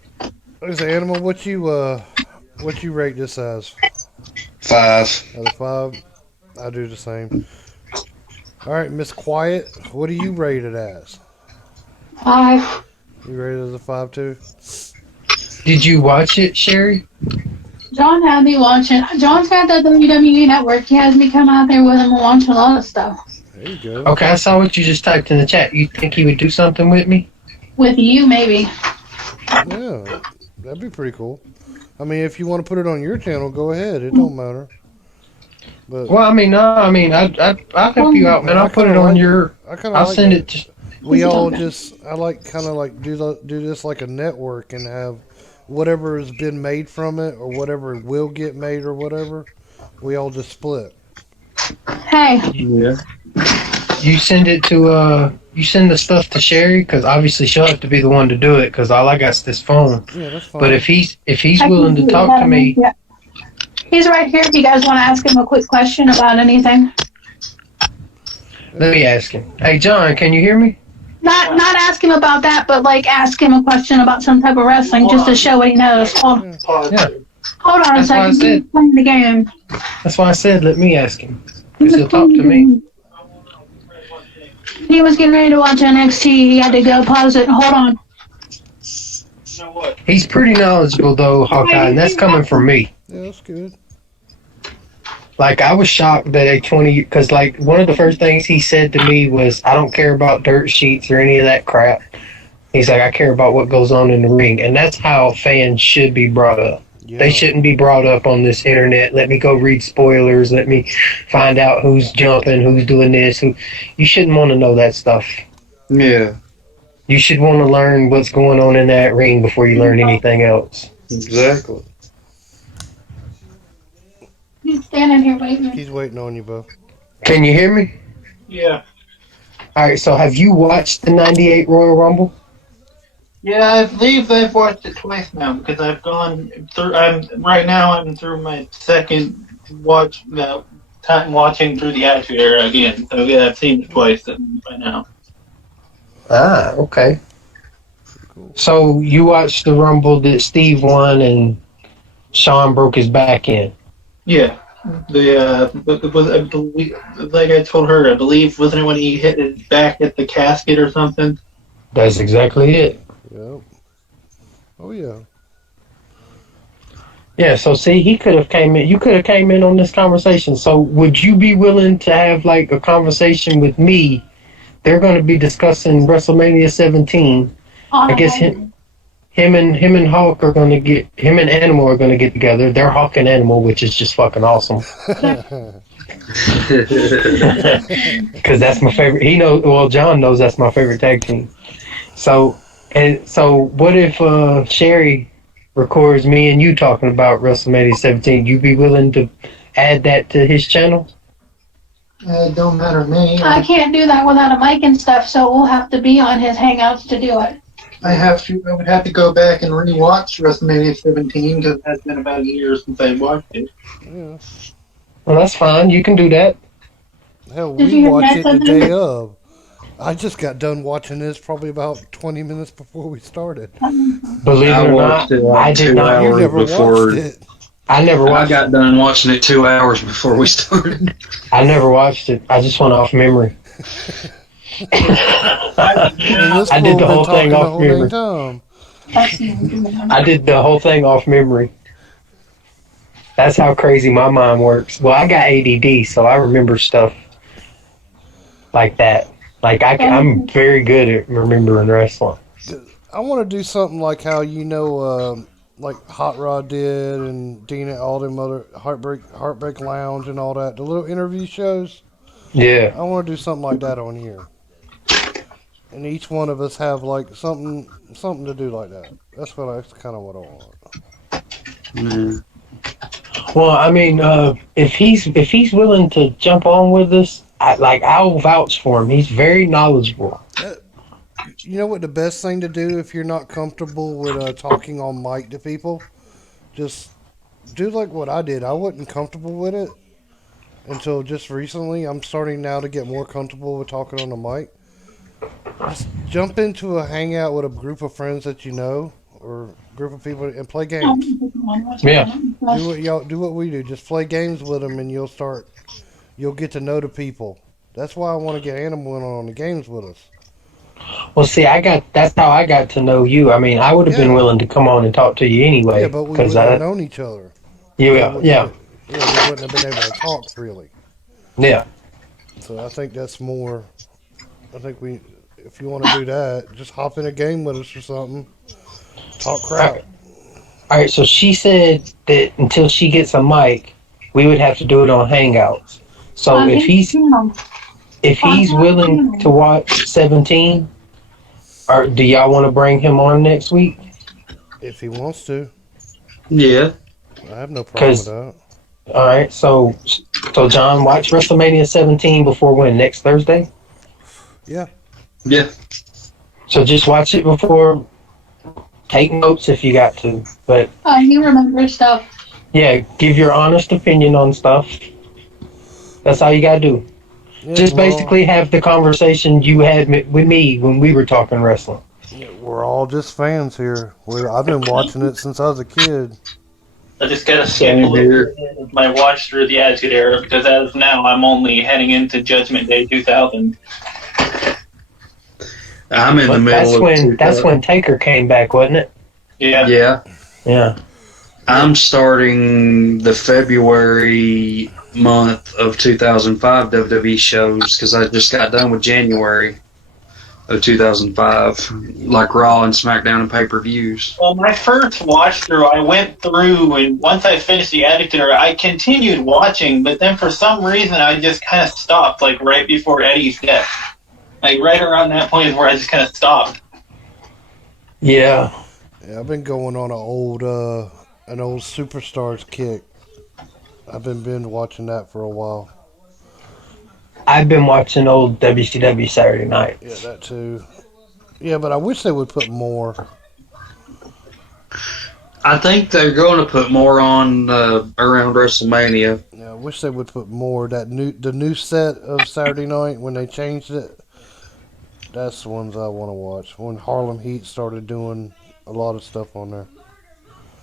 as an animal, what you rate this as? 5. Out of 5, I do the same. All right, Miss Quiet, what do you rate it as? 5. You rate it as a 5 too? Did you watch it, Sherry? John had me watching. John's got the WWE network. He has me come out there with him and watch a lot of stuff. There you go. Okay, I saw what you just typed in the chat. You think he would do something with me? With you, maybe. Yeah, that'd be pretty cool. I mean, if you want to put it on your channel, go ahead. It don't matter. But Well, I mean, no, I mean, I'll help you out, man. I I'll put kinda it on like your. I kind of I'll like send that. it. To, We all just I like kind of like do this like a network and have whatever has been made from it or whatever will get made or whatever. We all just split. Hey, Yeah. you send it to. You send the stuff to Sherry because obviously she'll have to be the one to do it because all I got is this phone. Yeah, that's fine. But if he's I willing can to do talk that. to me, Yeah. He's right here if you guys want to ask him a quick question about anything. let me ask him. Hey, John, can you hear me? Not ask him about that, but like ask him a question about some type of wrestling just to show what he knows. Hold Yeah, on a That's why I second. said- He's playing the game. that's why I said let me ask him because he'll talk to me. He was getting ready to watch NXT. He had to go pause it. Hold on. He's pretty knowledgeable though, Hawkeye, and that's coming from me. Yeah, that's good. Like I was shocked that a 20 because like one of the first things he said to me was, "I don't care about dirt sheets or any of that crap." He's like, "I care about what goes on in the ring," and that's how fans should be brought up. Yeah. They shouldn't be brought up on this internet. Let me go read spoilers. Let me find out who's jumping, who's doing this. Who you shouldn't want to know that stuff. Yeah. You should want to learn what's going on in that ring before you learn anything else. Exactly. He's standing here waiting. He's waiting on you, Bo. Can you hear me? Yeah. All right. So have you watched the '98 Royal Rumble? Yeah, I believe I've watched it twice now because I've gone through. I'm through my second time watching through the Attitude Era again. So yeah, I've seen it twice by now. Ah, okay. Cool. So you watched the Rumble that Steve won and Sean broke his back in. Yeah, I believe, like I told her, I believe wasn't it when he hit his back at the casket or something? That's exactly it. Yep. Oh yeah. Yeah, so see, he could have came in. You could have came in on this conversation. So would you be willing to have like a conversation with me? They're going to be discussing WrestleMania 17. I guess him and Hulk are going to him and Animal are going to get together. They're Hulk and Animal, which is just fucking awesome. Because that's my favorite. He knows. Well, John knows that's my favorite tag team. So And so, what if Sherry records me and you talking about WrestleMania 17? You be willing to add that to his channel? It don't matter to me. I can't do that without a mic and stuff, so we'll have to be on his Hangouts to do it. I would have to go back and rewatch WrestleMania 17 because it has been about a year since I watched it. Yeah. Well, that's fine. You can do that. Hell, Did we you hear watch that it the something? day of. I just got done watching this probably about 20 minutes before we started. Believe I it or watched not, it I like did 2 not. You hours never watched before. it. I never I watched got it. done watching it 2 hours before we started. I never watched it. I just went off memory. And this I did fool the been whole thing talking the off whole dang memory. time. I did the whole thing off memory. That's how crazy my mind works. Well, I got ADD, so I remember stuff like that. Like I'm very good at remembering wrestling. I want to do something like how like Hot Rod did and Dina, all them other Heartbreak Lounge and all that. The little interview shows. Yeah. I want to do something like that on here, and each one of us have like something to do like that. That's kind of what I want. Mm. Well, I mean, if he's willing to jump on with us, I'll vouch for him. He's very knowledgeable. You know what the best thing to do if you're not comfortable with talking on mic to people? Just do like what I did. I wasn't comfortable with it until just recently. I'm starting now to get more comfortable with talking on the mic. Just jump into a hangout with a group of friends that you know or group of people and play games. Yeah. Do what we do. Just play games with them and you'll get to know the people. That's why I want to get Animal in on the games with us. Well, see, that's how I got to know you. I mean, I would have been Yeah. willing to come on and talk to you anyway. Yeah, but we Because wouldn't have known each other. yeah, yeah, We wouldn't have been able to talk freely. yeah. So I think that's more. I think if you want to do that, just hop in a game with us or something. Talk crap. All right. So she said that until she gets a mic, we would have to do it on Hangouts. So if he's willing to watch 17, or do y'all want to bring him on next week? If he wants to, Yeah. I have no problem with that. All right. So John, watch WrestleMania 17 before when? Next Thursday? Yeah. Yeah. So just watch it before. Take notes if you got to, but You remember stuff. yeah, give your honest opinion on stuff. That's all you gotta do. Yeah, Just basically have the conversation you had with me when we were talking wrestling. we're all just fans here. I've been watching it since I was a kid. I just gotta skip a little bit of my watch through the Attitude Era because as of now I'm only heading into Judgment Day 2000. I'm in the middle of That's when Taker came back, wasn't it? Yeah. Yeah. Yeah. I'm starting the February month of 2005 WWE shows because I just got done with January of 2005, like Raw and SmackDown and pay-per-views. Well, my first watch through, I went through, and once I finished the Attitude Era, I continued watching, but then for some reason I just kind of stopped, like right before Eddie's death. Like right around that point is where I just kind of stopped. Yeah. Yeah, I've been going on an old Superstars kick. I've been binge watching that for a while. I've been watching old WCW Saturday Night. Yeah, that too. Yeah, but I wish they would put more. I think they're going to put more on around WrestleMania. Yeah, I wish they would put more. The new set of Saturday Night when they changed it. That's the ones I want to watch. When Harlem Heat started doing a lot of stuff on there.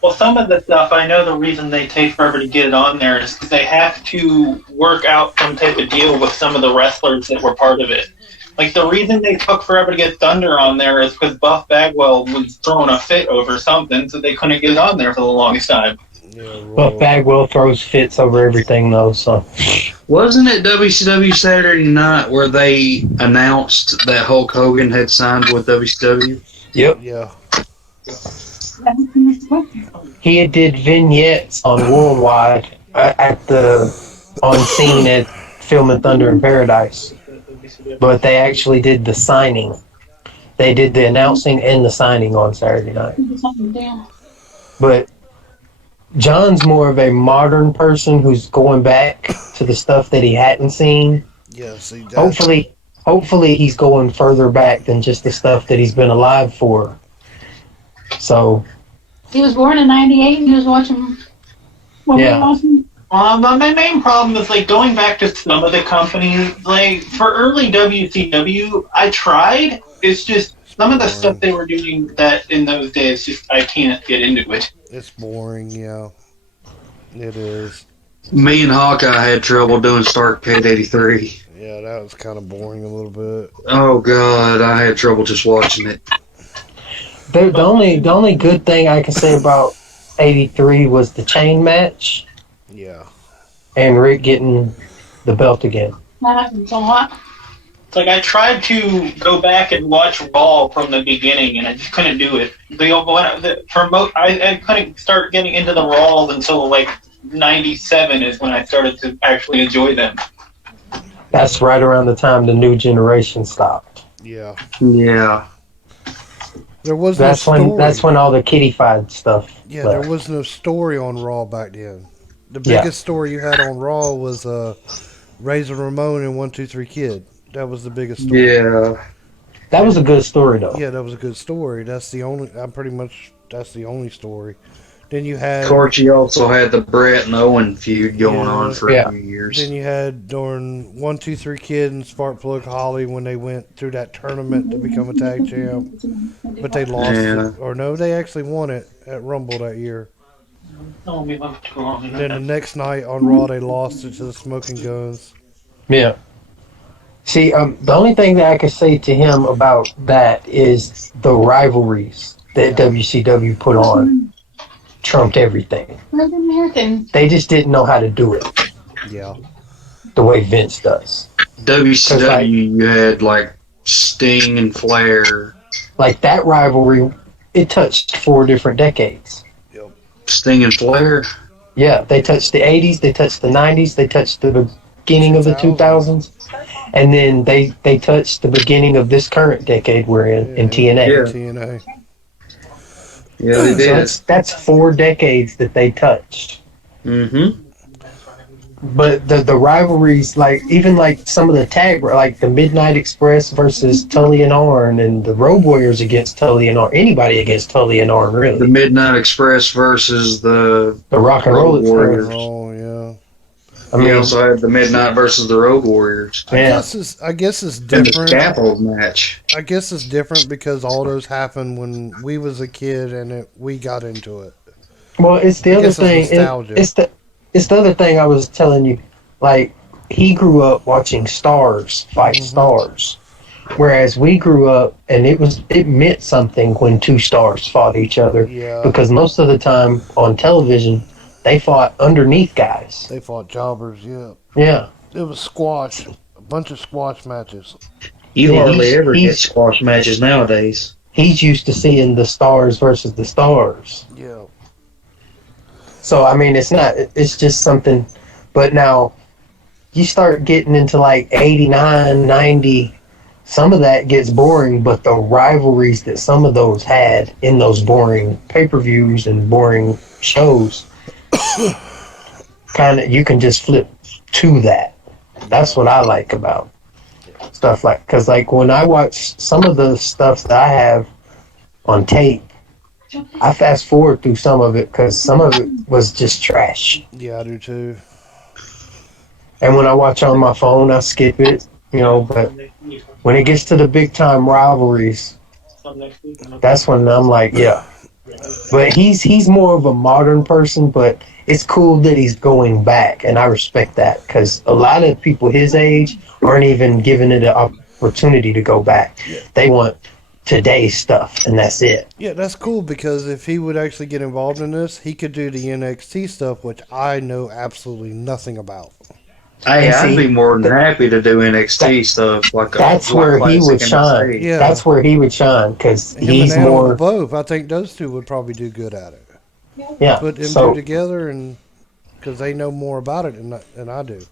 Well, some of the stuff, I know the reason they take forever to get it on there is because they have to work out some type of deal with some of the wrestlers that were part of it. Like, the reason they took forever to get Thunder on there is because Buff Bagwell was throwing a fit over something, so they couldn't get it on there for the longest time. Yeah, But Bagwell throws fits over everything, though, so. Wasn't it WCW Saturday Night where they announced that Hulk Hogan had signed with WCW? Yep. Yeah. He did vignettes on Worldwide on scene at filming Thunder in Paradise. But they actually did the signing. They did the announcing and the signing on Saturday night. Something down. But John's more of a modern person who's going back to the stuff that he hadn't seen. Yeah, see, that's, Hopefully he's going further back than just the stuff that he's been alive for. So He was born in '98, and he was watching. What Yeah. were you watching? My main problem is like going back to some of the companies. Like for early WCW, I tried. It's just some of the stuff they were doing that in those days. Just I can't get into it. it's boring. Yeah, it is. Me and Hawkeye had trouble doing Starrcade 83. Yeah, that was kind of boring a little bit. Oh, God, I had trouble just watching it. the only good thing I can say about '83 was the chain match Yeah, and Rick getting the belt again. That happens a lot. It's like I tried to go back and watch Raw from the beginning, and I just couldn't do it. I couldn't start getting into the Raws until like '97 is when I started to actually enjoy them. That's right around the time the new generation stopped. yeah. Yeah. There was That's no story. when all the kitty-fied stuff. Yeah, left. there was no story on Raw back then. The Yeah. biggest story you had on Raw was Razor Ramon and 1-2-3 Kid. That was the biggest story. Yeah. That was a good story though. Yeah, that was a good story. That's the only. That's the only story. Then you had. Of course, you also had the Brett and Owen feud going on for Yeah. a few years. Then you had during 1-2-3 Kid and Sparkplug Holly when they went through that tournament to become a tag champ, but they lost Yeah. it. Or no, they actually won it at Rumble that year. Oh, we left too long. And then the next night on Raw, they lost it to the Smoking Guns. Yeah. See, the only thing that I could say to him about that is the rivalries that WCW put on trumped everything. Like American. They just didn't know how to do it Yeah. the way Vince does. WCW, you had like Sting and Flair. Like that rivalry, it touched 4 different decades. Sting and Flair. Yeah, they touched the 80s, they touched the 90s, they touched the beginning of the 2000s, and then they touched the beginning of this current decade we're in TNA. Yeah. TNA. Yeah, they did. So that's 4 decades that they touched. Mm-hmm. But the rivalries, like even like some of the tag, like the Midnight Express versus Tully and Arn, and the Road Warriors against Tully and Arn, anybody against Tully and Arn, The really. Midnight Express versus the The Rock and Roll Warriors. Express. Oh yeah. I mean, You also had the Midnight versus the Road Warriors. yeah, I guess it's And the different. scaffold match. I guess it's different because all those happened when we was a kid and we got into it. well, it's the I other guess it's thing. nostalgia. It's the other thing I was telling you. Like he grew up watching stars fight stars, whereas we grew up and it meant something when 2 stars fought each other. Yeah. Because most of the time on television, they fought underneath guys. They fought jobbers, yeah. Yeah. It was squash. A bunch of squash matches. You Yeah, hardly he's- ever get he's- squash matches nowadays. He's used to seeing the stars versus the stars. Yeah. So I mean, it's just something. But now you start getting into like 89, 90, some of that gets boring, but the rivalries that some of those had in those boring pay-per-views and boring shows, kind of, you can just flip to that. That's what I like about stuff because like when I watch some of the stuff that I have on tape, I fast forward through some of it because some of it was just trash. Yeah, I do too. And when I watch on my phone, I skip it, but when it gets to the big time rivalries, that's when I'm like, yeah. But he's more of a modern person, but it's cool that he's going back, and I respect that because a lot of people his age aren't even giving it an opportunity to go back. They want today's stuff, and that's it. Yeah, that's cool because if he would actually get involved in this, he could do the NXT stuff, which I know absolutely nothing about. Hey, And I'd see, be more than happy to do NXT stuff. That's where he would shine. NXT. Yeah. That's where he would shine because Him he's and Adam more. both. I think those two would probably do good at it. Yeah. Put them So two together, and because they know more about it than I do.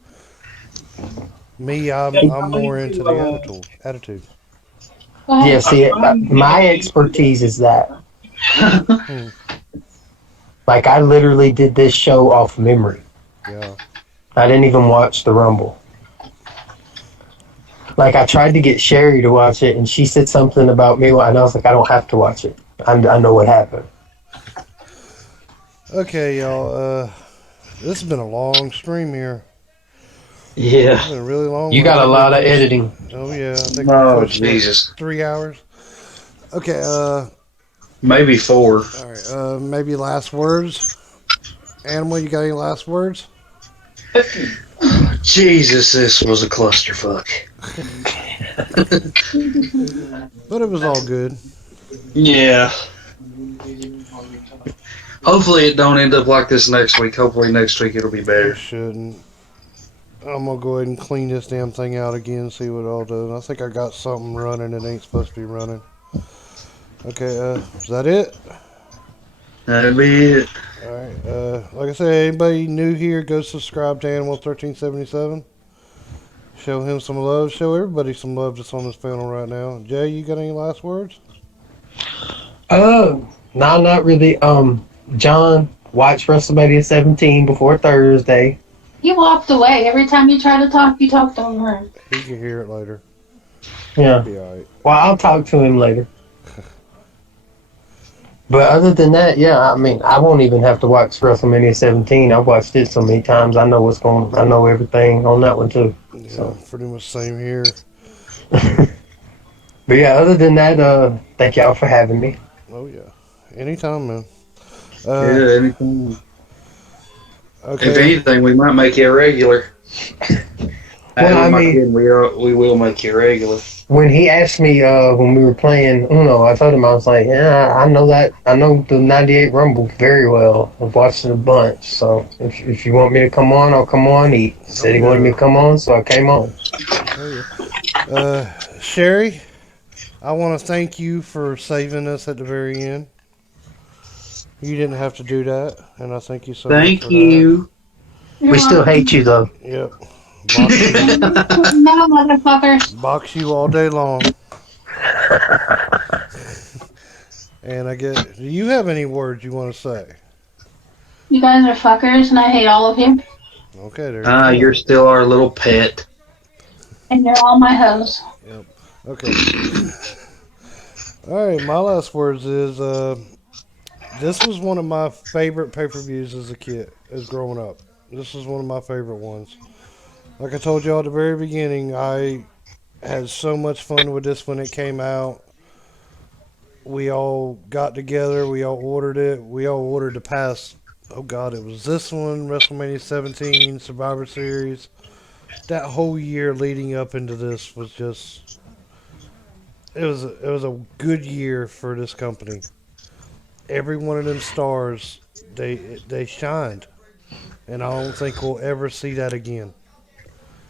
Me, I'm more into the attitude. Go Yeah, ahead. see, my expertise is that. Hmm. Like, I literally did this show off memory. Yeah. I didn't even watch the Rumble. Like, I tried to get Sherry to watch it, and she said something about me, and I was like, I don't have to watch it. I know what happened. Okay, y'all. This has been a long stream here. Yeah. It's been a really long You one. I got a think we lot of pushed. editing. Oh yeah, I think we Oh pushed what Jesus. 3 hours. Okay. Maybe 4. All right. Maybe last words. Animal, you got any last words? Jesus, this was a clusterfuck. But it was all good. Yeah. Hopefully it don't end up like this next week. Hopefully next week it'll be It better. shouldn't. I'm gonna go ahead and clean this damn thing out again. See what it all does. I think I got something running that ain't supposed to be running. Okay. Is that it? That'll be it. All right. Like I said, anybody new here, go subscribe to Animal 1377. Show him some love. Show everybody some love that's on this panel right now. Jay, you got any last words? No, not really. John, watch WrestleMania 17 before Thursday. He walked away. Every time you try to talk, you talked over him. He can hear it later. Yeah. Be all right. Well, I'll talk to him later. But other than that, yeah, I mean, I won't even have to watch WrestleMania 17. I've watched it so many times. I know what's going on. I know everything on that one, too. Yeah, So. pretty much same here. But yeah, other than that, thank y'all for having me. Oh yeah, anytime, man. Yeah, anything. If Okay. anything, we might make you a regular. Well, I I'm not mean, kidding. We will make you a regular. when he asked me when we were playing Uno, I told him, I was like, yeah, I know that. I know the 98 Rumble very well. I've watched it a bunch. So if you want me to come on, I'll come on. He said he wanted me to come on, so I came on. Oh yeah. Sherry, I want to thank you for saving us at the very end. You didn't have to do that, and I thank you so much Thank for that. you. We still hate you, though. Yep. Box you, No, motherfuckers. box you all day long. And I get. Do you have any words you want to say? You guys are fuckers, and I hate all of you. Okay, there you go. You're still our little pet. And you're all my hoes. Yep. Okay. All right. My last words is this was one of my favorite pay-per-views as a kid, as growing up. This was one of my favorite ones. Like I told y'all at the very beginning, I had so much fun with this when it came out. We all got together. We all ordered it. We all ordered the past. Oh God, it was this one, WrestleMania 17, Survivor Series. That whole year leading up into this was just. It was a good year for this company. Every one of them stars, they shined, and I don't think we'll ever see that again.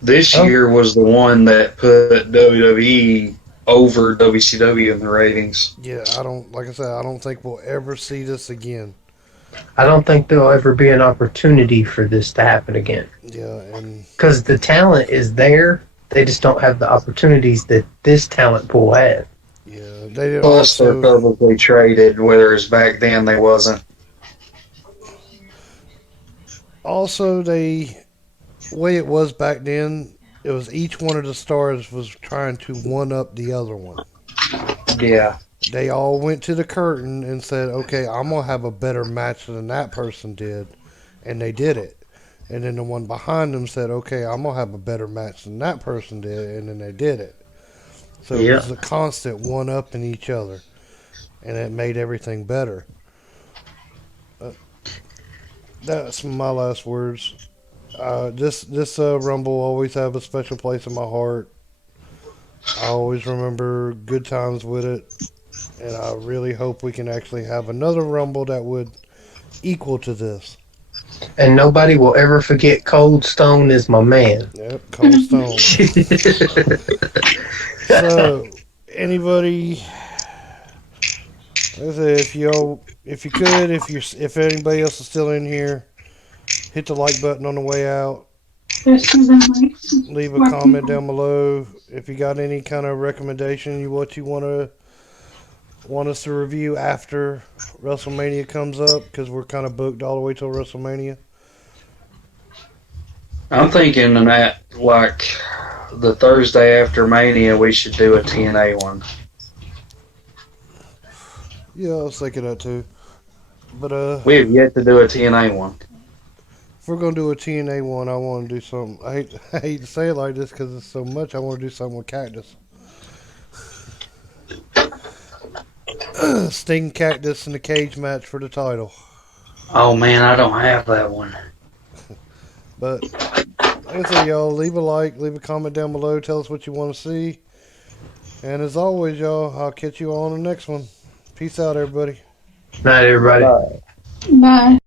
This Oh. year was the one that put WWE over WCW in the ratings. Yeah, I don't. Like I said, I don't think we'll ever see this again. I don't think there'll ever be an opportunity for this to happen again. Yeah, and Because the talent is there, they just don't have the opportunities that this talent pool had. yeah, they did Plus, they're also. publicly traded, whereas back then they wasn't. Also, they way it was back then. It was each one of the stars was trying to one up the other one. Yeah. They all went to the curtain and said, "Okay, I'm gonna have a better match than that person did," and they did it. And then the one behind them said, "Okay, I'm gonna have a better match than that person did," and then they did it. So it Yeah. was a constant one up in each other, and it made everything better. That's my last words. This Rumble will always have a special place in my heart. I always remember good times with it, and I really hope we can actually have another Rumble that would equal to this. And nobody will ever forget Cold Stone is my man. Yep, Cold Stone. So, anybody, like I said, if you could, if anybody else is still in here, hit the like button on the way out. There's Susan Mike's. Leave a comment down below if you got any kind of recommendation, what you want us to review after WrestleMania comes up, because we're kind of booked all the way till WrestleMania. I'm thinking that like the Thursday after Mania, we should do a TNA one. Yeah, I was thinking that too. But We have yet to do a TNA one. if we're gonna do a TNA one, I want to do something. I hate to say it like this because it's so much. I want to do something with Cactus. Sting Cactus in the cage match for the title. Oh man, I don't have that one. But like I said, y'all, leave a like, leave a comment down below. Tell us what you want to see. And as always, y'all, I'll catch you on the next one. Peace out, everybody. Night, everybody. Bye. Bye.